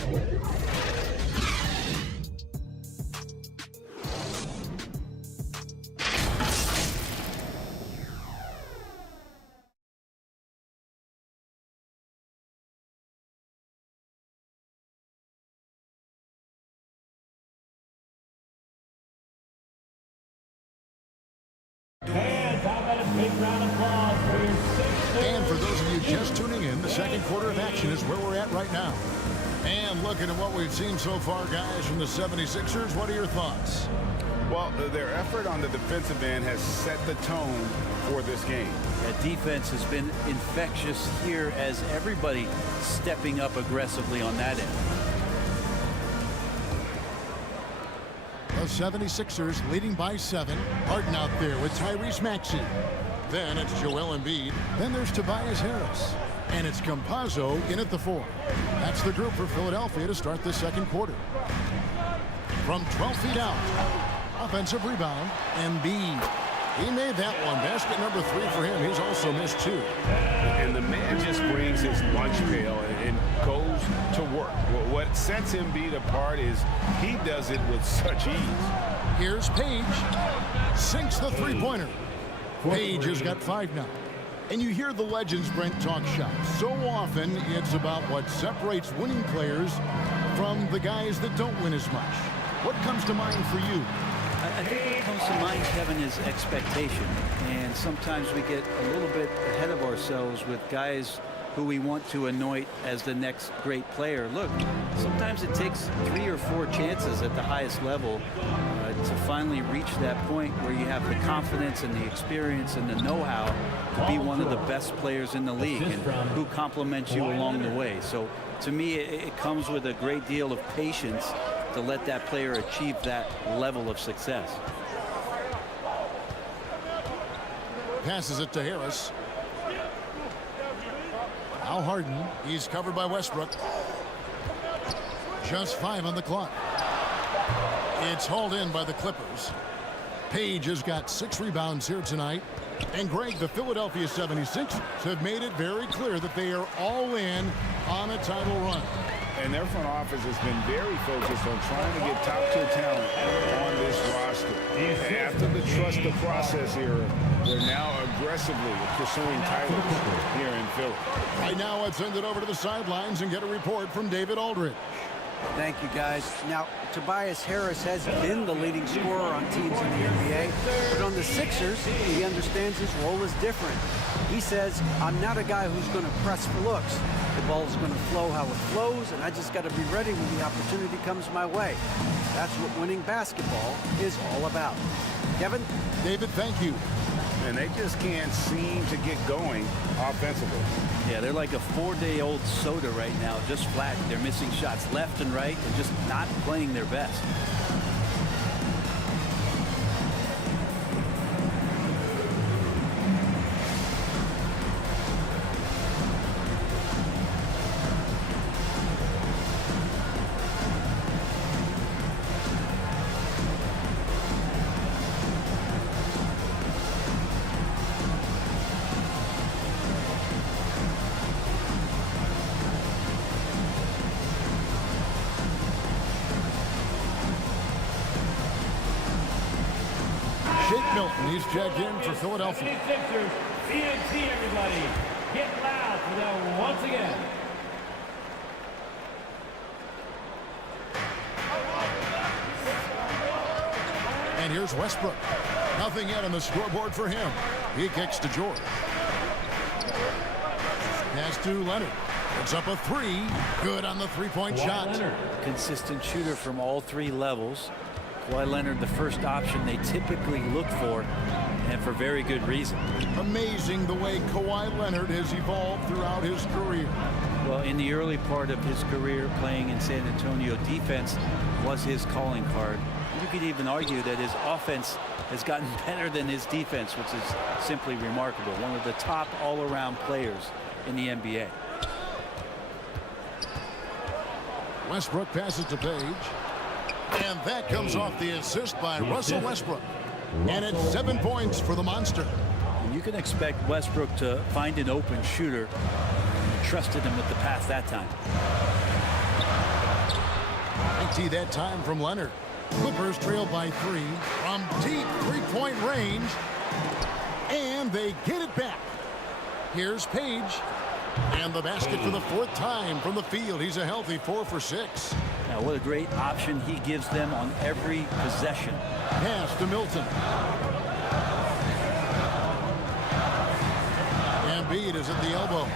And for those of you just tuning in, the second quarter of action is where we're at right now. And looking at what we've seen so far, guys, from the 76ers, what are your thoughts? Well, their effort on the defensive end has set the tone for this game. That defense has been infectious here as everybody stepping up aggressively on that end. The 76ers leading by 7. Harden out there with Tyrese Maxey. Then it's Joel Embiid. Then there's Tobias Harris. And it's Campazzo in at the 4. That's the group for Philadelphia to start the second quarter. From 12 feet out. Offensive rebound. Embiid. He made that one. Basket number 3 for him. He's also missed 2. And the man just brings his lunch pail and goes to work. What sets Embiid apart is he does it with such ease. Here's Page. Sinks the three-pointer. Page has got 5 now. And you hear the legends, Brent, talk shop. So often it's about what separates winning players from the guys that don't win as much. What comes to mind for you? I think what comes to mind, Kevin, is expectation. And sometimes we get a little bit ahead of ourselves with guys who we want to anoint as the next great player. Look, sometimes it takes 3 or 4 chances at the highest level to finally reach that point where you have the confidence and the experience and the know-how to be one of the best players in the league and who compliments you along the way. So to me, it comes with a great deal of patience to let that player achieve that level of success. Passes it to Harris. Al Harden, he's covered by Westbrook. Just 5 on the clock. It's hauled in by the Clippers. Page has got 6 rebounds here tonight. And Greg, the Philadelphia 76ers have made it very clear that they are all in on a title run. And their front office has been very focused on trying to get top-tier talent on this roster. After the trust the process era, they're now aggressively pursuing titles here in Philly. Right now, let's send it over to the sidelines and get a report from David Aldridge. Thank you, guys. Now, Tobias Harris has been the leading scorer on teams in the NBA, but on the Sixers, he understands his role is different. He says, I'm not a guy who's going to press for looks. The ball's going to flow how it flows, and I just got to be ready when the opportunity comes my way. That's what winning basketball is all about. Kevin? David, thank you. And they just can't seem to get going offensively. Yeah, they're like a 4-day-old soda right now, just flat. They're missing shots left and right and just not playing their best. Milton, he's checked in for Philadelphia. 76ers, TNT, everybody. Get loud for them once again. And here's Westbrook. Nothing yet on the scoreboard for him. He kicks to George. Pass to Leonard. It's up a three. Good on the three-point shot. Leonard. Consistent shooter from all three levels. Kawhi Leonard, the first option they typically look for, and for very good reason. Amazing the way Kawhi Leonard has evolved throughout his career. Well, in the early part of his career, playing in San Antonio, defense was his calling card. You could even argue that his offense has gotten better than his defense, which is simply remarkable. One of the top all-around players in the NBA. Westbrook passes to Page. And that comes off the assist by Russell Westbrook. And it's 7 points for the Monster. You can expect Westbrook to find an open shooter. Trusted him with the pass that time. 90 that time from Leonard. Clippers trail by 3 from deep three-point range. And they get it back. Here's Page. And the basket for the 4th time from the field. He's a healthy 4 for 6. Now, what a great option he gives them on every possession. Pass to Milton. Embiid is at the elbow.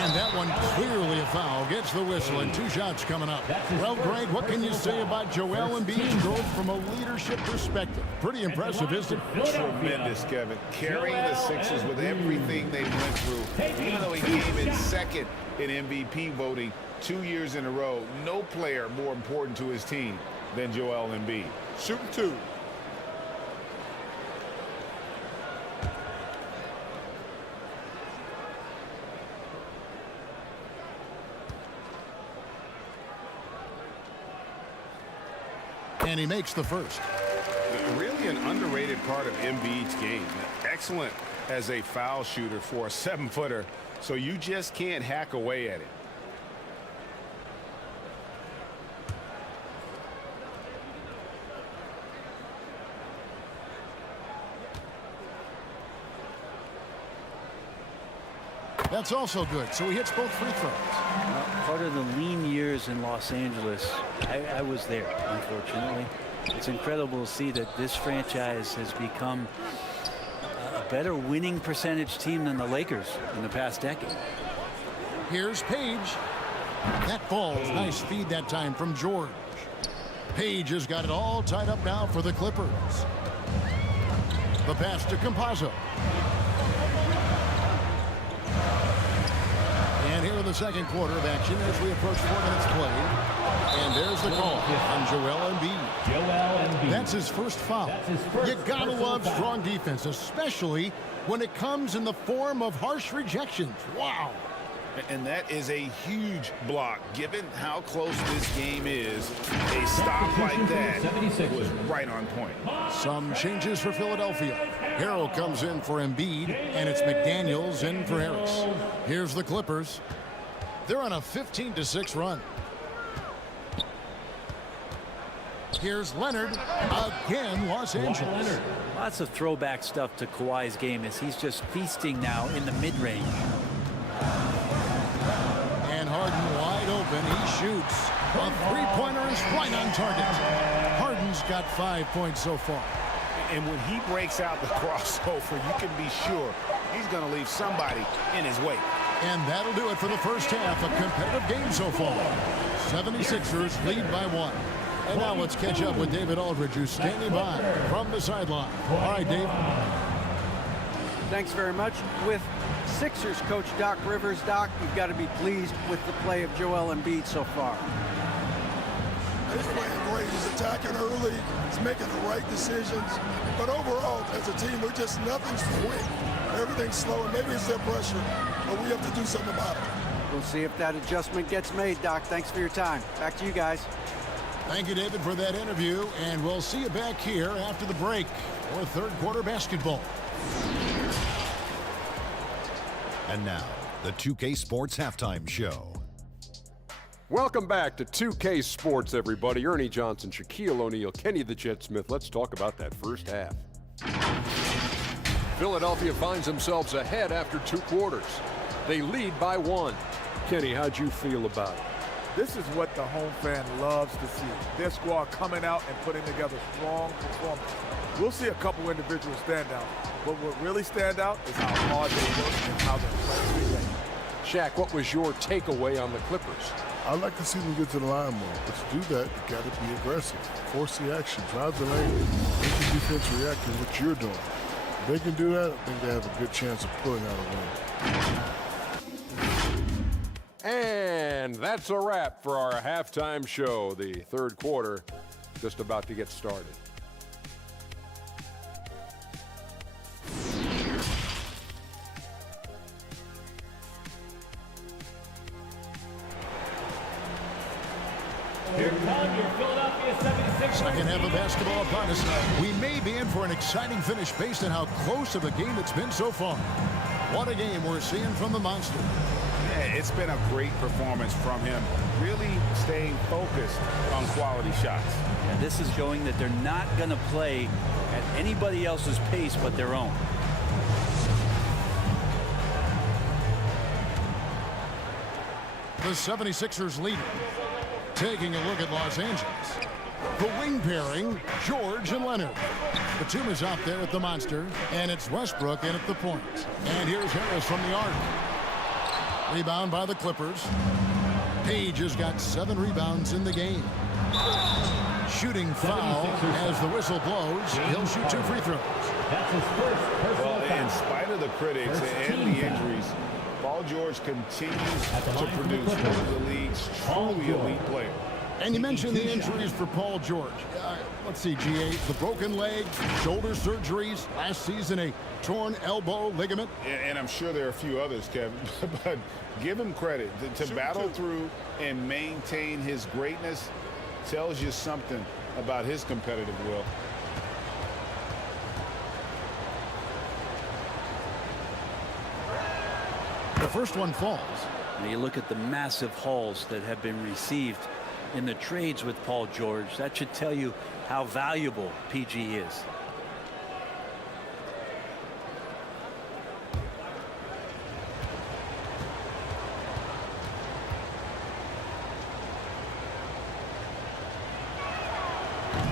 And that one clearly a foul. Gets the whistle and 2 shots coming up. Well, Greg, what can you say about Joel Embiid's growth from a leadership perspective? Pretty impressive, isn't it? Tremendous, Kevin. Carrying the Sixers with everything they went through. Even though he came in second in MVP voting 2 years in a row, no player more important to his team than Joel Embiid. Shooting 2. And he makes the first. Really an underrated part of Embiid's game. Excellent as a foul shooter for a 7-footer, so you just can't hack away at it. That's also good, so he hits both free throws. Part of the lean years in Los Angeles, I was there, unfortunately. It's incredible to see that this franchise has become a better winning percentage team than the Lakers in the past decade. Here's Page. That falls. Nice feed that time from George. Page has got it all tied up now for the Clippers. The pass to Campazzo. And here in the second quarter of action as we approach 4 minutes played. And there's the call on Joel Embiid. Joel Embiid. That's his first foul. You gotta love strong defense, especially when it comes in the form of harsh rejections. Wow. And that is a huge block. Given how close this game is, a stop like that was right on point. Some changes for Philadelphia. Harrell comes in for Embiid, and it's McDaniels in for Harris. Here's the Clippers. They're on a 15-6 run. Here's Leonard. Again, Los Angeles. Lots of throwback stuff to Kawhi's game as he's just feasting now in the mid-range. And Harden wide open. He shoots. A three-pointer is right on target. Harden's got 5 points so far. And when he breaks out the crossover, you can be sure he's going to leave somebody in his way. And that'll do it for the first half. A competitive game so far. 76ers lead by 1. And now let's catch up with David Aldridge, who's standing by from the sideline. All right, Dave. Thanks very much. With Sixers coach Doc Rivers, Doc, you've got to be pleased with the play of Joel Embiid so far. He's playing great. He's attacking early. He's making the right decisions. But overall, as a team, nothing's quick. Everything's slow, and maybe it's their pressure, but we have to do something about it. We'll see if that adjustment gets made, Doc. Thanks for your time. Back to you guys. Thank you, David, for that interview, and we'll see you back here after the break for third quarter basketball. And now, the 2K Sports Halftime Show. Welcome back to 2K Sports, everybody. Ernie Johnson, Shaquille O'Neal, Kenny the Jet Smith. Let's talk about that first half. Philadelphia finds themselves ahead after 2 quarters. They lead by 1. Kenny, how'd you feel about it? This is what the home fan loves to see. Their squad coming out and putting together strong performance. We'll see a couple individual standouts, but what really stand out is how hard they work and how they're playing together. Shaq, what was your takeaway on the Clippers? I'd like to see them get to the line more, but to do that, you got to be aggressive. Force the action, drive the lane, make the defense react to what you're doing. If they can do that, I think they have a good chance of pulling out a win. And that's a wrap for our halftime show. The third quarter just about to get started. Here come your Philadelphia 76ers. Second half of basketball upon us. We may be in for an exciting finish based on how close of a game it's been so far. What a game we're seeing from the Monster. Yeah, it's been a great performance from him, really staying focused on quality shots. And this is showing that they're not going to play at anybody else's pace but their own. The 76ers lead. Taking a look at Los Angeles. The wing pairing, George and Leonard. Batum is out there at the Monster, and it's Westbrook in at the point. And here's Harris from the arc. Rebound by the Clippers. Page has got 7 rebounds in the game. Shooting foul as the whistle blows. He'll shoot 2 free throws. That's his first personal Well, foul. in spite of the critics and the injuries, Paul George continues to produce one of the league's truly elite players. And you mentioned the injuries for Paul George. Let's see, GA, the broken leg, shoulder surgeries, last season a torn elbow ligament. And I'm sure there are a few others, Kevin, but give him credit. To battle through and maintain his greatness tells you something about his competitive will. The first one falls. Now you look at the massive hauls that have been received in the trades with Paul George. That should tell you how valuable PG is.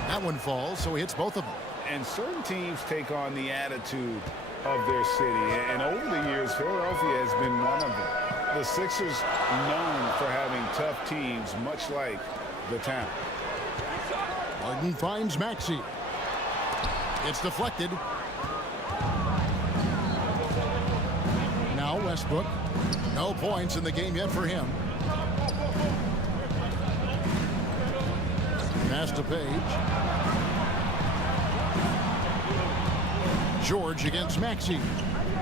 That one falls, so he hits both of them. And certain teams take on the attitude of their city. And over the years, Philadelphia has been one of them. The Sixers known for having tough teams, much like the town. Harden finds Maxey. It's deflected. Now Westbrook. No points in the game yet for him. Pass to Page. George against Maxey.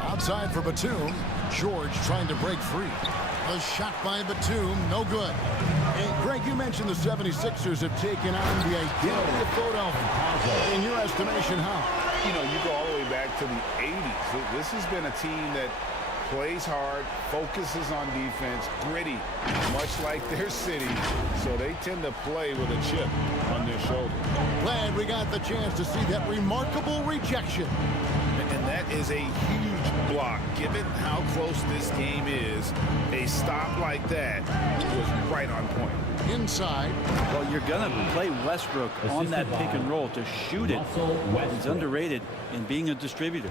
Outside for Batum. George trying to break free. A shot by Batum, no good. And Greg, you mentioned the 76ers have taken on the identity of Philadelphia. In your estimation, how? You know, you go all the way back to the 80s. This has been a team that plays hard, focuses on defense, gritty, much like their city, so they tend to play with a chip on their shoulder. Glad we got the chance to see that remarkable rejection. And that is a huge block. Given how close this game is, a stop like that was right on point. Inside. Well, you're going to play Westbrook on that pick and roll to shoot it. He's underrated in being a distributor.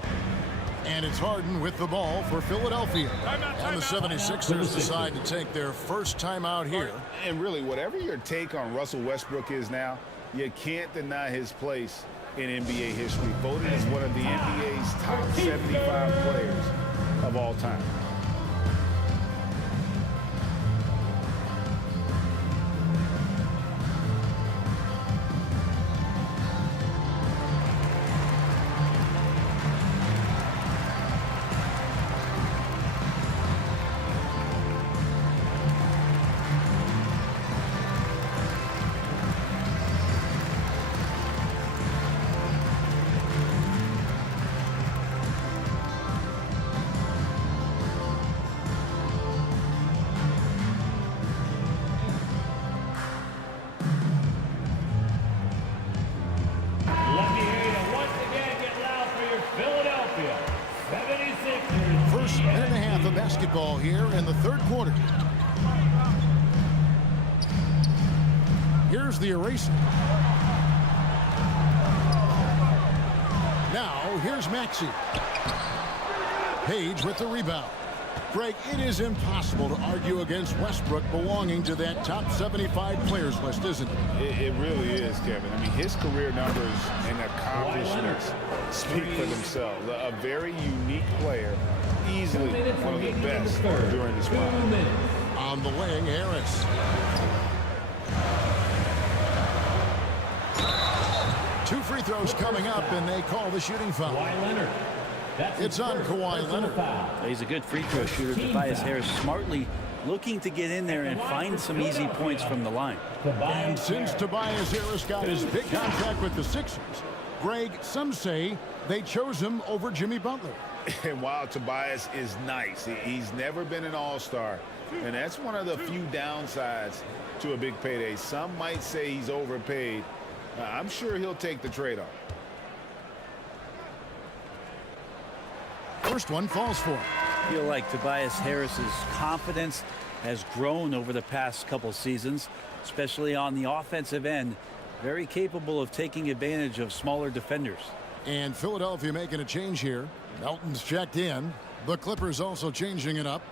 And it's Harden with the ball for Philadelphia. And the 76ers decide to take their first timeout here. And really, whatever your take on Russell Westbrook is now, you can't deny his place in NBA history. Voted as one of the NBA's top 75 players of all time. Basketball here in the third quarter. Here's the eraser. Now here's Maxey. Page with the rebound. Greg, it is impossible to argue against Westbrook belonging to that top 75 players list, isn't it? It really is, Kevin. I mean, his career numbers and accomplishments speak for themselves. A very unique player. Easily one of the best during this run. On the wing, Harris. Two free throws coming up, and they call the shooting foul. It's on Kawhi Leonard. He's a good free throw shooter. Tobias Harris smartly looking to get in there and find some easy points from the line. And since Tobias Harris got his big contract with the Sixers, Greg, some say they chose him over Jimmy Butler. And while Tobias is nice, he's never been an all-star. And that's one of the few downsides to a big payday. Some might say he's overpaid. I'm sure he'll take the trade-off. First one falls for him. I feel like Tobias Harris's confidence has grown over the past couple seasons, especially on the offensive end. Very capable of taking advantage of smaller defenders. And Philadelphia making a change here. Melton's checked in. The Clippers also changing it up.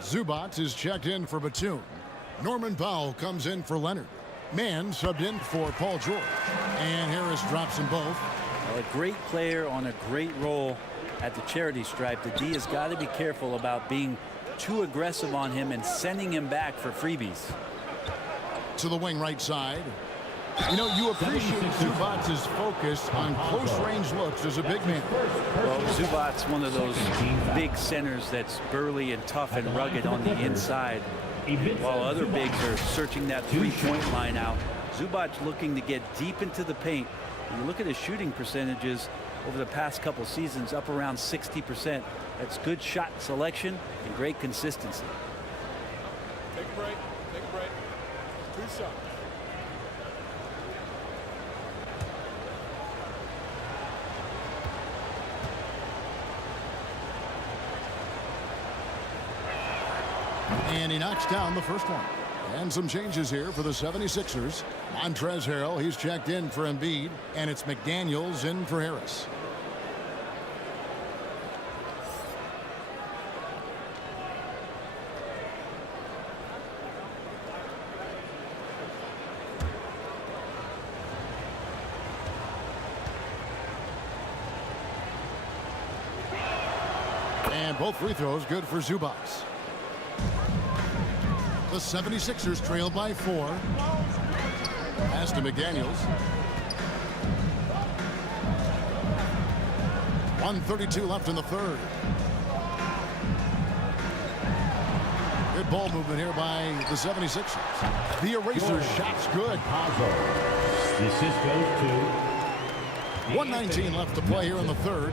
Zubac is checked in for Batum. Norman Powell comes in for Leonard. Mann subbed in for Paul George. And Harris drops them both. Well, a great player on a great role at the charity stripe. The D has got to be careful about being too aggressive on him and sending him back for freebies. To the wing right side. You know, you appreciate Zubac's focus on close-range looks as a big man. Well, Zubac's one of those big centers that's burly and tough and rugged on the inside. While other bigs are searching that three-point line out, Zubac looking to get deep into the paint. When you look at his shooting percentages over the past couple seasons, up around 60%. That's good shot selection and great consistency. Take a break. Take a break. 2 shots. And he knocks down the first one. And some changes here for the 76ers. Montrezl Harrell, he's checked in for Embiid. And it's McDaniels in for Harris. And both free throws good for Zubac. The 76ers trail by 4. Pass to McDaniels. 1:32 left in the third. Good ball movement here by the 76ers. The eraser shot's good. The assist goes to 1:19 left to play here in the third.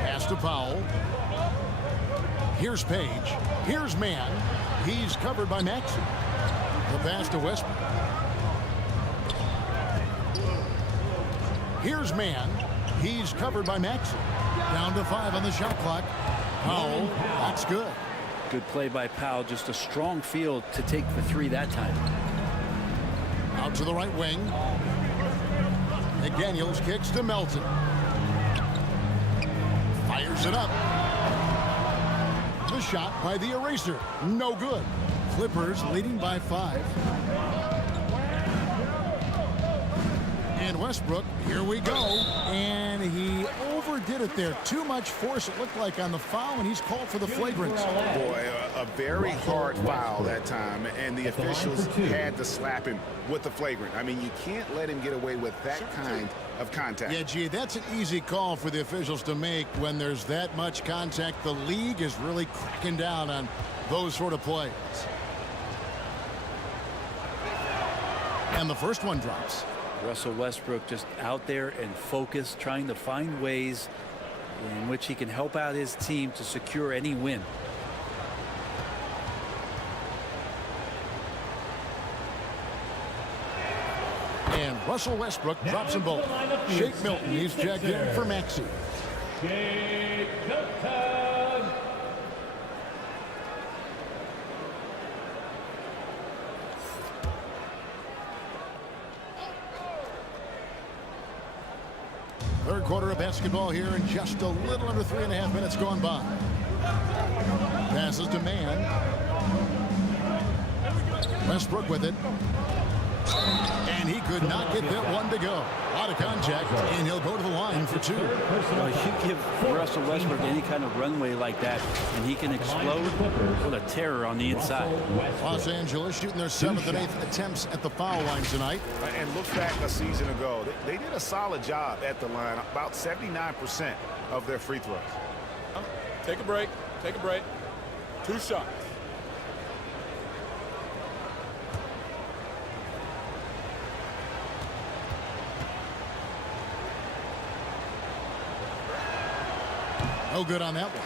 Pass to Powell. Here's Page. Here's Mann. He's covered by Maxey. The pass to Westbrook. Here's Mann. He's covered by Maxey. Down to 5 on the shot clock. Powell. That's good. Good play by Powell. Just a strong field to take the 3 that time. Out to the right wing. McDaniels kicks to Melton. Fires it up. The shot by the eraser. No good. Clippers leading by 5. And Westbrook, here we go. And he overdid it there. Too much force, it looked like, on the foul, and he's called for the flagrant. Boy, a very hard foul that time, and the officials had to slap him with the flagrant. I mean, you can't let him get away with that kind of contact. Yeah, gee, that's an easy call for the officials to make when there's that much contact. The league is really cracking down on those sort of plays. And the first one drops. Russell Westbrook just out there and focused, trying to find ways in which he can help out his team to secure any win. And Russell Westbrook drops them both. Shake Milton, he's checked in for Maxey. Shake Milton. Third quarter of basketball here, and just a little under 3.5 minutes gone by. Passes to Mann. Westbrook with it. And he could not get that one to go. Out of contact, and he'll go to the line for 2. Well, you give Russell Westbrook any kind of runway like that, and he can explode with a terror on the inside. Los Angeles shooting their 7th and 8th attempts at the foul line tonight. And look back a season ago. They did a solid job at the line, about 79% of their free throws. Take a break. Take a break. 2 shots. No good on that one.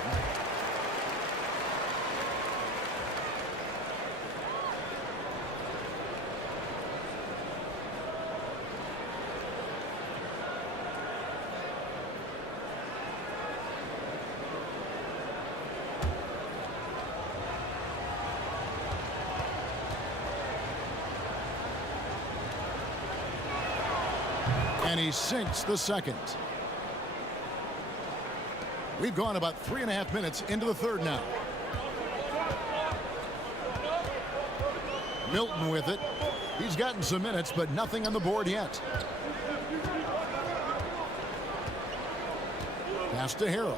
And he sinks the second. We've gone about 3.5 minutes into the third now. Milton with it. He's gotten some minutes, but nothing on the board yet. Pass to Harrell.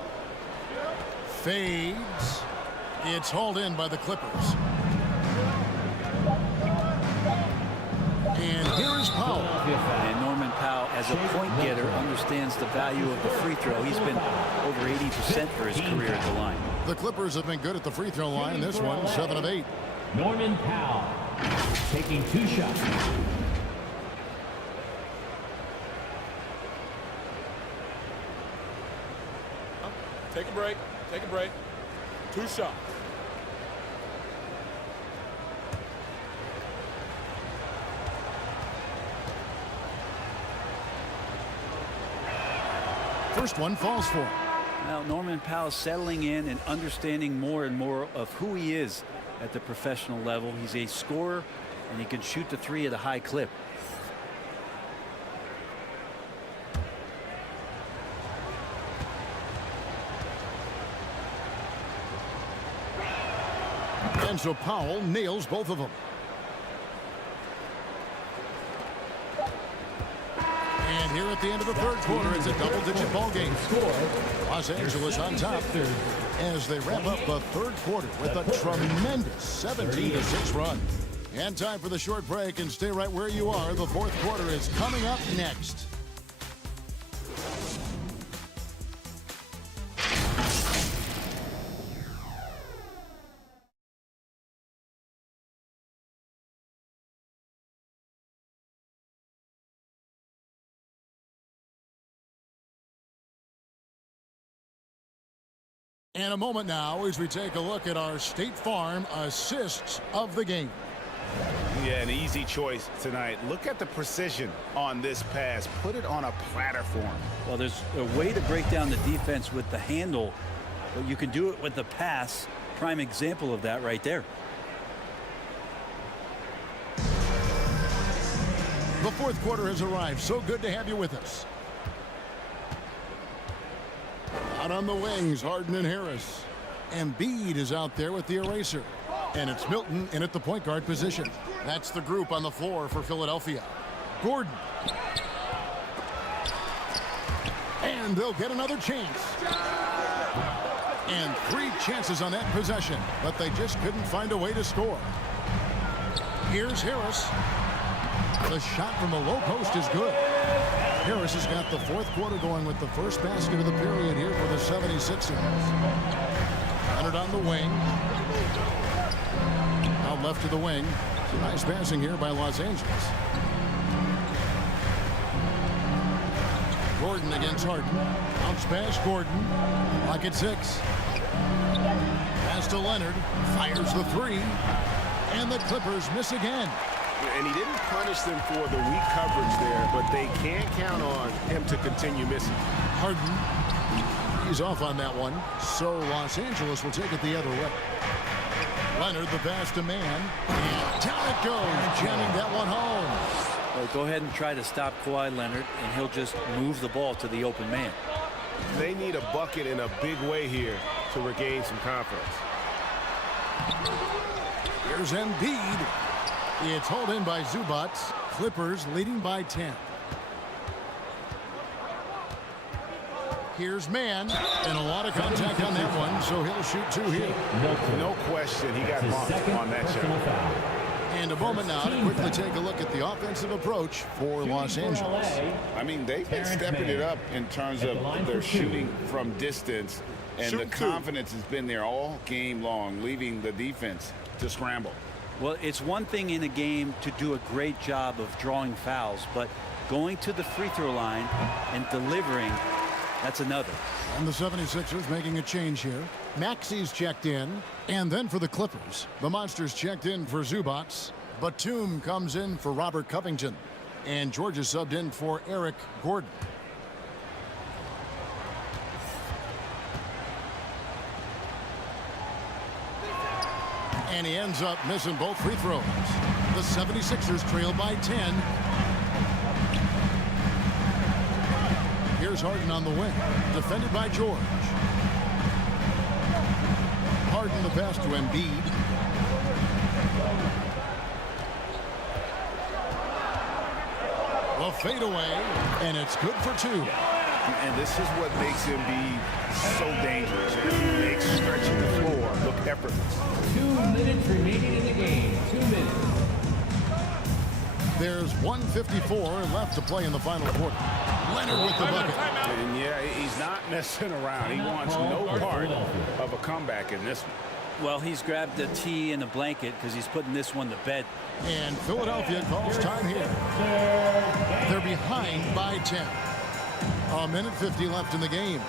Fades. It's hauled in by the Clippers. And here is Powell. And Norman Powell, as a point getter, understands the value of the free throw. He's been over 80% for his career at the line. The Clippers have been good at the free throw line. This one, 7 of 8. Norman Powell taking 2 shots. Take a break. Take a break. 2 shots. First one falls for him. Now, Norman Powell settling in and understanding more and more of who he is at the professional level. He's a scorer, and he can shoot the 3 at a high clip. And so Powell nails both of them. And here at the end of the third quarter, it's a double-digit ball game. Los Angeles on top as they wrap up the third quarter with a tremendous 17-6 run. And time for the short break, and stay right where you are. The fourth quarter is coming up next. And a moment now as we take a look at our State Farm assists of the game. Yeah, an easy choice tonight. Look at the precision on this pass. Put it on a platter for him. Well, there's a way to break down the defense with the handle, but you can do it with the pass. Prime example of that right there. The fourth quarter has arrived. So good to have you with us. Out on the wings, Harden and Harris. Embiid is out there with the eraser. And it's Milton in at the point guard position. That's the group on the floor for Philadelphia. Gordon. And they'll get another chance. And 3 chances on that possession, but they just couldn't find a way to score. Here's Harris. The shot from the low post is good. Harris has got the fourth quarter going with the first basket of the period here for the 76ers. Leonard on the wing. Out left to the wing. Some nice passing here by Los Angeles. Gordon against Harden. Bounce pass, Gordon. Lock at 6. Pass to Leonard. Fires the 3. And the Clippers miss again. And he didn't punish them for the weak coverage there, but they can't count on him to continue missing. Harden. He's off on that one. So Los Angeles will take it the other way. Leonard, the pass to man. And down it goes, jamming that one home. Well, go ahead and try to stop Kawhi Leonard, and he'll just move the ball to the open man. They need a bucket in a big way here to regain some confidence. Here's Embiid. It's hauled in by Zubac. Clippers leading by 10. Here's Mann, and a lot of contact on that one, so he'll shoot 2 here. No question, he got bumped on that shot. And a moment now to quickly take a look at the offensive approach for Los Angeles. I mean, they've been stepping it up in terms of their shooting from distance, and the confidence has been there all game long, leaving the defense to scramble. Well, it's one thing in a game to do a great job of drawing fouls, but going to the free throw line and delivering, that's another. And the 76ers making a change here. Maxi's checked in. And then for the Clippers, the Monsters checked in for Zubac. Batum comes in for Robert Covington. And Georgia subbed in for Eric Gordon. And he ends up missing both free throws. The 76ers trail by 10. Here's Harden on the wing, defended by George. Harden the pass to Embiid. The fadeaway, and it's good for 2. And this is what makes Embiid so dangerous. He makes stretching the floor look effortless. 2 minutes remaining in the game. 2 minutes. There's 1:54 left to play in the final quarter. Leonard with the bucket. And yeah, he's not messing around. He wants no part of a comeback in this one. Well, he's grabbed the tee and the blanket because he's putting this one to bed. And Philadelphia calls time here. They're behind by 10. 1:50 left in the game.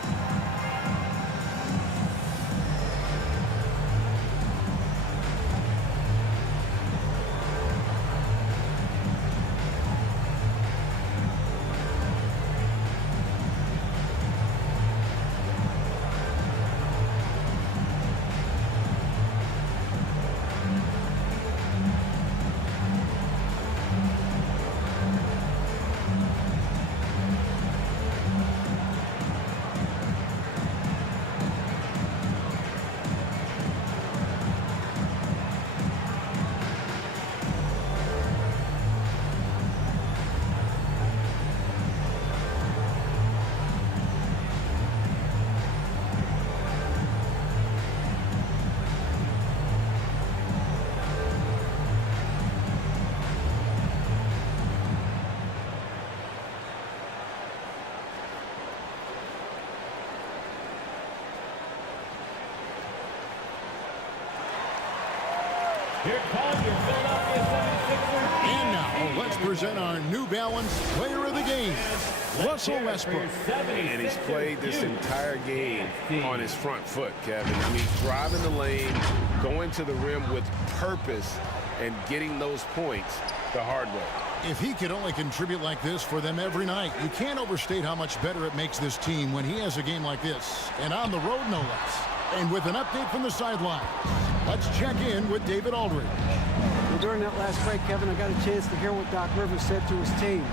Here comes your Philadelphia 76ers. And now, let's present our New Balance Player of the Game, Russell Westbrook. And he's played this entire game on his front foot, Kevin. I mean, driving the lane, going to the rim with purpose, and getting those points the hard way. If he could only contribute like this for them every night, you can't overstate how much better it makes this team when he has a game like this, and on the road no less. And with an update from the sideline, let's check in with David Aldridge. Well, during that last break, Kevin, I got a chance to hear what Doc Rivers said to his team.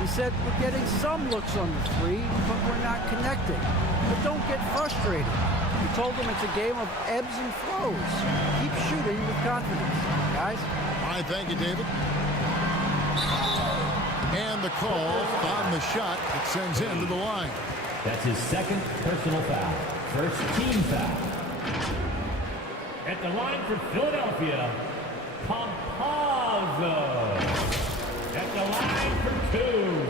He said, we're getting some looks on the three, but we're not connecting. But don't get frustrated. He told them it's a game of ebbs and flows. Keep shooting with confidence, guys. All right, thank you, David. And the call on the shot that sends him to the line. That's his second personal foul. First team foul. At the line for Philadelphia, Pompazzo. At the line for two.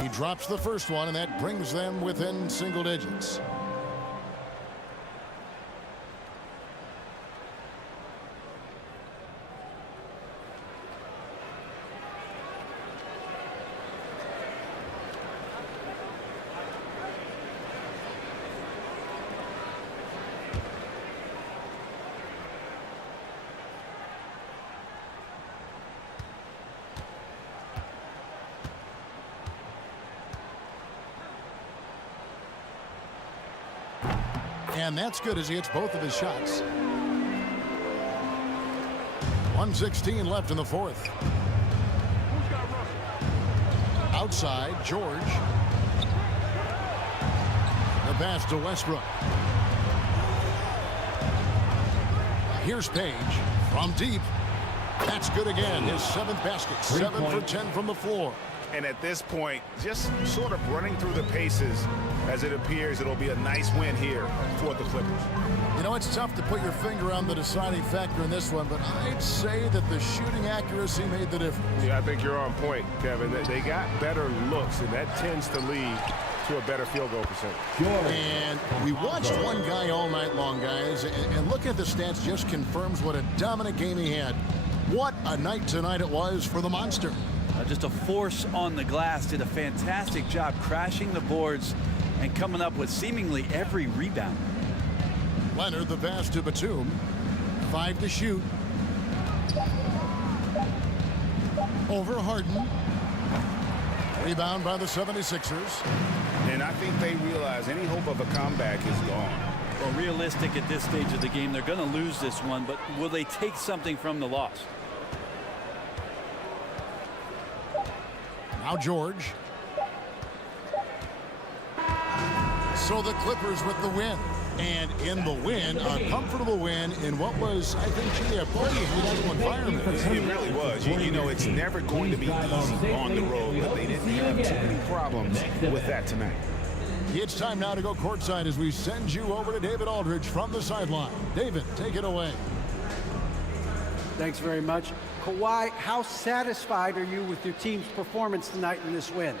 He drops the first one, and that brings them within single digits. And that's good as he hits both of his shots. 1:16 left in the fourth. Outside, George. The pass to Westbrook. Here's Page from deep. That's good again. His seventh basket. 7 for 10 from the floor. And at this point, just sort of running through the paces as it appears it'll be a nice win here for the Clippers. You know, it's tough to put your finger on the deciding factor in this one, but I'd say that the shooting accuracy made the difference. Yeah, I think you're on point, Kevin. They got better looks, and that tends to lead to a better field goal percentage. And we watched one guy all night long, guys, and looking at the stats just confirms what a dominant game he had. What a night tonight it was for the Monster. Just a force on the glass. Did a fantastic job crashing the boards and coming up with seemingly every rebound. Leonard, the pass to Batum. 5 to shoot. Over Harden. Rebound by the 76ers. And I think they realize any hope of a comeback is gone. Well, realistic at this stage of the game, they're going to lose this one, but will they take something from the loss? Now George. So the Clippers with the win. And in the win, a comfortable win in what was, I think, a pretty hostile environment. It really was. You know, it's never going to be easy on the road, but they didn't have too many problems with that tonight. It's time now to go courtside as we send you over to David Aldridge from the sideline. David, take it away. Thanks very much. Kawhi, how satisfied are you with your team's performance tonight in this win?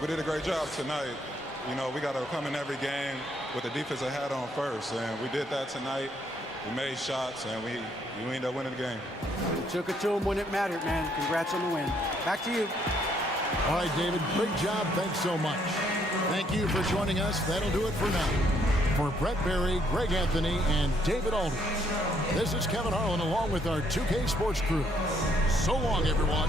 We did a great job tonight. You know, we got to come in every game with the defensive hat on first, and we did that tonight. We made shots, and we ended up winning the game. You took it to them when it mattered, man. Congrats on the win. Back to you. All right, David, great job. Thanks so much. Thank you for joining us. That'll do it for now. For Brett Berry, Greg Anthony, and David Aldridge, this is Kevin Harlan along with our 2K Sports crew. So long, everyone.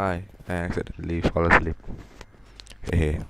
Hi, I accidentally fall asleep. Hey.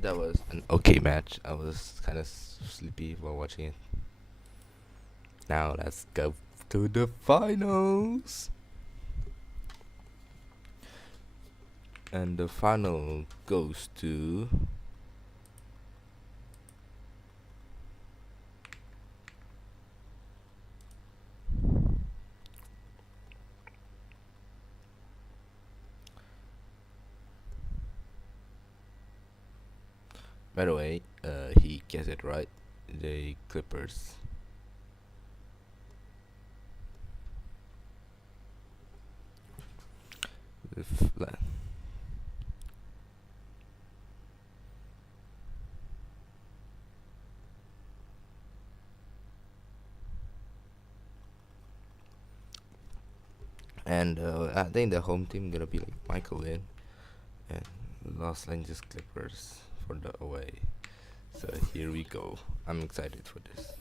That was an okay match. I was kind of sleepy while watching it. Now let's go to the finals. And the final goes to by the way, he gets it right. The Clippers. And I think the home team gonna be like Michael Lynn and Los Angeles Clippers for the away. So here we go. I'm excited for this.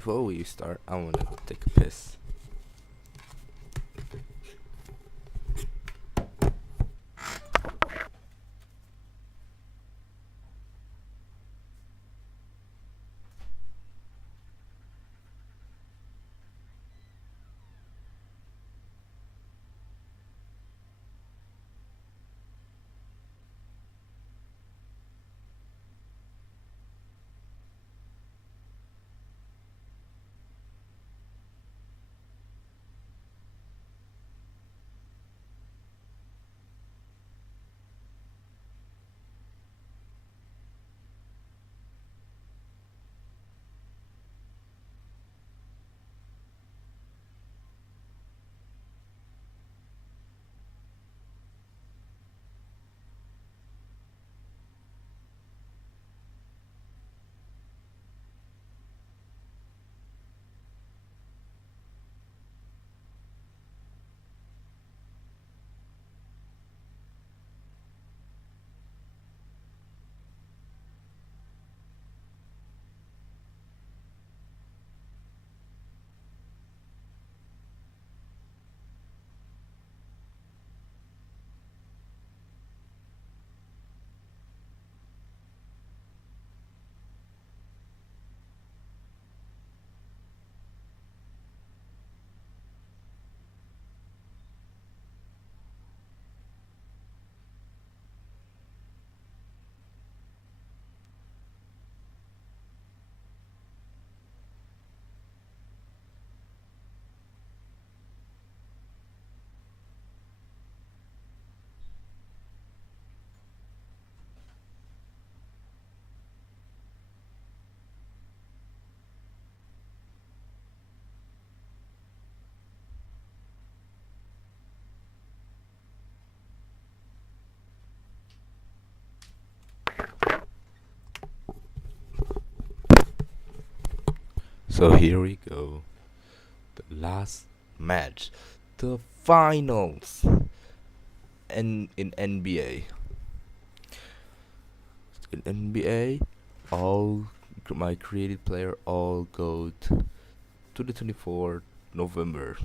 before we start, I want to take a piss. So here we go. The last match. The finals. In NBA. In NBA, all my created player all go to the 24th November.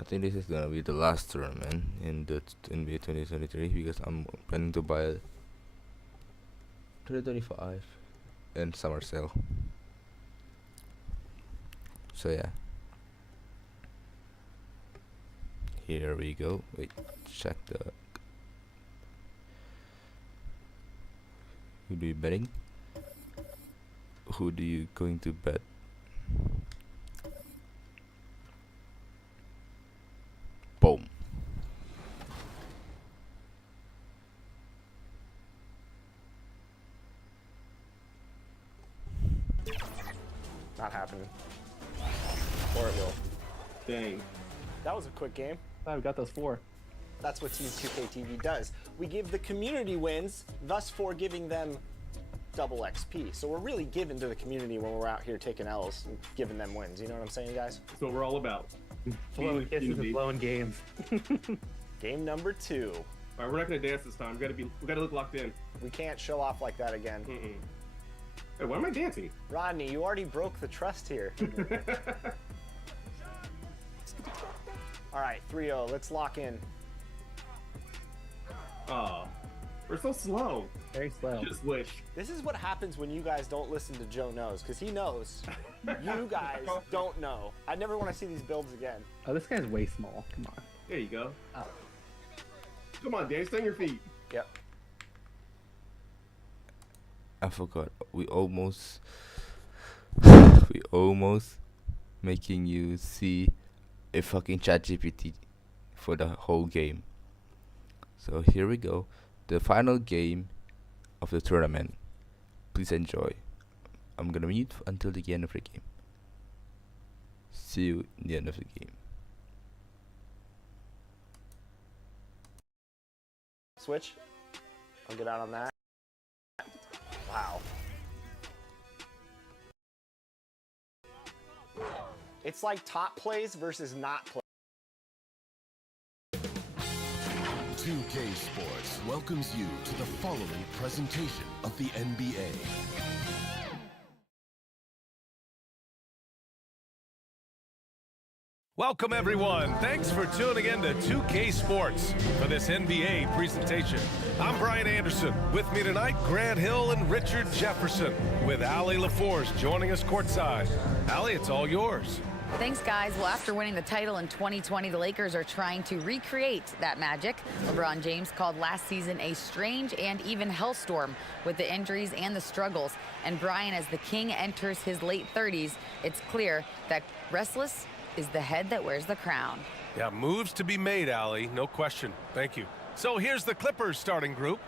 I think this is gonna be the last tournament in the NBA 2023 because I'm planning to buy 2025 in summer sale. So yeah. Here we go. Wait, check the. Who do you betting? Who do you going to bet? Boom. Not happening. Or it will. Dang. That was a quick game. Oh, we got those 4. That's what Team 2K TV does. We give the community wins, thus for giving them double XP. So we're really giving to the community when we're out here taking L's and giving them wins. You know what I'm saying, guys? That's what we're all about. Blowing kisses and blowing games. Game number 2. All right, we're not gonna dance this time. We gotta look locked in. We can't show off like that again. Hey, why am I dancing? Rodney, you already broke the trust here. All right, 3-0. Let's lock in. Oh, we're so slow. Very slow. Just wish. This is what happens when you guys don't listen to Joe Knows, because he knows. You guys don't know. I never want to see these builds again. Oh, this guy's way small. Come on. There you go. Oh. Come on, Dan, stay on your feet. Yep. I forgot. We almost making you see a fucking ChatGPT for the whole game. So here we go. The final game of the tournament. Please enjoy. I'm gonna mute until the end of the game. See you in the end of the game. Switch. I'll get out on that. Wow. It's like top plays versus not plays. 2K Sports welcomes you to the following presentation of the NBA. Welcome, everyone. Thanks for tuning in to 2K Sports for this NBA presentation. I'm Brian Anderson. With me tonight, Grant Hill and Richard Jefferson, with Allie LaForce joining us courtside. Allie, it's all yours. Thanks, guys. Well, after winning the title in 2020, the Lakers are trying to recreate that magic. LeBron James called last season a strange and even hellstorm with the injuries and the struggles. And Brian, as the king enters his late 30s, it's clear that restless is the head that wears the crown. Yeah, moves to be made, Allie. No question. Thank you. So here's the Clippers starting group.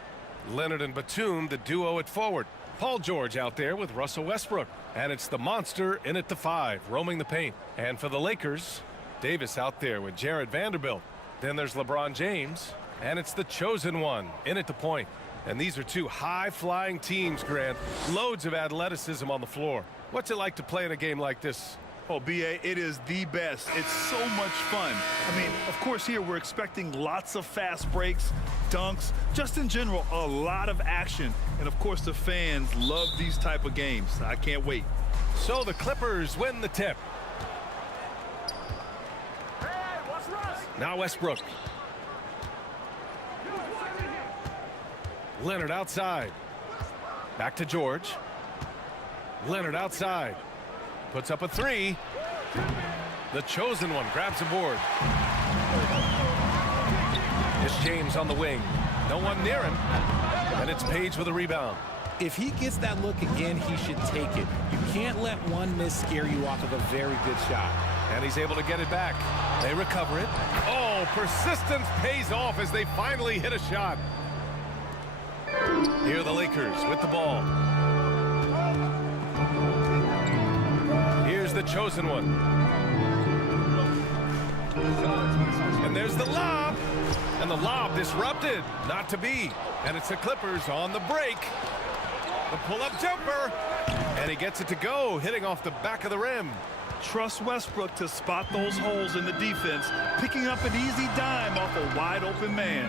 Leonard and Batum, the duo at forward. Paul George out there with Russell Westbrook. And it's the monster in at the 5, roaming the paint. And for the Lakers, Davis out there with Jared Vanderbilt. Then there's LeBron James. And it's the chosen one in at the point. And these are two high-flying teams, Grant. Loads of athleticism on the floor. What's it like to play in a game like this? Oh, B.A., it is the best. It's so much fun. I mean, of course, here we're expecting lots of fast breaks, dunks, just in general, a lot of action. And, of course, the fans love these type of games. I can't wait. So the Clippers win the tip. Now Westbrook. Leonard outside. Back to George. Leonard outside. Puts up a 3. The chosen one grabs a board. It's James on the wing. No one near him. And it's Page with a rebound. If he gets that look again, he should take it. You can't let one miss scare you off of a very good shot. And he's able to get it back. They recover it. Oh, persistence pays off as they finally hit a shot. Here are the Lakers with the ball. Here's the chosen one. And there's the lob. And the lob disrupted. Not to be. And it's the Clippers on the break. The pull-up jumper. And he gets it to go, hitting off the back of the rim. Trust Westbrook to spot those holes in the defense, picking up an easy dime off a wide-open man.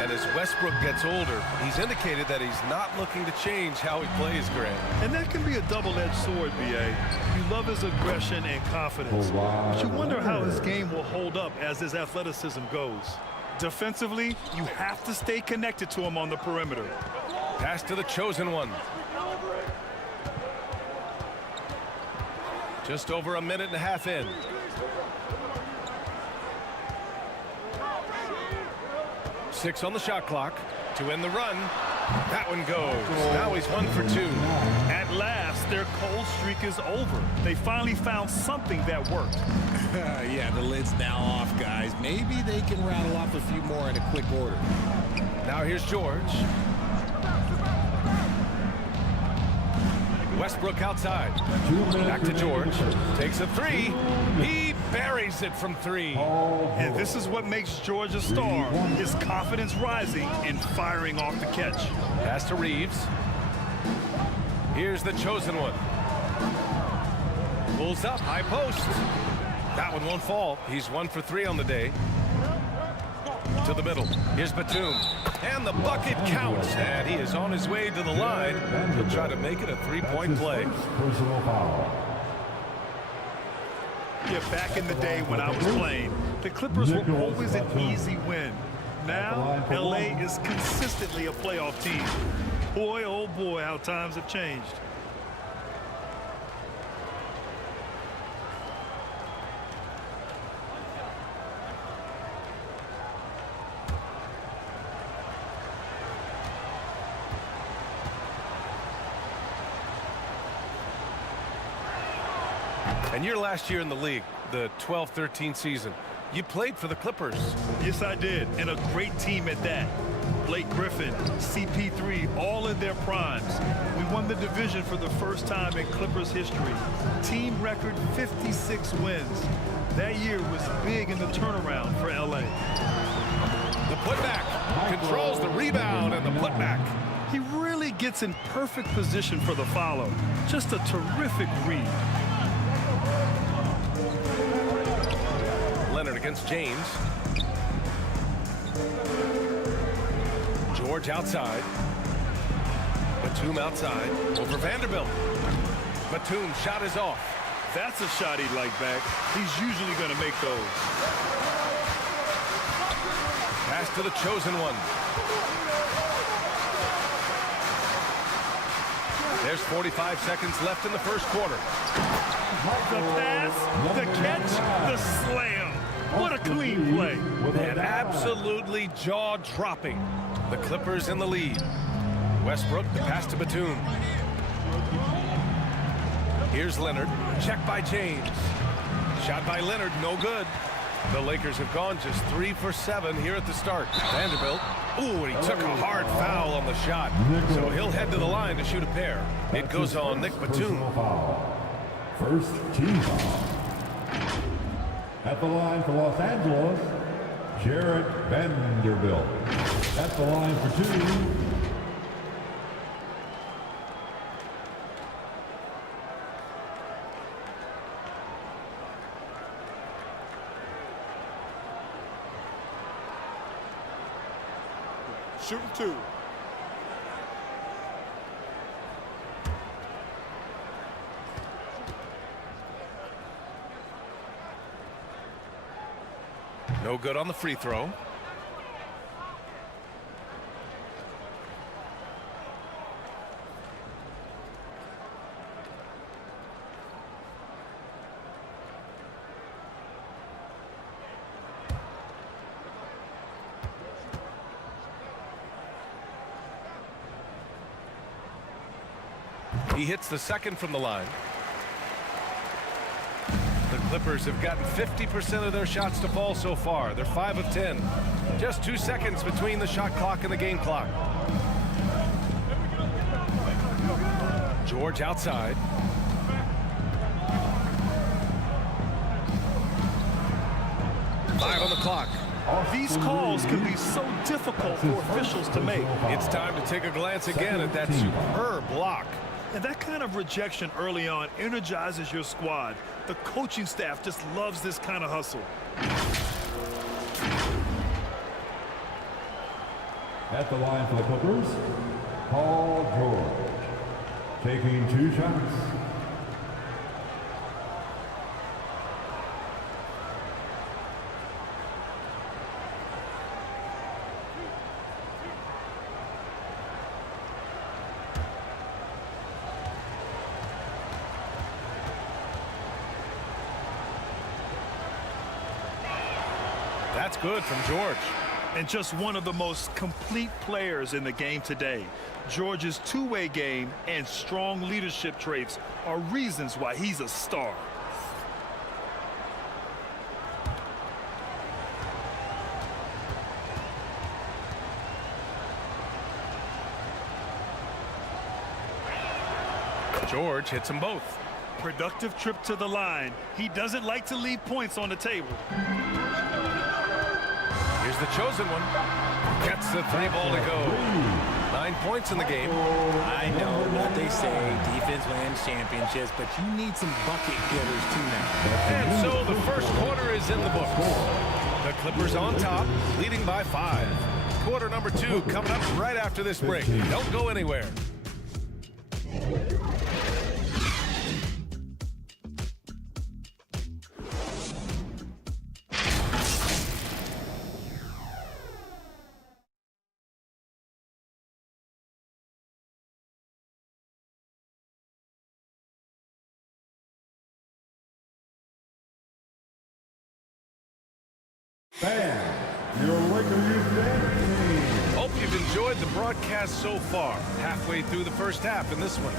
And as Westbrook gets older, he's indicated that he's not looking to change how he plays, Grant. And that can be a double-edged sword, B.A. You love his aggression and confidence. But you wonder how his game will hold up as his athleticism goes. Defensively, you have to stay connected to him on the perimeter. Pass to the chosen one. Just over a minute and a half in. Six on the shot clock to end the run. That one goes. Now he's 1 for 2. At last, their cold streak is over. They finally found something that worked. Yeah, the lid's now off, guys. Maybe they can rattle off a few more in a quick order. Now here's George. Westbrook outside. Back to George. Takes a 3. He buries it from 3. And this is what makes George a star. His confidence rising and firing off the catch. Pass to Reeves. Here's the chosen one. Pulls up, high post. That one won't fall. He's 1 for 3 on the day. To the middle. Here's Batum. And the bucket counts. And he is on his way to the line. He'll try to make it a 3-point play. Yeah, back in the day when I was playing, the Clippers were always an easy win. Now, LA is consistently a playoff team. Boy, oh boy, how times have changed. And your last year in the league, the 12-13 season, you played for the Clippers. Yes, I did, and a great team at that. Blake Griffin, CP3, all in their primes. We won the division for the first time in Clippers history. Team record 56 wins. That year was big in the turnaround for LA. The putback controls the rebound and the putback. He really gets in perfect position for the follow. Just a terrific read. Leonard against James. George outside. Batum outside. Over Vanderbilt. Batum shot is off. That's a shot he'd like back. He's usually going to make those. Pass to the chosen one. There's 45 seconds left in the first quarter. The pass, the catch, the slam. What a clean play. And absolutely jaw-dropping. The Clippers in the lead. Westbrook, the pass to Batum. Here's Leonard. Check by James. Shot by Leonard, no good. The Lakers have gone just 3 for 7 here at the start. Vanderbilt. Ooh, and he took a hard foul on the shot. So he'll head to the line to shoot a pair. It goes on Nick Batum. First team foul. At the line for Los Angeles, Jarrett Vanderbilt. At the line for 2. Shooting 2. No good on the free throw. He hits the second from the line. The Clippers have gotten 50% of their shots to fall so far. They're 5 of 10. Just 2 seconds between the shot clock and the game clock. George outside. Five on the clock. These calls can be so difficult for officials to make. It's time to take a glance again at that superb block. And that kind of rejection early on energizes your squad. The coaching staff just loves this kind of hustle. At the line for the Clippers, Paul George. Taking 2 shots. That's good from George. And just one of the most complete players in the game today. George's two-way game and strong leadership traits are reasons why he's a star. George hits them both. Productive trip to the line. He doesn't like to leave points on the table. Here's the chosen one. Gets the 3-ball to go. 9 points in the game. I know what they say, defense wins championships, but you need some bucket getters too now. And so the first quarter is in the books. The Clippers on top, leading by 5. Quarter number 2 coming up right after this break. Don't go anywhere. Fans, your Lakers team. Hope you've enjoyed the broadcast so far. Halfway through the first half in this one.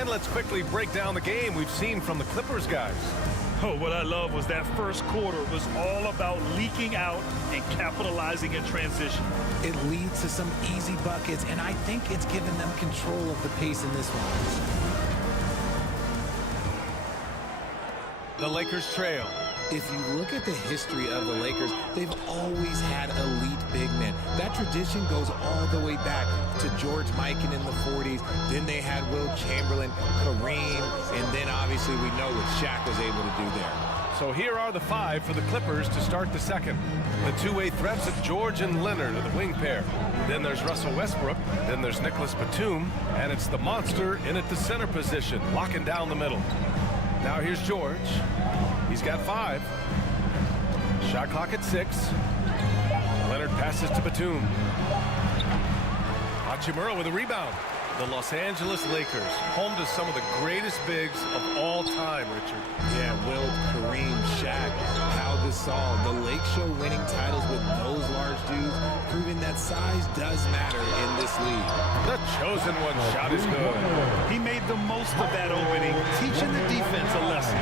And let's quickly break down the game we've seen from the Clippers guys. Oh, what I love was that first quarter was all about leaking out and capitalizing in transition. It leads to some easy buckets, and I think it's given them control of the pace in this one. The Lakers trail. If you look at the history of the Lakers, they've always had elite big men. That tradition goes all the way back to George Mikan in the 40s. Then they had Will Chamberlain, Kareem, and then obviously we know what Shaq was able to do there. So here are the 5 for the Clippers to start the second. The two-way threats of George and Leonard are the wing pair. Then there's Russell Westbrook. Then there's Nicholas Batum. And it's the monster in at the center position, locking down the middle. Now here's George. He's got 5. Shot clock at 6. Leonard passes to Batum. Hachimura with a rebound. The Los Angeles Lakers, home to some of the greatest bigs of all time, Richard. Yeah, Wilt, Kareem, Shaq, Pau Gasol. The Lake Show winning titles with those large dudes, proving that size does matter in this league. The chosen one shot is good. He made the most of that opening, teaching the defense a lesson.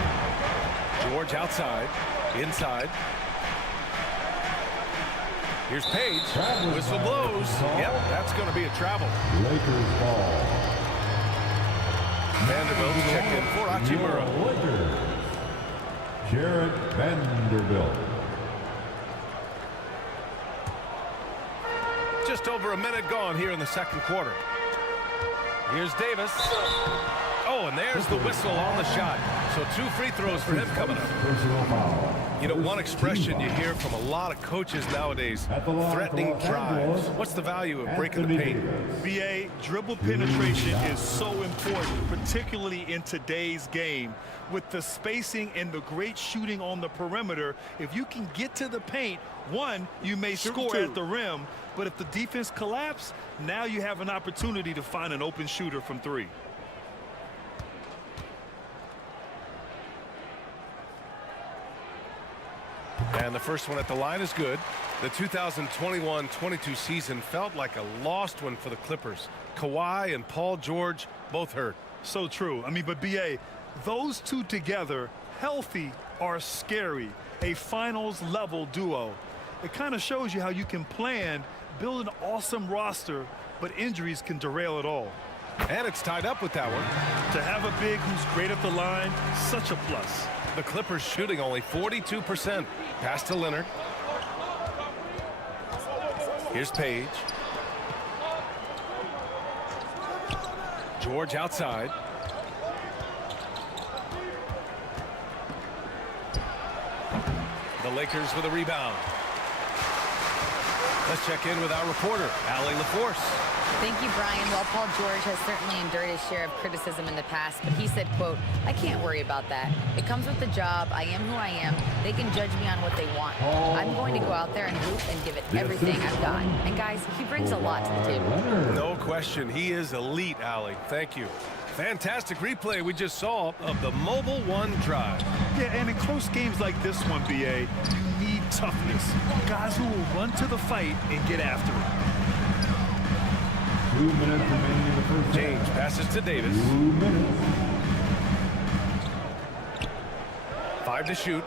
George outside, inside. Here's Page. Whistle blows. Yep, that's going to be a travel. Lakers ball. Vanderbilt checked in for Hachimura. Lakers. Jarrett Vanderbilt. Just over a minute gone here in the second quarter. Here's Davis. Oh, and there's the whistle on the shot. So 2 free throws for him coming up. Personal foul. You know, one expression you hear from a lot of coaches nowadays, threatening drives. What's the value of breaking the paint? BA, dribble penetration is so important, particularly in today's game. With the spacing and the great shooting on the perimeter, if you can get to the paint, one, you may score at the rim, but if the defense collapses, now you have an opportunity to find an open shooter from 3. And the first one at the line is good. The 2021-22 season felt like a lost one for the Clippers. Kawhi and Paul George both hurt. So true. I mean, but BA, those two together, healthy, are scary. A finals level duo. It kind of shows you how you can plan, build an awesome roster, but injuries can derail it all. And it's tied up with that one. To have a big who's great at the line, such a plus. The Clippers shooting only 42%. Pass to Leonard. Here's Page. George outside. The Lakers with a rebound. Let's check in with our reporter, Allie LaForce. Thank you, Brian. Well, Paul George has certainly endured his share of criticism in the past, but he said, quote, "I can't worry about that. It comes with the job. I am who I am. They can judge me on what they want. I'm going to go out there and hoop and give it everything I've got." And guys, he brings a lot to the table. No question. He is elite, Allie. Thank you. Fantastic replay we just saw of the Mobile One drive. Yeah, and in close games like this one, BA, you need toughness. Guys who will run to the fight and get after it. 2 minutes remaining in the first. James passes to Davis. 2 minutes. 5 to shoot.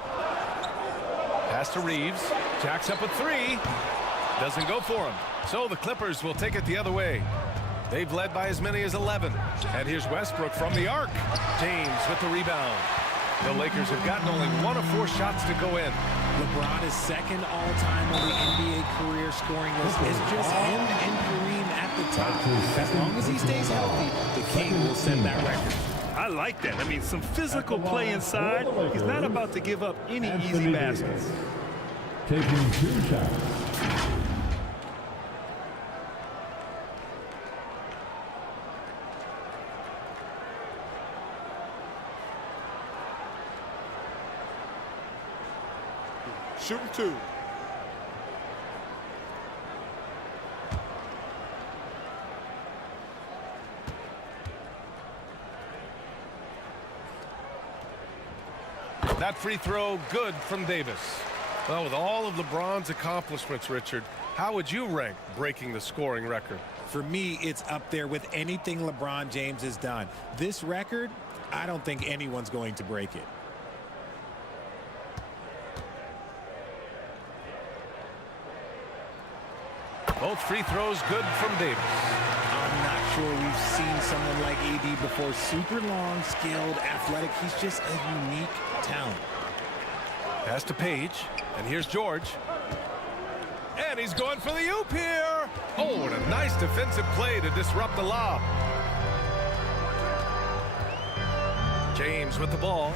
Pass to Reeves. Jacks up a 3. Doesn't go for him. So the Clippers will take it the other way. They've led by as many as 11. And here's Westbrook from the arc. James with the rebound. The Lakers have gotten only 1 of 4 shots to go in. LeBron is second all-time on the NBA career scoring list. It's just him and Kareem at the top. As long as he stays healthy, the King will set that record. I like that. I mean, some physical play inside. He's not about to give up any easy baskets. Taking 2 shots. Shooting 2. That free throw good from Davis. Well, with all of LeBron's accomplishments, Richard, how would you rank breaking the scoring record? For me, it's up there with anything LeBron James has done. This record, I don't think anyone's going to break it. Both free throws good from Davis. I'm not sure we've seen someone like AD before. Super long, skilled, athletic. He's just a unique talent. Pass to Page, and here's George. And he's going for the oop here. Oh, and a nice defensive play to disrupt the lob. James with the ball.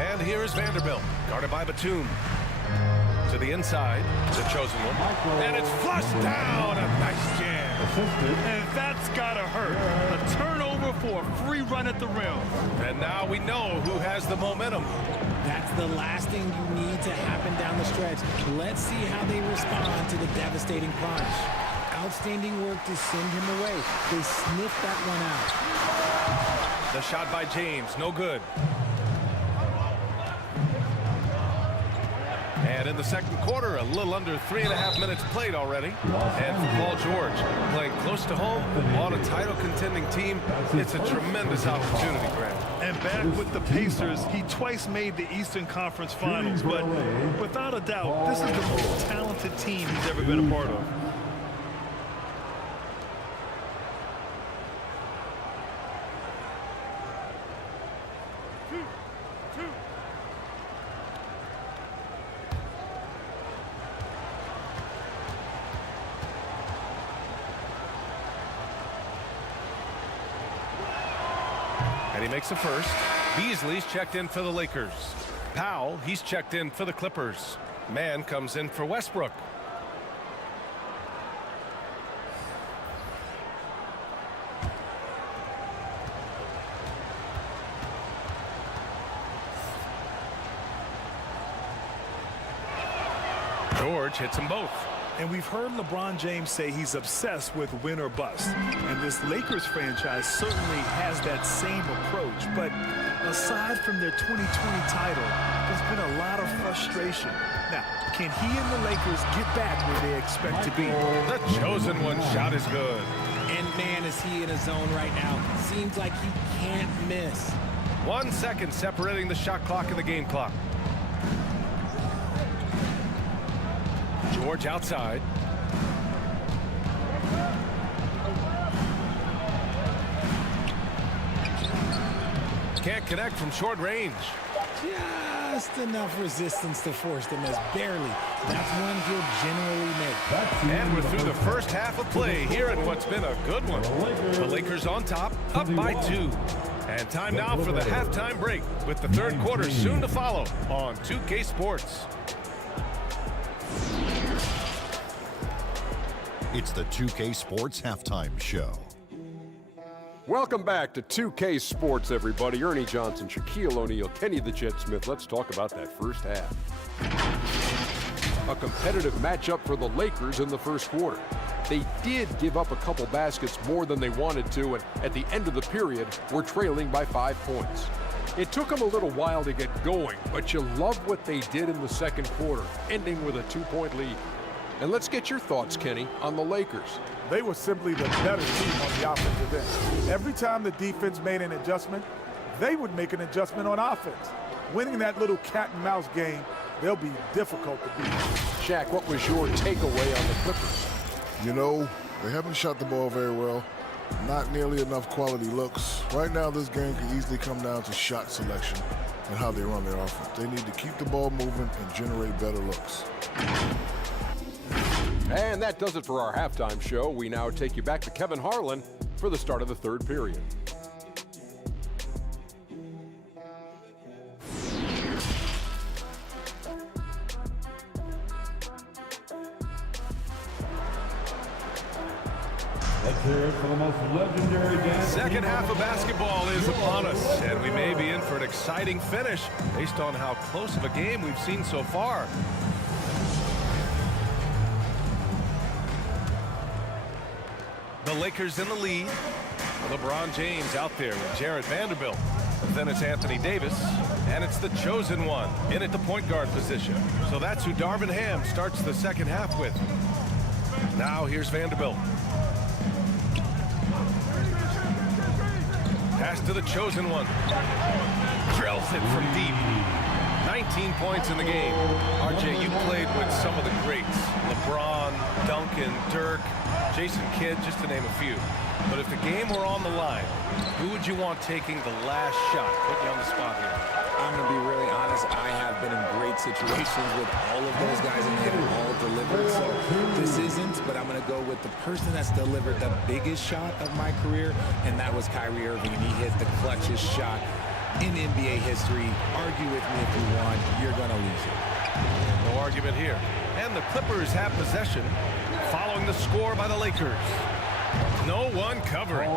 And here is Vanderbilt, guarded by Batum. To the inside, the chosen one. And it's flushed down. A nice jam. And that's gotta hurt. A turnover for a free run at the rim. And now we know who has the momentum. That's the last thing you need to happen down the stretch. Let's see how they respond to the devastating punch. Outstanding work to send him away. They sniffed that one out. The shot by James, no good. And in the second quarter, a little under 3.5 minutes played already. And for Paul George, playing close to home on a title-contending team, it's a tremendous opportunity, Grant. And back with the Pacers, he twice made the Eastern Conference Finals. But without a doubt, this is the most talented team he's ever been a part of. And he makes the first. Beasley's checked in for the Lakers. Powell, he's checked in for the Clippers. Mann comes in for Westbrook. George hits them both. And we've heard LeBron James say he's obsessed with win or bust. And this Lakers franchise certainly has that same approach. But aside from their 2020 title, there's been a lot of frustration. Now, can he and the Lakers get back where they expect to be? The chosen one shot is good. And man, is he in a zone right now. Seems like he can't miss. 1 second separating the shot clock and the game clock. George outside. Can't connect from short range. Just enough resistance to force the miss. Barely. That's one he'll generally make. And we're through the first half of play here in what's been a good one. The Lakers on top, up by 2. And time now for the halftime break with the third quarter soon to follow on 2K Sports. It's the 2K Sports Halftime Show. Welcome back to 2K Sports, everybody. Ernie Johnson, Shaquille O'Neal, Kenny the Jet Smith. Let's talk about that first half. A competitive matchup for the Lakers in the first quarter. They did give up a couple baskets more than they wanted to, and at the end of the period, were trailing by 5 points. It took them a little while to get going, but you love what they did in the second quarter, ending with a 2-point lead. And let's get your thoughts, Kenny, on the Lakers. They were simply the better team on the offensive end. Every time the defense made an adjustment, they would make an adjustment on offense. Winning that little cat and mouse game, they'll be difficult to beat. Shaq, what was your takeaway on the Clippers? You know, they haven't shot the ball very well. Not nearly enough quality looks. Right now, this game could easily come down to shot selection and how they run their offense. They need to keep the ball moving and generate better looks. And that does it for our halftime show. We now take you back to Kevin Harlan for the start of the third period. Let's hear it for the most legendary dance. Second half of basketball is upon us, and we may be in for an exciting finish based on how close of a game we've seen so far. The Lakers in the lead. LeBron James out there with Jared Vanderbilt. Then it's Anthony Davis, and it's the chosen one in at the point guard position. So that's who Darvin Ham starts the second half with. Now here's Vanderbilt. Pass to the chosen one. Drills it from deep. 19 points in the game. RJ, you played with some of the greats. LeBron, Duncan, Dirk, Jason Kidd, just to name a few. But if the game were on the line, who would you want taking the last shot? Put you on the spot here. I'm going to be really honest. I have been in great situations with all of those guys, and they've all delivered. So this isn't, but I'm going to go with the person that's delivered the biggest shot of my career, and that was Kyrie Irving. And he hit the clutchest shot in NBA history. Argue with me if you want. You're going to lose it. No argument here. And the Clippers have possession following the score by the Lakers. No one covering.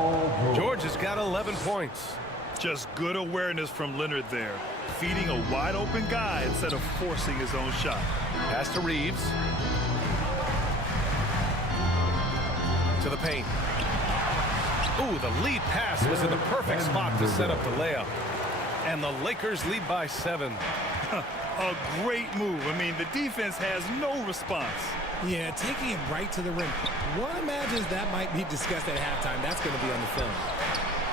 George has got 11 points. Just good awareness from Leonard there. Feeding a wide open guy instead of forcing his own shot. Pass to Reeves. To the paint. Ooh, the lead pass was in the perfect spot to set up the layup. And the Lakers lead by 7. A great move. I mean, the defense has no response. Yeah, taking it right to the rim. One imagines that might be discussed at halftime. That's going to be on the film.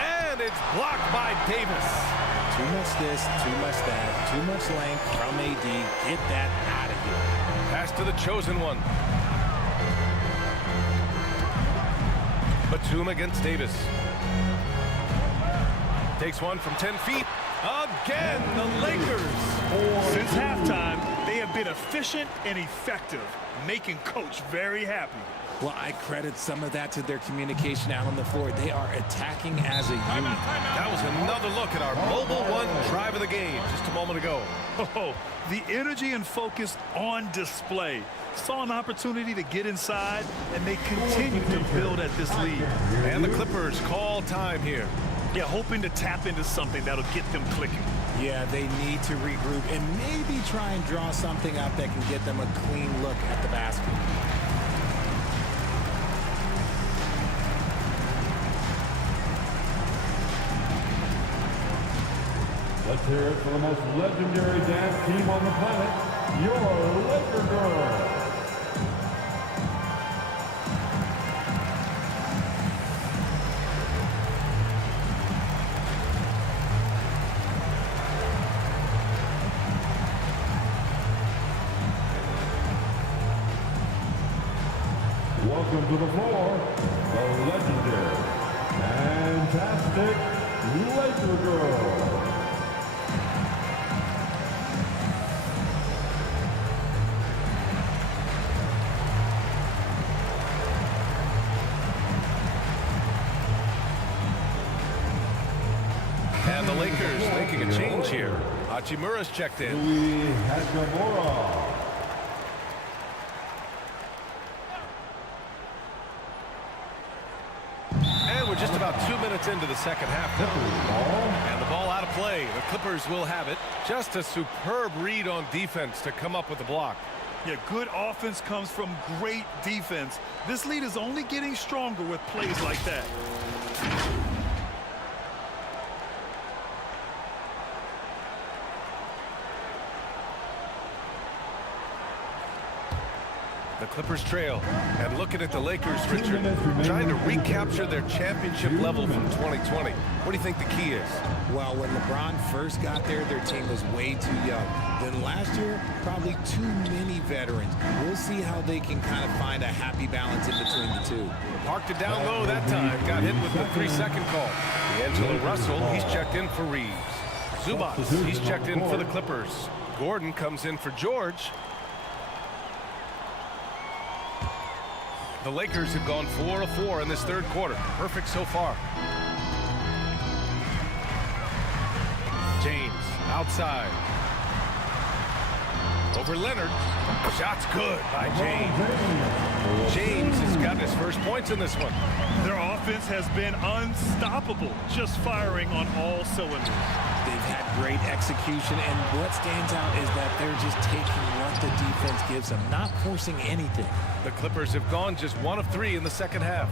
And it's blocked by Davis. Too much this, too much that, too much length from AD. Get that out of here. Pass to the chosen one. Batum against Davis. Takes one from 10 feet. Again, the Lakers. Since halftime, they have been efficient and effective, making Coach very happy. Well, I credit some of that to their communication out on the floor. They are attacking as a unit. That was another look at our Mobile One drive of the game just a moment ago. Oh, the energy and focus on display. Saw an opportunity to get inside, and they continue to build at this lead. And the Clippers call time here. Yeah, hoping to tap into something that'll get them clicking. Yeah, they need to regroup and maybe try and draw something up that can get them a clean look at the basket. Let's hear it for the most legendary dance team on the planet, your Laker Girls. Welcome to the floor, the legendary, fantastic Laker Girls. And the Lakers making a change here. Hachimura's checked in. Rui Hachimura. And we're just about 2 minutes into the second half now. And the ball out of play. The Clippers will have it. Just a superb read on defense to come up with the block. Yeah, good offense comes from great defense. This lead is only getting stronger with plays like that. The Clippers trail. And looking at the Lakers, Richard, trying to recapture their championship level from 2020. What do you think the key is? Well, when LeBron first got there, their team was way too young. Then last year, probably too many veterans. We'll see how they can kind of find a happy balance in between the two. Parked it down low that time. Got hit with the 3-second call. D'Angelo Russell, he's checked in for Reeves. Zubac, he's checked in for the Clippers. Gordon comes in for George. The Lakers have gone 4 of 4 in this third quarter. Perfect so far. James outside. Over Leonard. Shot's good by James. James has got his first points in this one. Their offense has been unstoppable, just firing on all cylinders. They've had great execution, and what stands out is that they're just taking what the defense gives them, not forcing anything. The Clippers have gone just 1 of 3 in the second half.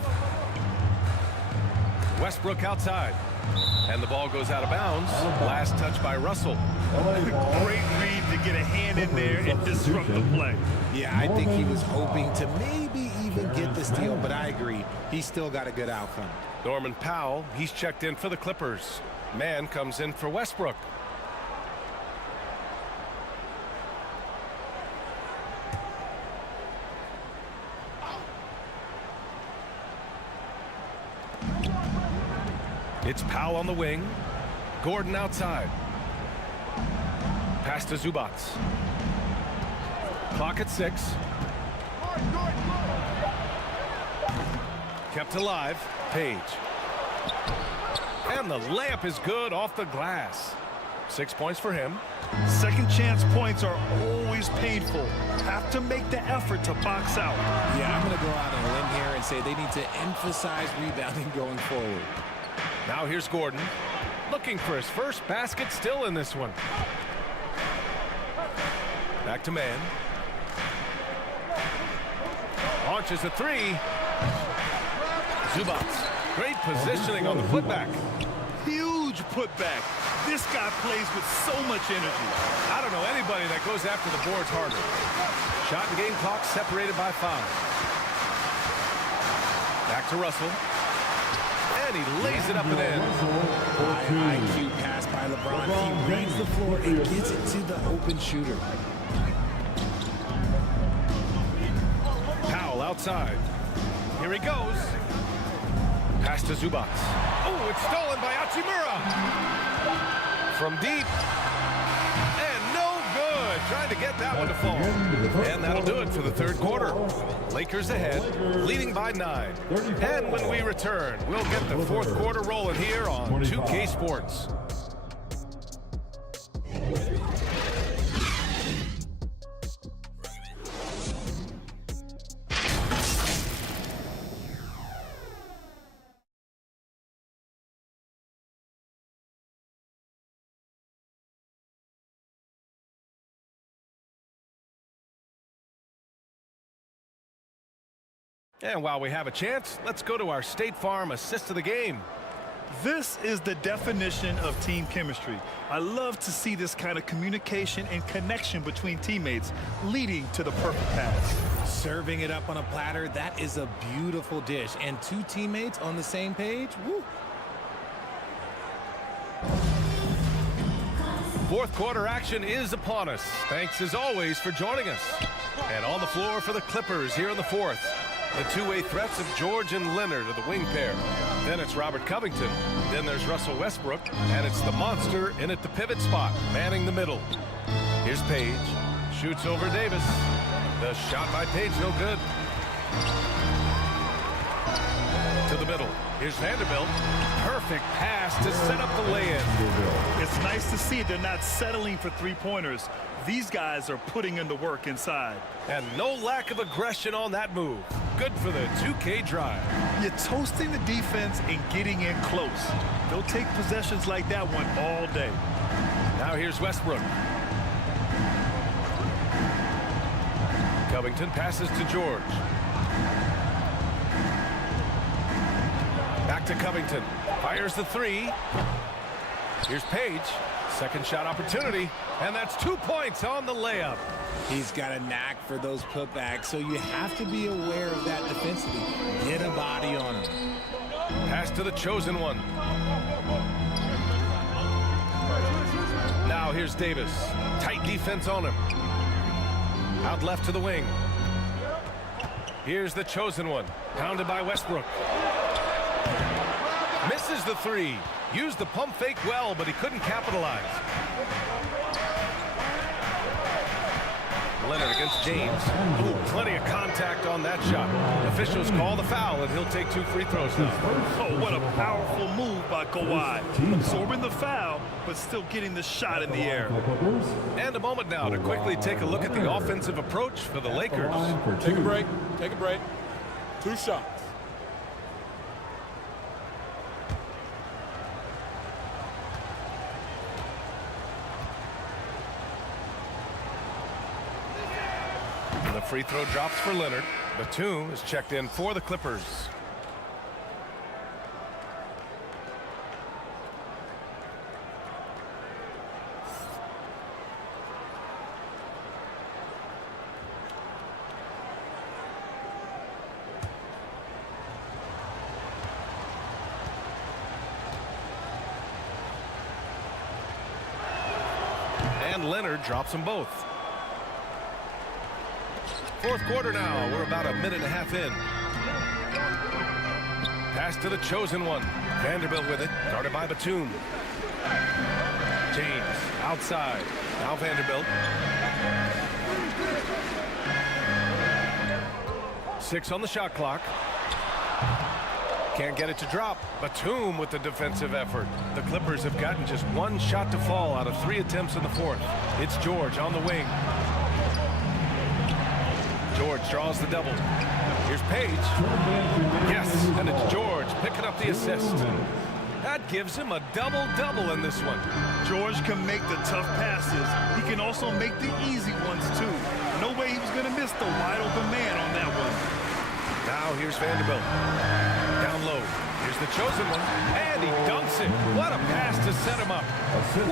Westbrook outside. And the ball goes out of bounds. Last touch by Russell. Great read to get a hand in there and disrupt the play. Yeah, I think he was hoping to maybe even get the steal, but I agree. He still got a good outcome. Norman Powell, he's checked in for the Clippers. Man comes in for Westbrook. It's Powell on the wing. Gordon outside. Pass to Zubac. Clock at 6. Kept alive. Page. And the layup is good off the glass. 6 points for him. Second chance points are always painful. Have to make the effort to box out. Yeah, I'm going to go out on a limb here and say they need to emphasize rebounding going forward. Now here's Gordon, looking for his first basket, still in this one. Back to man. Launches a three. Zubac, great positioning on the putback. Huge putback. This guy plays with so much energy. I don't know anybody that goes after the boards harder. Shot and game clock separated by 5. Back to Russell. And he lays it up and in. High IQ pass by LeBron. He reads the floor and gets it to the open shooter. Powell outside. Here he goes. Pass to Zubac. Oh, it's stolen by Hachimura. From deep. And no good. Trying to get that one to fall. And that'll do it for the third quarter. Lakers ahead, leading by 9. And when we return, we'll get the fourth quarter rolling here on 2K Sports. And while we have a chance, let's go to our State Farm assist of the game. This is the definition of team chemistry. I love to see this kind of communication and connection between teammates leading to the perfect pass. Serving it up on a platter, that is a beautiful dish. And 2 teammates on the same page, woo. Fourth quarter action is upon us. Thanks as always for joining us. And on the floor for the Clippers here in the fourth. The two-way threats of George and Leonard are the wing pair. Then it's Robert Covington. Then there's Russell Westbrook. And it's the monster in at the pivot spot, manning the middle. Here's Page. Shoots over Davis. The shot by Page, no good. To the middle. Here's Vanderbilt. Perfect pass to set up the lay-in. It's nice to see they're not settling for three-pointers. These guys are putting in the work inside. And no lack of aggression on that move. Good for the 2K drive. You're toasting the defense and getting in close. They'll take possessions like that one all day. Now here's Westbrook. Covington passes to George. Back to Covington. Fires the three. Here's Page. Second shot opportunity. And that's 2 points on the layup. He's got a knack for those putbacks, so you have to be aware of that defensively. Get a body on him. Pass to the chosen one. Now here's Davis. Tight defense on him. Out left to the wing. Here's the chosen one. Pounded by Westbrook. Misses the three. Used the pump fake well, but he couldn't capitalize. Leonard against James. Ooh, plenty of contact on that shot. Officials call the foul, and he'll take 2 free throws now. Oh, what a powerful move by Kawhi. Absorbing the foul, but still getting the shot in the air. And a moment now to quickly take a look at the offensive approach for the Lakers. Take a break. Take a break. 2 shots. The free throw drops for Leonard. Batum is checked in for the Clippers. And Leonard drops them both. Fourth quarter now. We're about a minute and a half in. Pass to the chosen one. Vanderbilt with it. Guarded by Batum. James outside. Now Vanderbilt. 6 on the shot clock. can't get it to drop. Batum with the defensive effort. The Clippers have gotten just one shot to fall out of 3 attempts in the fourth. It's George on the wing. George draws the double. Here's Page. Yes, and it's George picking up the assist. That gives him a double-double in this one. George can make the tough passes. He can also make the easy ones, too. No way he was going to miss the wide-open man on that one. Now here's Vanderbilt. Down low. Here's the chosen one. And he dunks it. What a pass to set him up.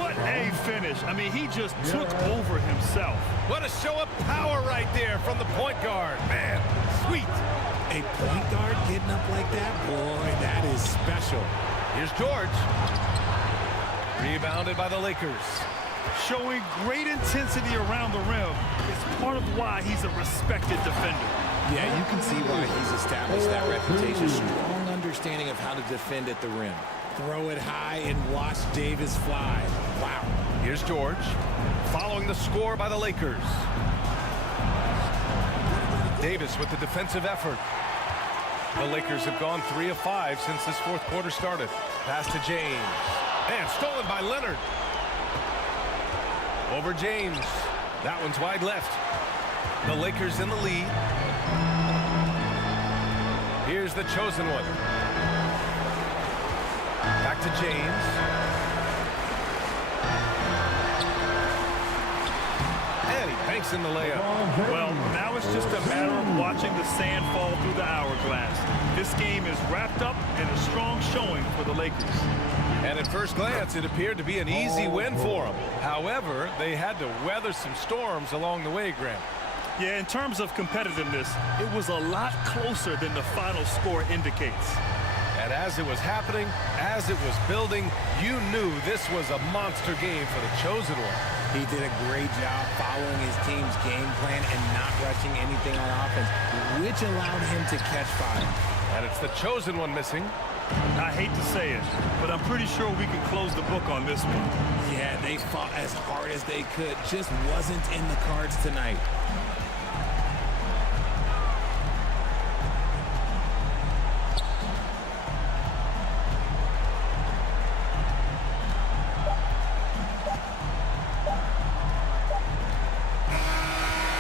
What a finish. I mean, he just took over himself. What a show of power right there from the point guard. Man, sweet. A point guard getting up like that? Boy, that is special. Here's George. Rebounded by the Lakers. Showing great intensity around the rim is part of why he's a respected defender. Yeah, you can see why he's established that reputation. Strong understanding of how to defend at the rim. Throw it high and watch Davis fly. Wow. Here's George. Following the score by the Lakers. Davis with the defensive effort. The Lakers have gone 3 of 5 since this fourth quarter started. Pass to James. And stolen by Leonard. Over James. That one's wide left. The Lakers in the lead. Here's the chosen one. Back to James. And he banks in the layup. Well, now it's just a matter of watching the sand fall through the hourglass. This game is wrapped up in a strong showing for the Lakers. And at first glance, it appeared to be an easy win for them. However, they had to weather some storms along the way, Grant. Yeah, in terms of competitiveness, it was a lot closer than the final score indicates. And as it was happening, as it was building, you knew this was a monster game for the chosen one. He did a great job following his team's game plan and not rushing anything on offense, which allowed him to catch fire. And it's the chosen one missing. I hate to say it, but I'm pretty sure we can close the book on this one. Yeah, they fought as hard as they could. Just wasn't in the cards tonight.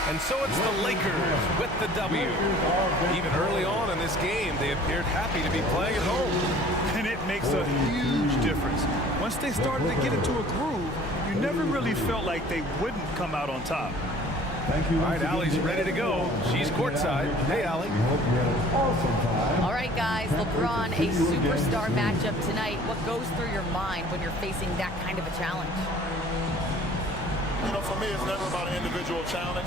And so it's the Lakers with the W. Even early on in this game, they appeared happy to be playing at home. And it makes a huge difference. Once they started to get into a groove, you never really felt like they wouldn't come out on top. Thank you. All right, Allie's ready to go. She's courtside. Hey, Allie. All right, guys, LeBron, a superstar matchup tonight. What goes through your mind when you're facing that kind of a challenge? You know, for me, it's never about an individual challenge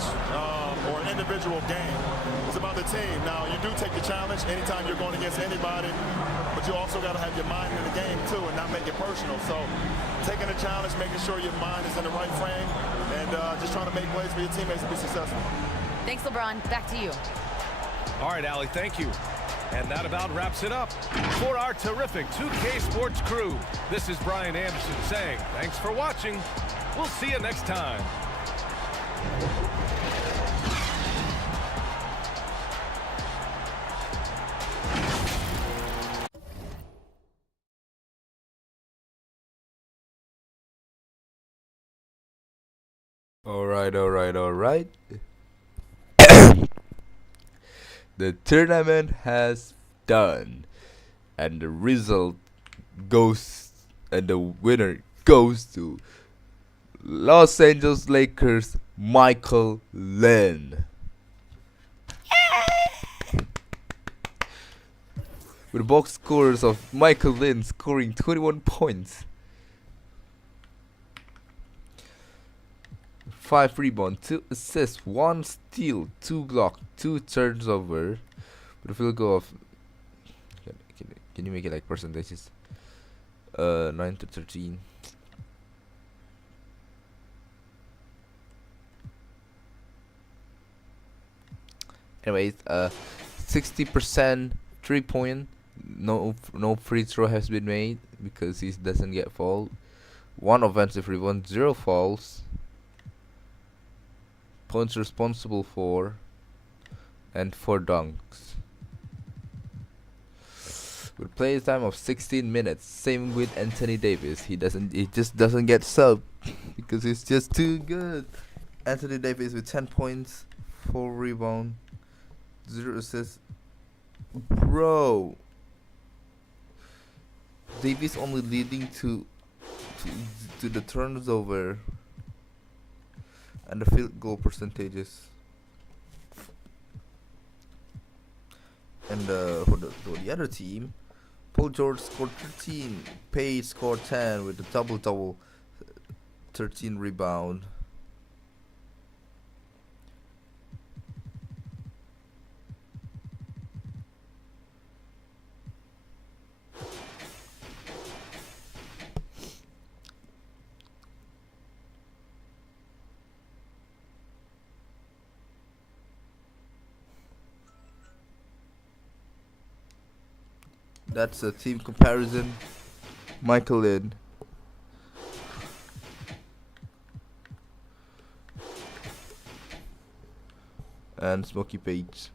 or an individual game. It's about the team. Now, you do take the challenge anytime you're going against anybody, but you also got to have your mind in the game, too, and not make it personal. So taking the challenge, making sure your mind is in the right frame, and just trying to make plays for your teammates to be successful. Thanks, LeBron. Back to you. All right, Allie, thank you. And that about wraps it up for our terrific 2K Sports crew. This is Brian Anderson saying thanks for watching. We'll see you next time. All right. The tournament has done, and the result goes, and the winner goes to Los Angeles Lakers, Michael Lynn. With box scores of Michael Lynn scoring 21 points, 5 rebounds, 2 assists, 1 steal, 2 blocks, 2 turnovers, with a field goal of. Can you make it like percentages? 9 to 13. Anyways, 60% 3-point. No free throw has been made because he doesn't get fouled. 1 offensive rebound, 0 fouls. Points responsible for, and 4 dunks. with play time of 16 minutes. Same with Anthony Davis. He just doesn't get subbed because he's just too good. Anthony Davis with 10 points, 4 rebounds, 0 assists. Bro, Davis only leading to the turnover and the field goal percentages. And for the other team, Paul George scored 13, Page scored 10 with a double-double, 13 rebound. That's a team comparison. Michael Lynn. And Smokey Page.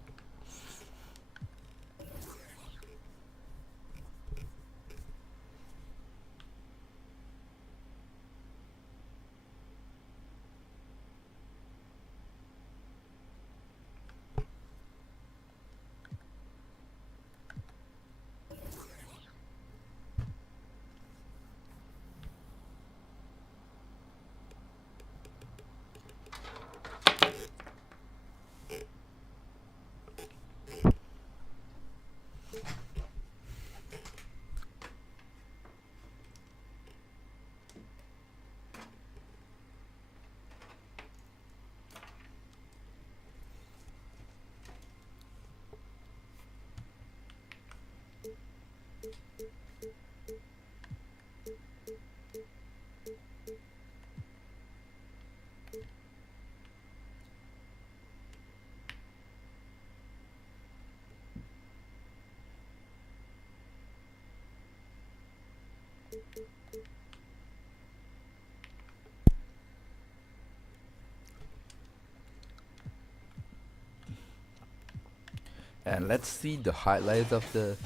And let's see the highlights of the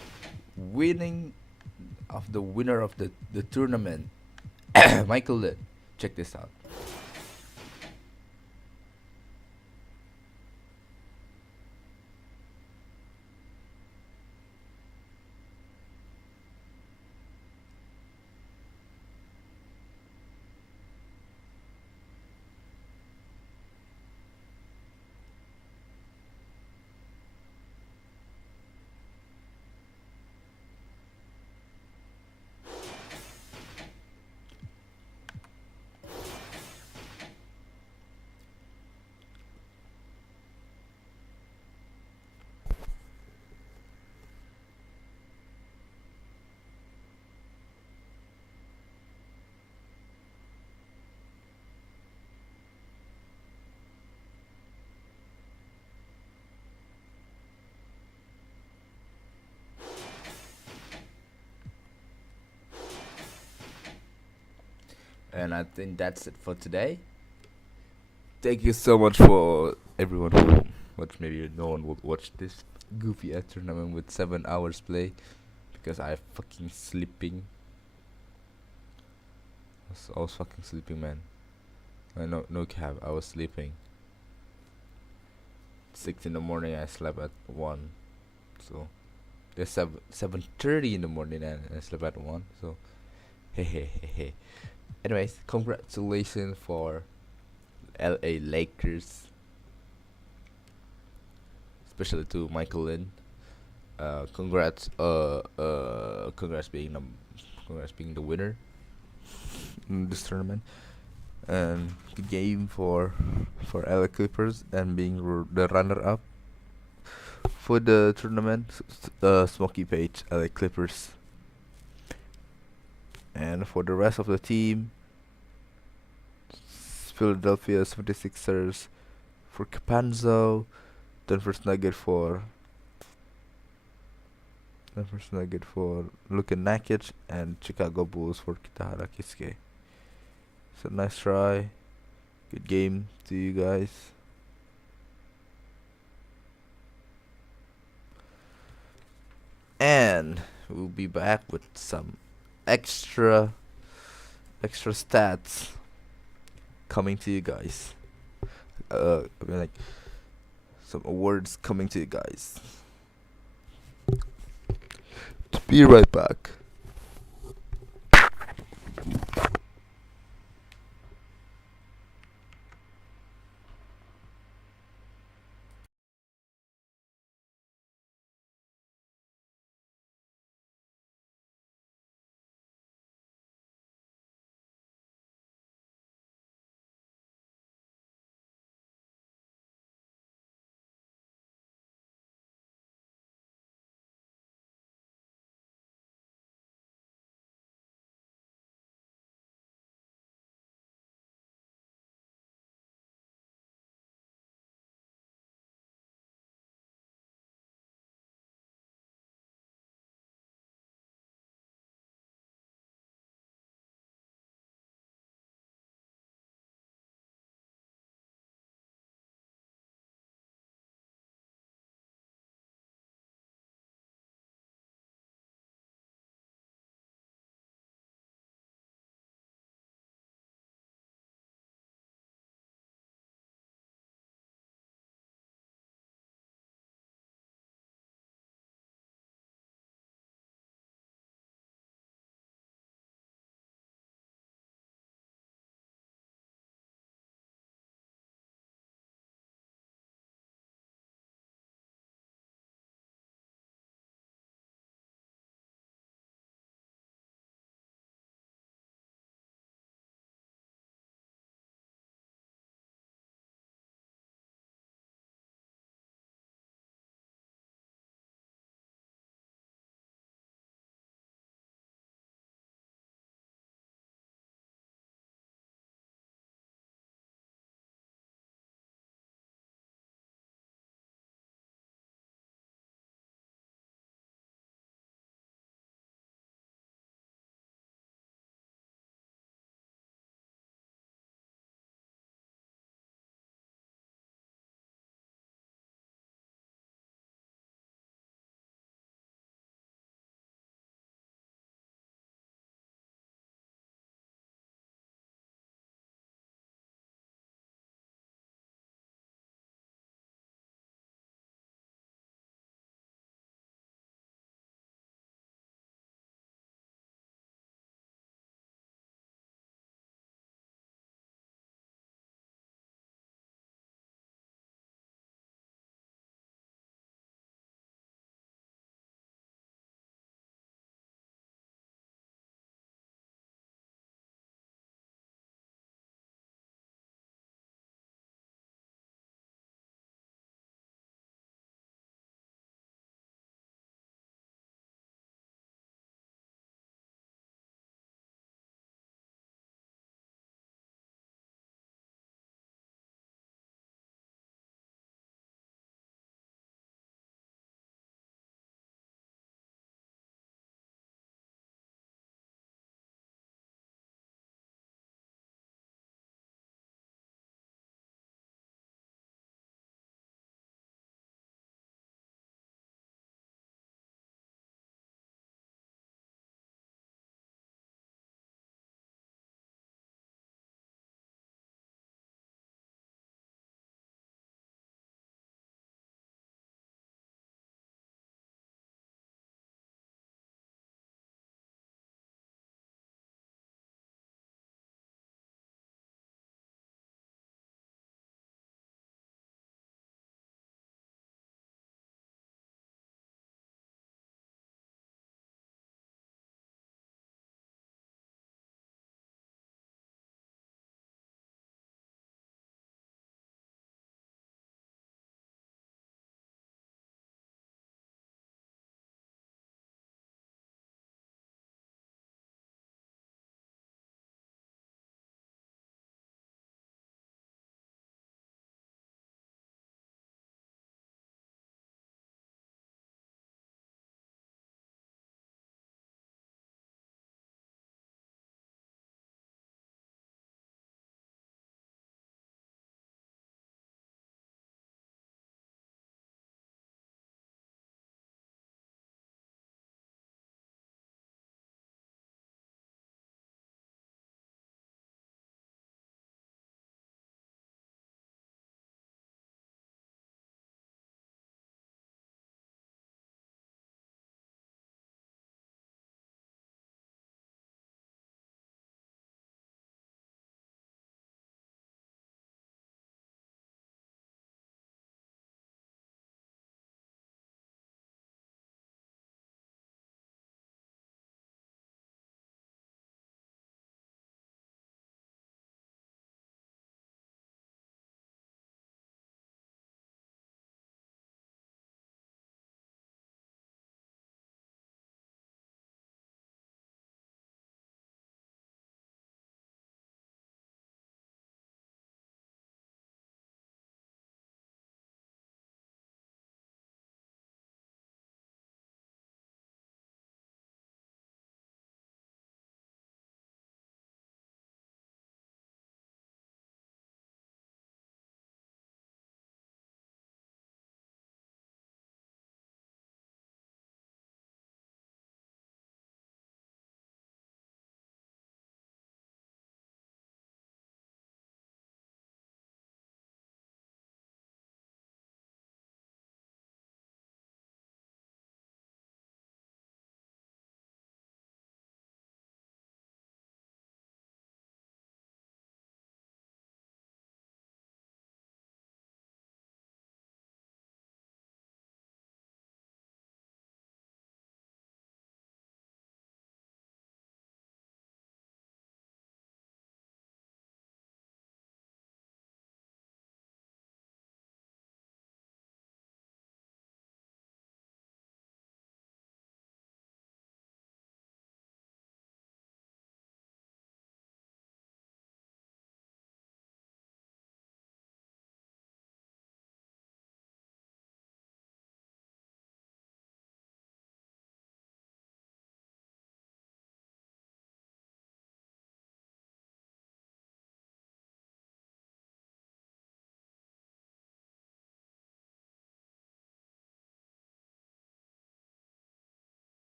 winner of the tournament. Michael Lynn. Check this out. And I think that's it for today. Thank you so much for everyone who watched. Maybe no one will watch this goofy ass tournament with 7 hours play because I fucking sleeping. I was fucking sleeping, man. No cap, I was sleeping. 6 in the morning, I slept at 1. So there's 7:30 in the morning and I slept at 1. So hey. Anyways, congratulations for LA Lakers, especially to Michael Lynn. Congrats being the winner in this tournament, and good game for LA Clippers and being the runner-up for the tournament. Smokey Page, LA Clippers. And for the rest of the team, Philadelphia 76ers for Capanzo, Denver's Nugget for Luka Nakic, and Chicago Bulls for Kitahara Kisuke. So nice try, good game to you guys. And we'll be back with some extra stats coming to you guys. I mean, like, some awards coming to you guys. Be right back.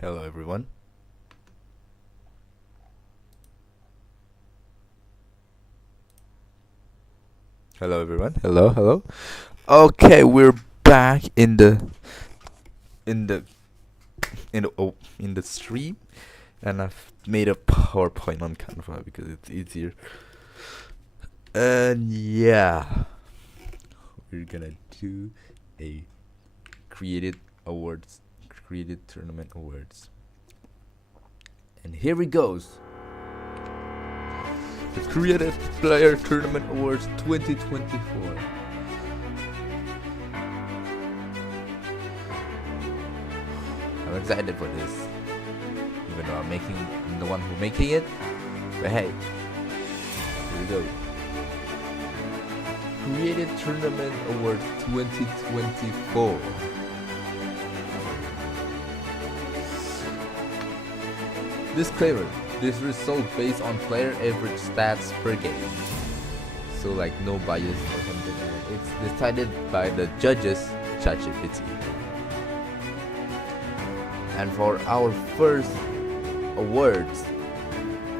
Hello, everyone. Hello, everyone. Hello. Okay, we're back in the stream, and I've made a PowerPoint on Canva because it's easier. And yeah, we're gonna do a created tournament awards, and here it goes. The Creative Player Tournament Awards 2024. I'm excited for this, even though I'm the one who's making it. But hey, here we go. Creative Tournament Awards 2024. Disclaimer: this result based on player average stats per game, so like no bias or something. It's decided by the judges, ChatGPT. And for our first awards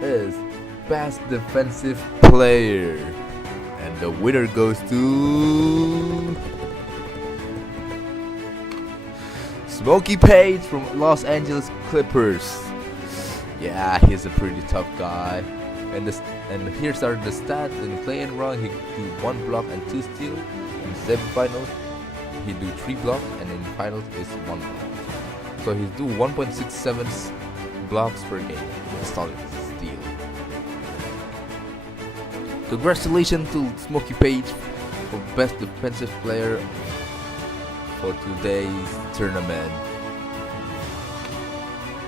is Best Defensive Player, and the winner goes to Smokey Page from Los Angeles Clippers. Yeah, he's a pretty tough guy. And here's are the stats. In the play and run, he do 1 block and 2 steal. In semifinals, he do 3 block, and in finals is 1 block. So he do 1.67 blocks per game. Solid steal. Congratulations to Smokey Page for Best Defensive Player for today's tournament.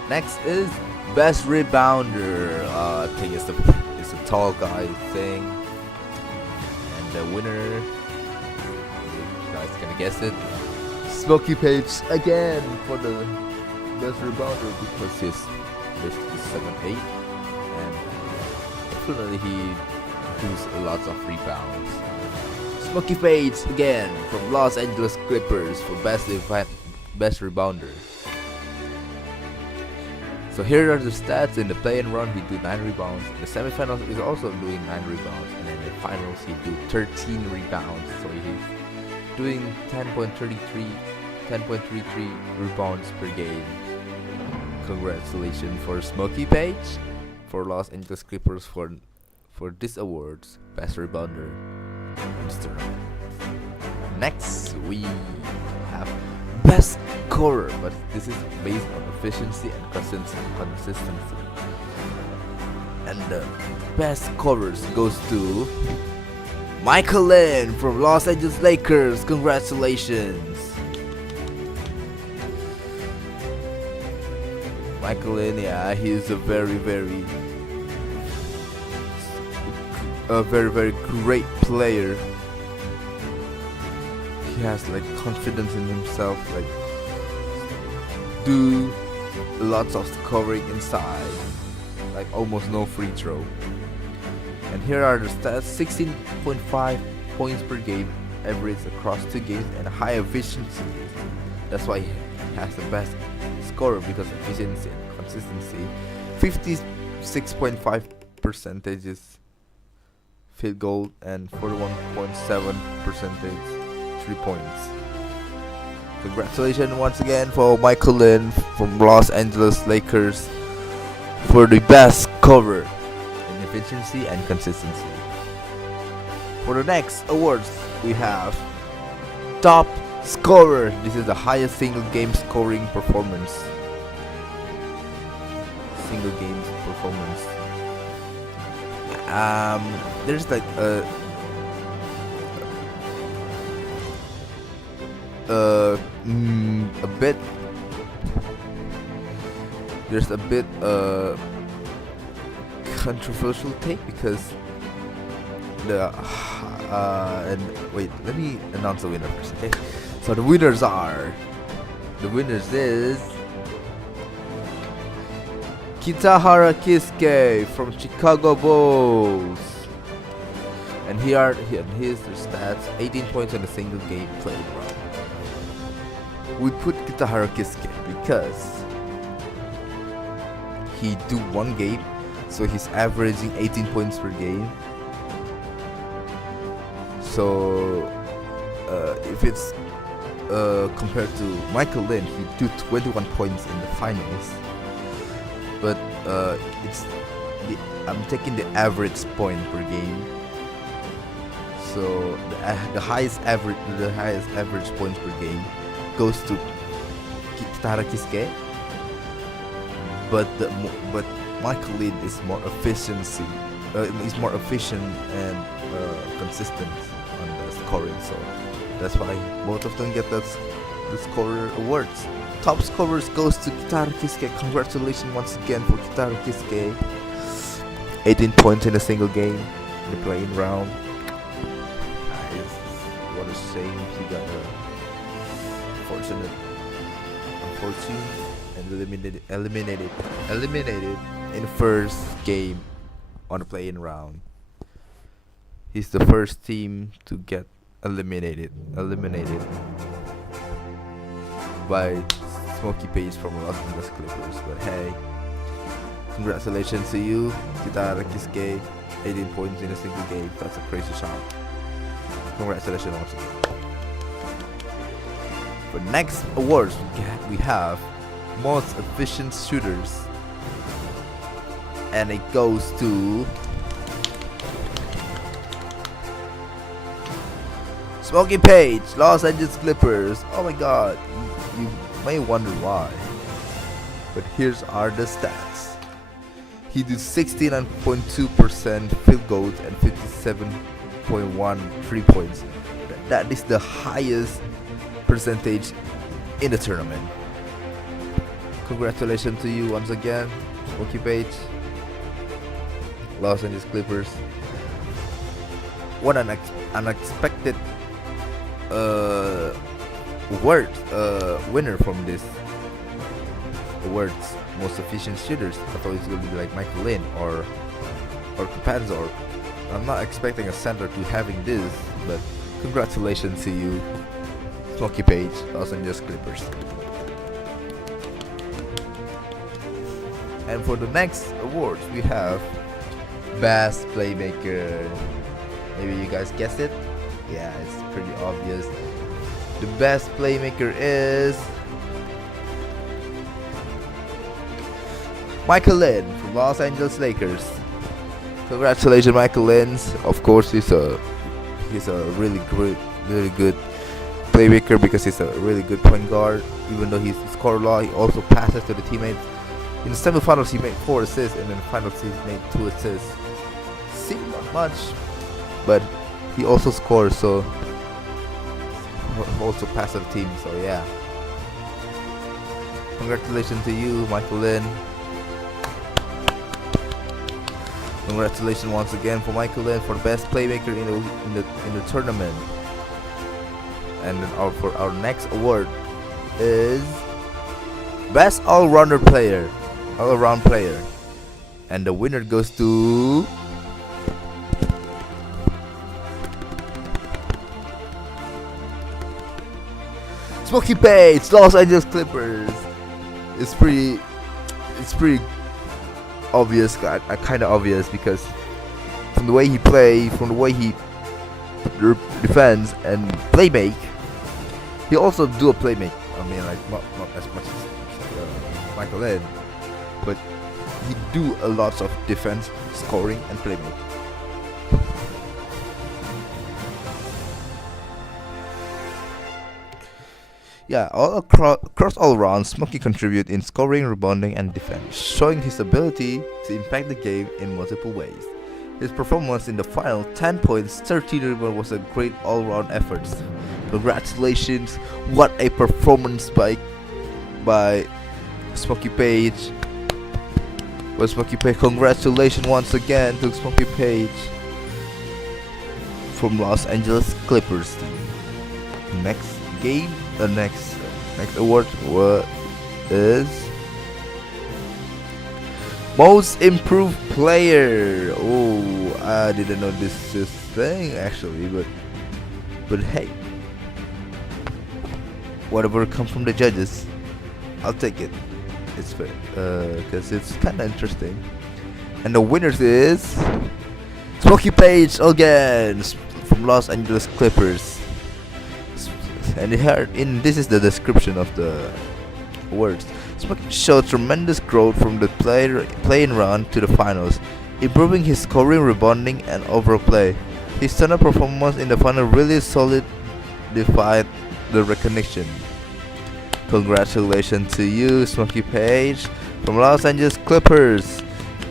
Next is Best Rebounder. I think it's a tall guy thing. And the winner, you guys gonna guess it, Smokey Page again for the Best Rebounder because he's basically 7'8", and definitely he does lots of rebounds. Smokey Page again from Los Angeles Clippers for Best Rebounder. So here are the stats. In the play and run, he do 9 rebounds. In the semifinals, he's also doing 9 rebounds, and in the finals, he do 13 rebounds. So he's doing 10.33 rebounds per game. Congratulations for Smokey Page for Los Angeles Clippers for this awards, Best Rebounder. Next, we have Best Scorer, but this is based on efficiency and consistency. And the Best Scorers goes to Michael Lynn from Los Angeles Lakers. Congratulations, Michael Lynn. Yeah, he's a very great player. He has like confidence in himself, like do lots of scoring inside, like almost no free throw. And here are the stats: 16.5 points per game average across 2 games, and high efficiency. That's why he has the best scorer, because efficiency and consistency. 56.5 percentages field goal and 41.7 percentage 3 points. Congratulations once again for Michael Lynn from Los Angeles Lakers for the best cover in efficiency and consistency. For the next awards, we have Top Scorer. This is the highest single game scoring performance. There's like a bit. There's a bit controversial take because and wait, let me announce the winner first, okay? So the winners is Kitahara Kisuke from Chicago Bulls. And here's their stats: 18 points in a single game played. We put Kitahara Kisuke because he do one game, so he's averaging 18 points per game. So if it's compared to Michael Lin, he do 21 points in the finals. But I'm taking the average point per game. So the highest average points per game goes to Kitahara Kisuke. But Michael Lin is more efficient and consistent on the scoring. So that's why both of them get the scorer awards. Top scorers goes to Kitahara Kisuke. Congratulations once again for Kitahara Kisuke. 18 points in a single game in the playing round. What a shame he got unfortunate and eliminated in first game on the playing round. He's the first team to get eliminated by Smokey Page from Los Angeles Clippers. But hey, congratulations to you, Kitahara Kisuke. 18 points in a single game. That's a crazy shot. Congratulations once again. For next awards, we have most efficient shooters, and it goes to Smokey Page, Los Angeles Clippers. Oh my God, you may wonder why, but here's are the stats. He did 69.2% field goals and 57.1 3 points. That is the highest percentage in the tournament. Congratulations to you once again, Smokey Page, Los Angeles Clippers. What an unexpected winner from this awards, most efficient shooters. I thought it's gonna be like Michael Lin or Capanzo. I'm not expecting a center to having this, but congratulations to you, Smokey Page, Los Angeles Clippers. And for the next awards, we have Best Playmaker. Maybe you guys guessed it? Yeah, it's pretty obvious. The best playmaker is Michael Lin from Los Angeles Lakers. Congratulations, Michael Lin. Of course, he's a really good playmaker because he's a really good point guard. Even though he's scored a lot, he also passes to the teammates. In the semifinals, he made 4 assists, and in the finals, he made 2 assists. Seems not much, but he also scores, so also pass the team. So yeah, congratulations to you, Michael Lin. Congratulations once again for Michael Lin for the best playmaker in the tournament. And then for our next award is best all-round player, and the winner goes to Smokey Page, Los Angeles Clippers. It's pretty obvious, kind of obvious, because from the way he play, from the way he defends and playmake, he also do a playmake. I mean, like not as much as Michael Lin, but he do a lot of defense, scoring, and playmake. Yeah, all across all rounds, Smokey contribute in scoring, rebounding, and defense, showing his ability to impact the game in multiple ways. His performance in the final, 10 points, 13 rebounds, was a great all-round effort. Congratulations! What a performance by Smokey Page. Congratulations once again to Smokey Page from Los Angeles Clippers team. Next game. The next award is most improved player. Oh, I didn't know this is thing actually, but hey, whatever comes from the judges, I'll take it. It's because it's kind of interesting. And the winners is Smokey Page again from Los Angeles Clippers. And this is the description of the words. Smokey showed tremendous growth from the play-in run to the finals, improving his scoring, rebounding, and overall play. His stellar performance in the final really solidified the recognition. Congratulations to you, Smokey Page from Los Angeles Clippers.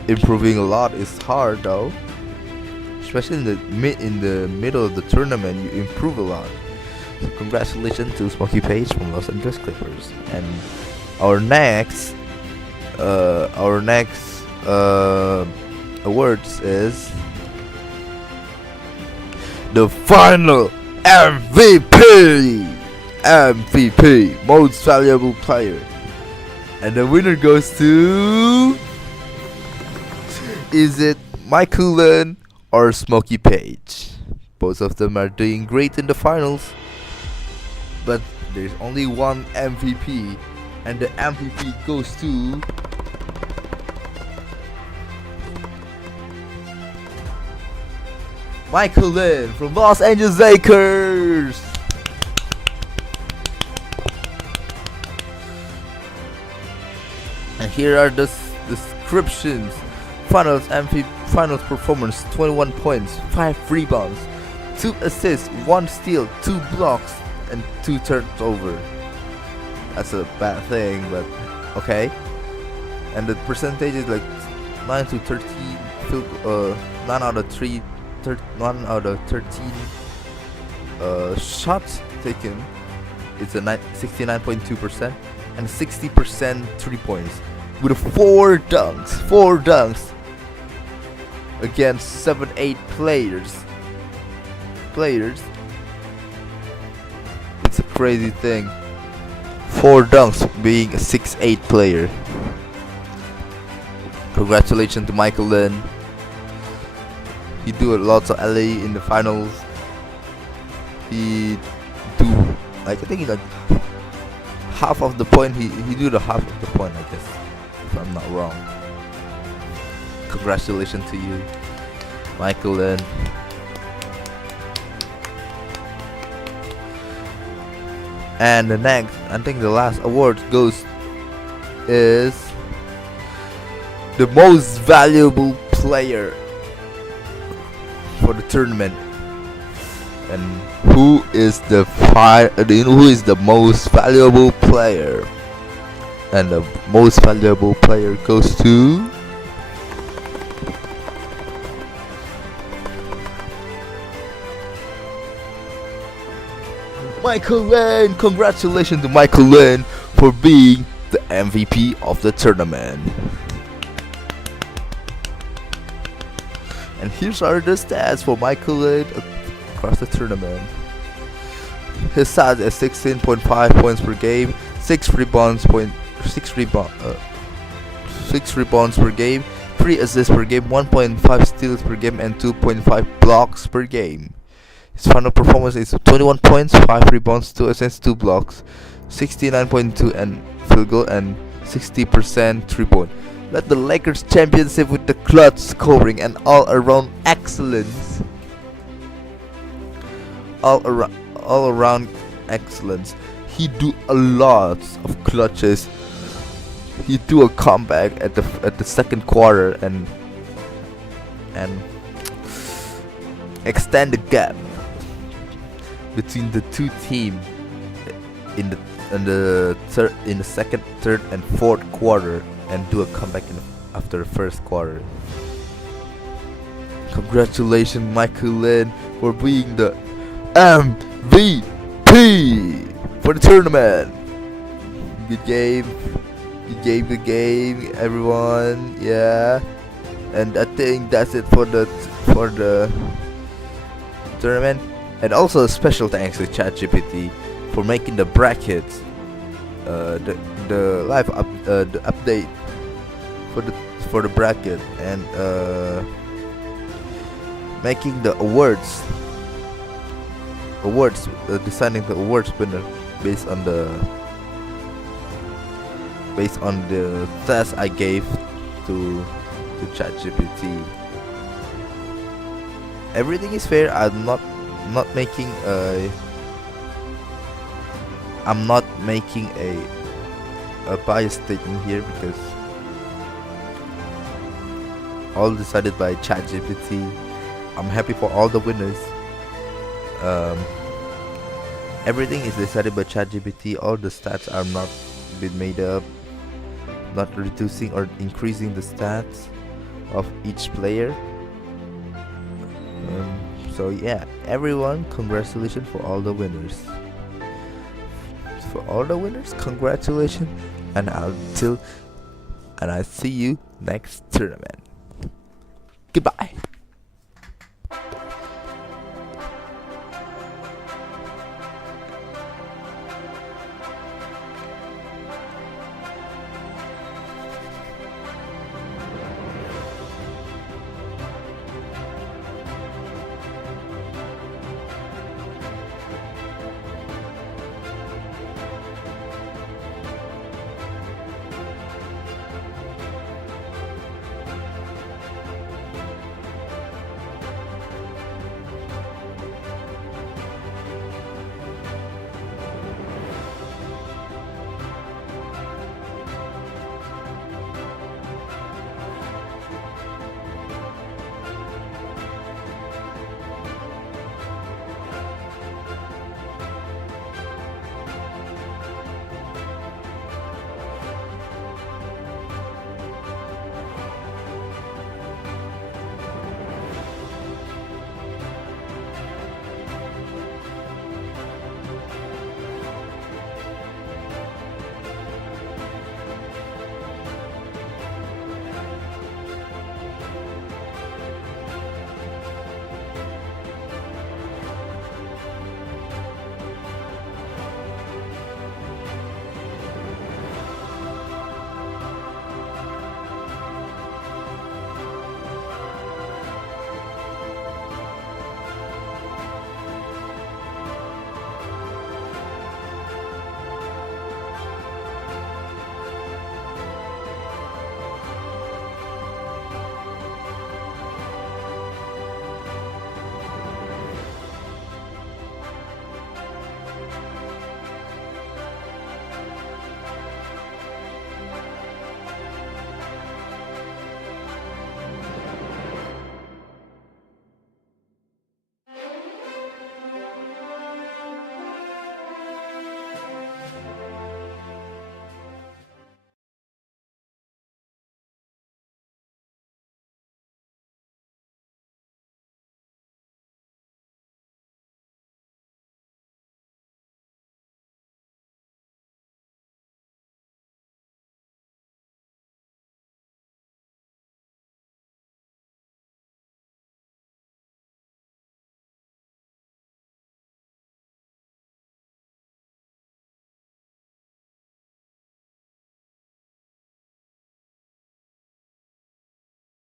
Improving a lot is hard though, especially in the middle of the tournament. You improve a lot. So congratulations to Smokey Page from Los Angeles Clippers. And our next awards is the final MVP, most valuable player, and the winner goes to, is it Michael Lynn or Smokey Page? Both of them are doing great in the finals, but there's only one MVP, and the MVP goes to Michael Lynn from Los Angeles Lakers. And here are the descriptions. Finals MVP finals performance: 21 points, 5 rebounds, 2 assists, 1 steal, 2 blocks, and 2 turnovers. That's a bad thing, but okay. And the percentage is like 9 to 13, 9 out of 13 shots taken. It's a 69.2% and 60% 3 points with 4 dunks against 7-8 players. It's a crazy thing. 4 dunks being a 6'8" player. Congratulations to Michael Lynn. He do lots of LA in the finals. He do I think he like half of the point. He do the half of the point, I guess, if I'm not wrong. Congratulations to you, Michael Lynn. And the next, I think the last award is the most valuable player for the tournament. And who is the most valuable player? And the most valuable player goes to Michael Lynn. Congratulations to Michael Lynn for being the MVP of the tournament. And here's are the stats for Michael Lynn across the tournament. His stats is 16.5 points per game, 6 rebounds per game, 3 assists per game, 1.5 steals per game, and 2.5 blocks per game. His final performance is 21 points, 5 rebounds, 2 assists, 2 blocks, 69.2 and field goal, and 60% 3-point. Led the Lakers championship with the clutch scoring and all-around excellence. All around excellence. He do a lot of clutches. He do a comeback at the second quarter and extend the gap between the two teams in the second, third, and fourth quarter, and do a comeback after the first quarter. Congratulations, Michael Lynn, for being the MVP for the tournament. Good game, everyone. Yeah, and I think that's it for the tournament. And also a special thanks to ChatGPT for making the brackets, the live the update for the bracket, and making the awards, designing the awards winner based on the based on the stats I gave to ChatGPT. Everything is fair. I'm not making a biased statement here, because all decided by ChatGPT. I'm happy for all the winners. Everything is decided by ChatGPT. All the stats are not been made up, not reducing or increasing the stats of each player. So yeah, everyone, congratulations for all the winners. For all the winners, congratulations, and I see you next tournament. Goodbye.